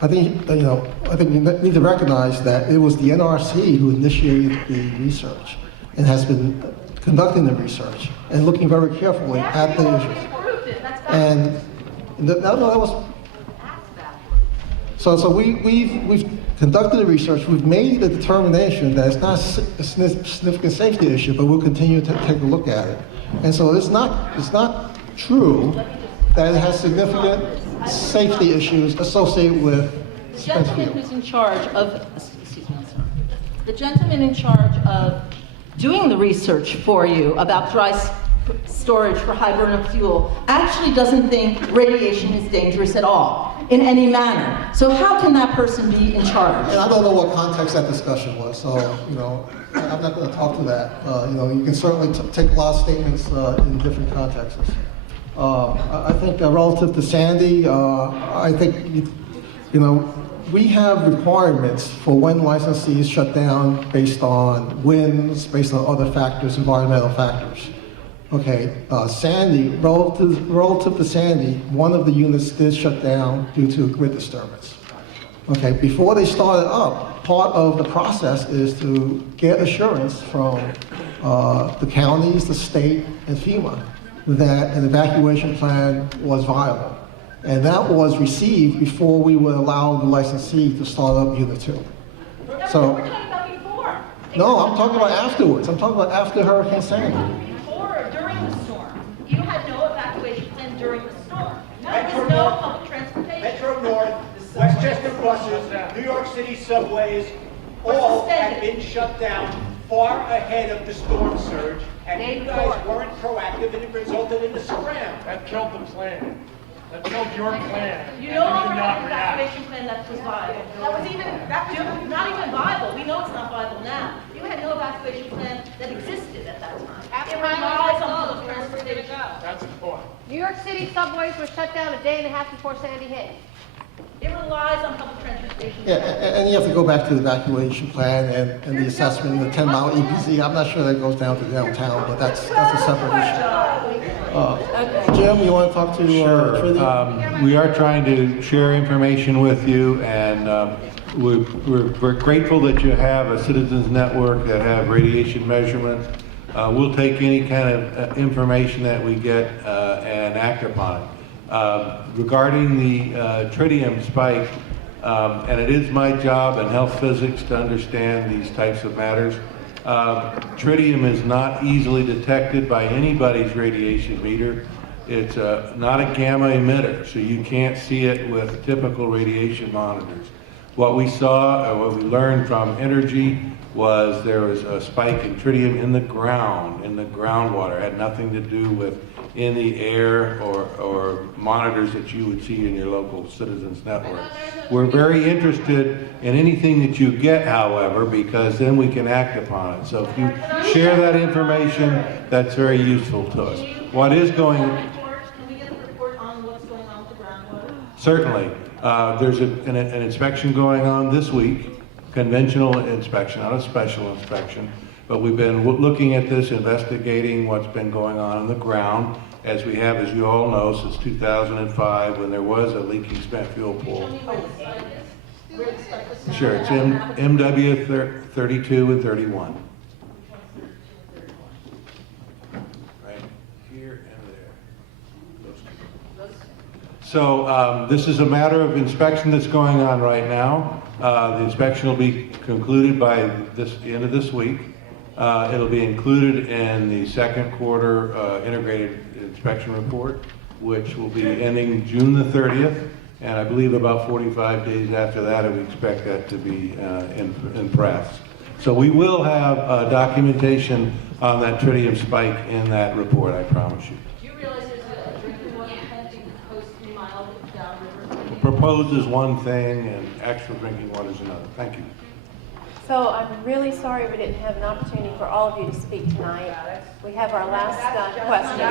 I think you need to recognize that it was the NRC who initiated the research and has been conducting the research and looking very carefully at the issues. And that was. So we've conducted the research. We've made the determination that it's not a significant safety issue, but we'll continue to take a look at it. And so it's not true that it has significant safety issues associated with The spent gentleman fuel. who's in charge of, excuse me, I'm sorry. The gentleman in charge of doing the research for you about dry storage for high burn-up fuel actually doesn't think radiation is dangerous at all, in any manner. So how can that person be in charge? And I don't know what context that discussion was, so I'm not going to talk to that. You can certainly take a lot of statements in different contexts. I think relative to Sandy, I think we have requirements for when licensees shut down based on winds, based on other factors, environmental factors. Okay, Sandy, relative to Sandy, one of the units did shut down due to grid disturbance. Okay, before they started up, part of the process is to get assurance from the counties, the state, and FEMA that an evacuation plan was viable. And that was received before we would allow the licensee to start up Unit 2. So, We're talking about before. no, I'm talking about afterwards. I'm talking about after Hurricane Sandy. During the storm. You had no evacuation plan during the storm. There was no public transportation. Metro North, Westchester buses, New York City subways, all have been shut down far ahead of the storm surge, and you guys weren't proactive, and it resulted in a scram. That killed the plan. That killed your plan. You no longer have an evacuation plan that was viable. That was not even viable. We know it's not viable now. You had no evacuation plan that existed at that time. It relies on public transportation. That's the point. New York City subways were shut down a day and a half before Sandy hit. It relies on public transportation. Yeah, and you have to go back to the evacuation plan and the assessment, the 10-mile EPZ. I'm not sure that goes down to downtown, but that's a separate issue. Jim, you want to talk to Trivia? We are trying to share information with you, and we're grateful that you have a citizens network that have radiation measurements. We'll take any kind of information that we get and act upon it. Regarding the tritium spike, and it is my job in health physics to understand these types of matters, tritium is not easily detected by anybody's radiation meter. It's not a gamma emitter, so you can't see it with typical radiation monitors. What we saw, what we learned from Energy, was there was a spike in tritium in the groundwater. It had nothing to do with in the air or monitors that you would see in your local citizens network. We're very interested in anything that you get, however, because then we can act upon it. So if you share that information, that's very useful to us. What is going on? Certainly. There's an inspection going on this week, conventional inspection, not a special inspection. But we've been looking at this, investigating what's been going on the ground, as we have, as you all know, since 2005, when there was a leaking spent fuel pool. Sure, it's MW 32 and 31. Right here and there. So this is a matter of inspection that's going on right now. The inspection will be concluded by the end of this week. It'll be included in the second quarter integrated inspection report, which will be ending June the 30th. And I believe about 45 days after that, we expect that to be in press. So we will have documentation on that tritium spike in that report, I promise you. Do you realize there's a drinking water plant being proposed 3 miles downriver? Proposed is one thing, and actual drinking water is another. Thank you. So I'm really sorry we didn't have an opportunity for all of you to speak tonight. We have our last question.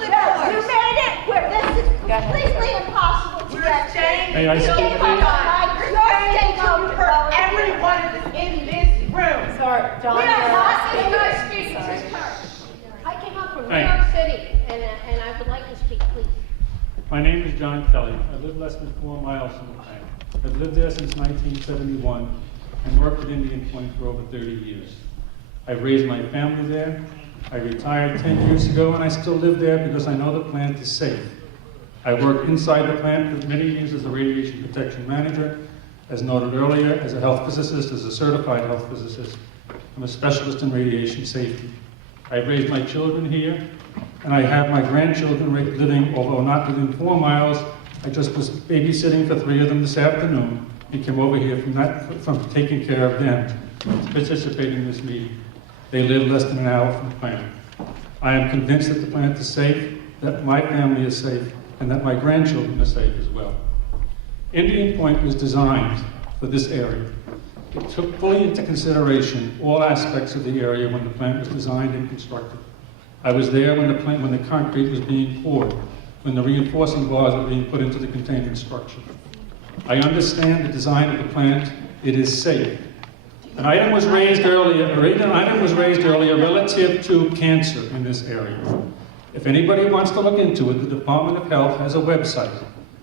You made it where this is completely impossible to get to. May I speak, please? You're taking for everyone in this room. Sorry, John. We are not speaking. going to speak his turn. I came up from New Thank York City, and I would like to speak, please. My name is John Kelly. I live less than 4 miles from the plant. I've lived there since 1971 and worked at Indian Point for over 30 years. I've raised my family there. I retired 10 years ago, and I still live there because I know the plant is safe. I worked inside the plant for many years as a radiation protection manager, as noted earlier, as a health physicist, as a certified health physicist. I'm a specialist in radiation safety. I raised my children here, and I have my grandchildren living, although not within 4 miles. I just was babysitting for 3 of them this afternoon and came over here from taking care of them to participate in this meeting. They live less than an hour from the plant. I am convinced that the plant is safe, that my family is safe, and that my grandchildren are safe as well. Indian Point was designed for this area. It took fully into consideration all aspects of the area when the plant was designed and constructed. I was there when the concrete was being poured, when the reinforcing bars were being put into the containment structure. I understand the design of the plant. It is safe. An item was raised earlier relative to cancer in this area. If anybody wants to look into it, the Department of Health has a website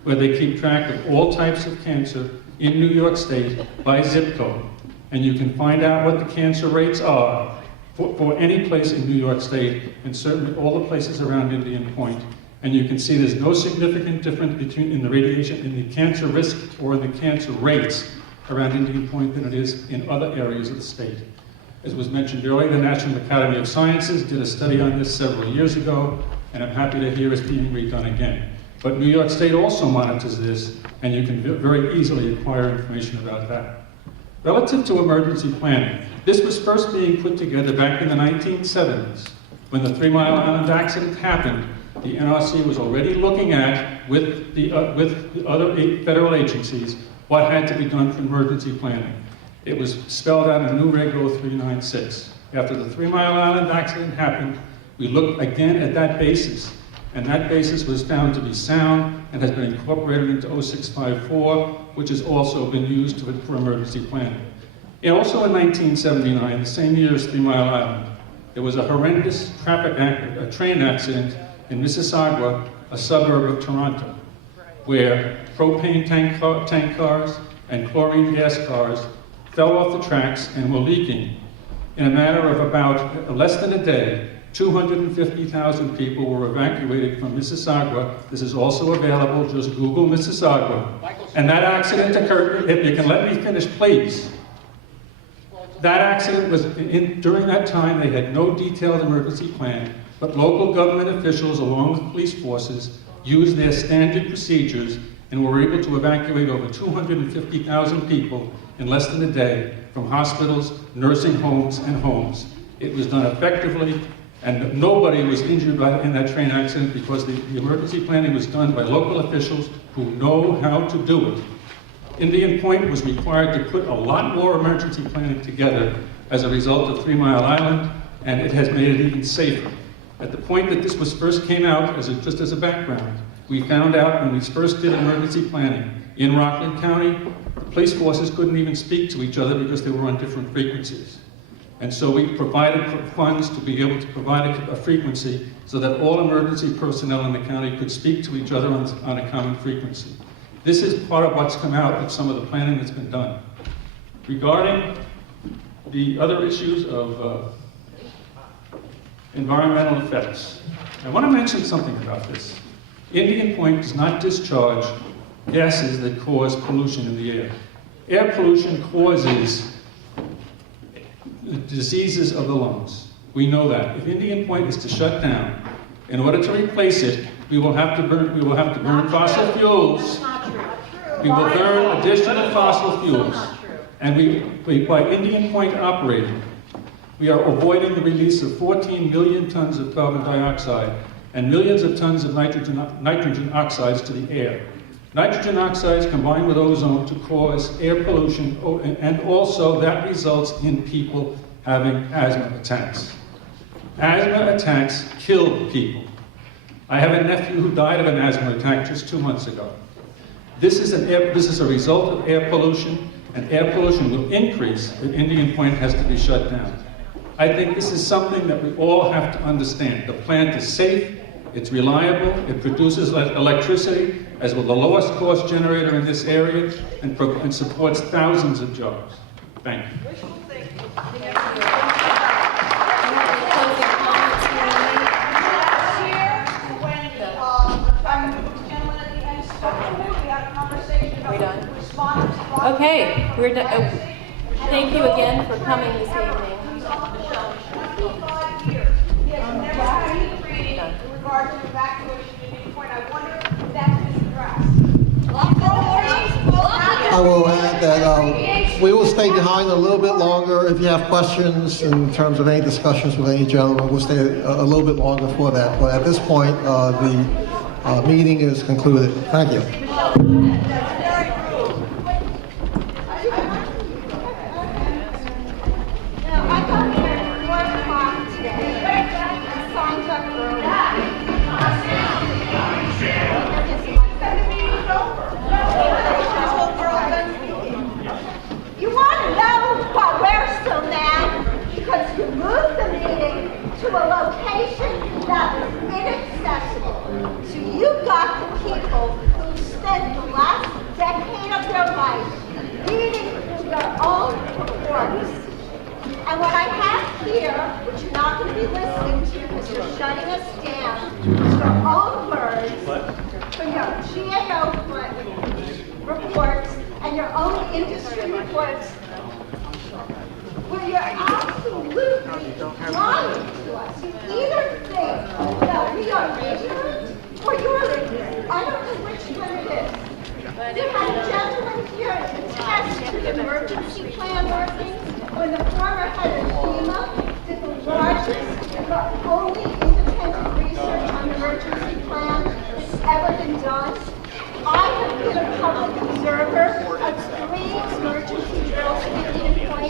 where they keep track of all types of cancer in New York State by zip code. And you can find out what the cancer rates are for any place in New York State, and certainly all the places around Indian Point. And you can see there's no significant difference in the radiation, in the cancer risk or in the cancer rates around Indian Point than it is in other areas of the state. As was mentioned earlier, the National Academy of Sciences did a study on this several years ago, and I'm happy to hear it's being redone again. But New York State also monitors this, and you can very easily acquire information about that. Relative to emergency planning, this was first being put together back in the 1970s. When the 3 Mile Island accident happened, the NRC was already looking at, with the other federal agencies, what had to be done for emergency planning. It was spelled out in New Reg 0396. After the 3 Mile Island accident happened, we looked again at that basis, and that basis was found to be sound and has been incorporated into 0654, which has also been used for emergency planning. And also in 1979, the same year as 3 Mile Island, there was a horrendous train accident in Mississauga, a suburb of Toronto, where propane tank cars and chlorine gas cars fell off the tracks and were leaking. In a matter of about less than a day, 250,000 people were evacuated from Mississauga. This is also available, just Google Mississauga. And that accident occurred, if you can let me finish, please. That accident was, during that time, they had no detailed emergency plan, but local government officials, along with police forces, used their standard procedures and were able to evacuate over 250,000 people in less than a day from hospitals, nursing homes, and homes. It was done effectively, and nobody was injured in that train accident because the emergency planning was done by local officials who know how to do it. Indian Point was required to put a lot more emergency planning together as a result of 3 Mile Island, and it has made it even safer. At the point that this first came out, just as a background, we found out when we first did emergency planning in Rockland County, the police forces couldn't even speak to each other because they were on different frequencies. And so we provided funds to be able to provide a frequency so that all emergency personnel in the county could speak to each other on a common frequency. This is part of what's come out of some of the planning that's been done. Regarding the other issues of environmental effects, I want to mention something about this. Indian Point does not discharge gases that cause pollution in the air. Air pollution causes diseases of the lungs. We know that. If Indian Point is to shut down, in order to replace it, We will have to burn fossil fuels. We will burn additional fossil fuels. And by Indian Point operating, we are avoiding the release of 14 million tons of carbon dioxide and millions of tons of nitrogen oxides to the air. Nitrogen oxides combine with ozone to cause air pollution, and also that results in people having asthma attacks. Asthma attacks kill people. I have a nephew who died of an asthma attack just 2 months ago. This is a result of air pollution, and air pollution will increase if Indian Point has to be shut down. I think this is something that we all have to understand. The plant is safe, it's reliable, it produces electricity as well the lowest cost generator in this area, and supports thousands of jobs. Thank you. Okay, we're done. Thank you again for coming this evening. In regard to evacuation at any point, I wonder if that is addressed. I will add that we will stay behind a little bit longer. If you have questions in terms of any discussions with any gentleman, we'll stay a little bit longer for that. But at this point, the meeting is concluded. Thank you. And what I have here, which you're not going to be listening to because you're shutting us down, is your own words from your GAO reports and your own industry reports, where you're absolutely lying to us. You either think that we are ignorant or you're ignorant. I don't know which one it is. You had a gentleman here attest to the emergency plan working when the former head of FEMA did the largest, the only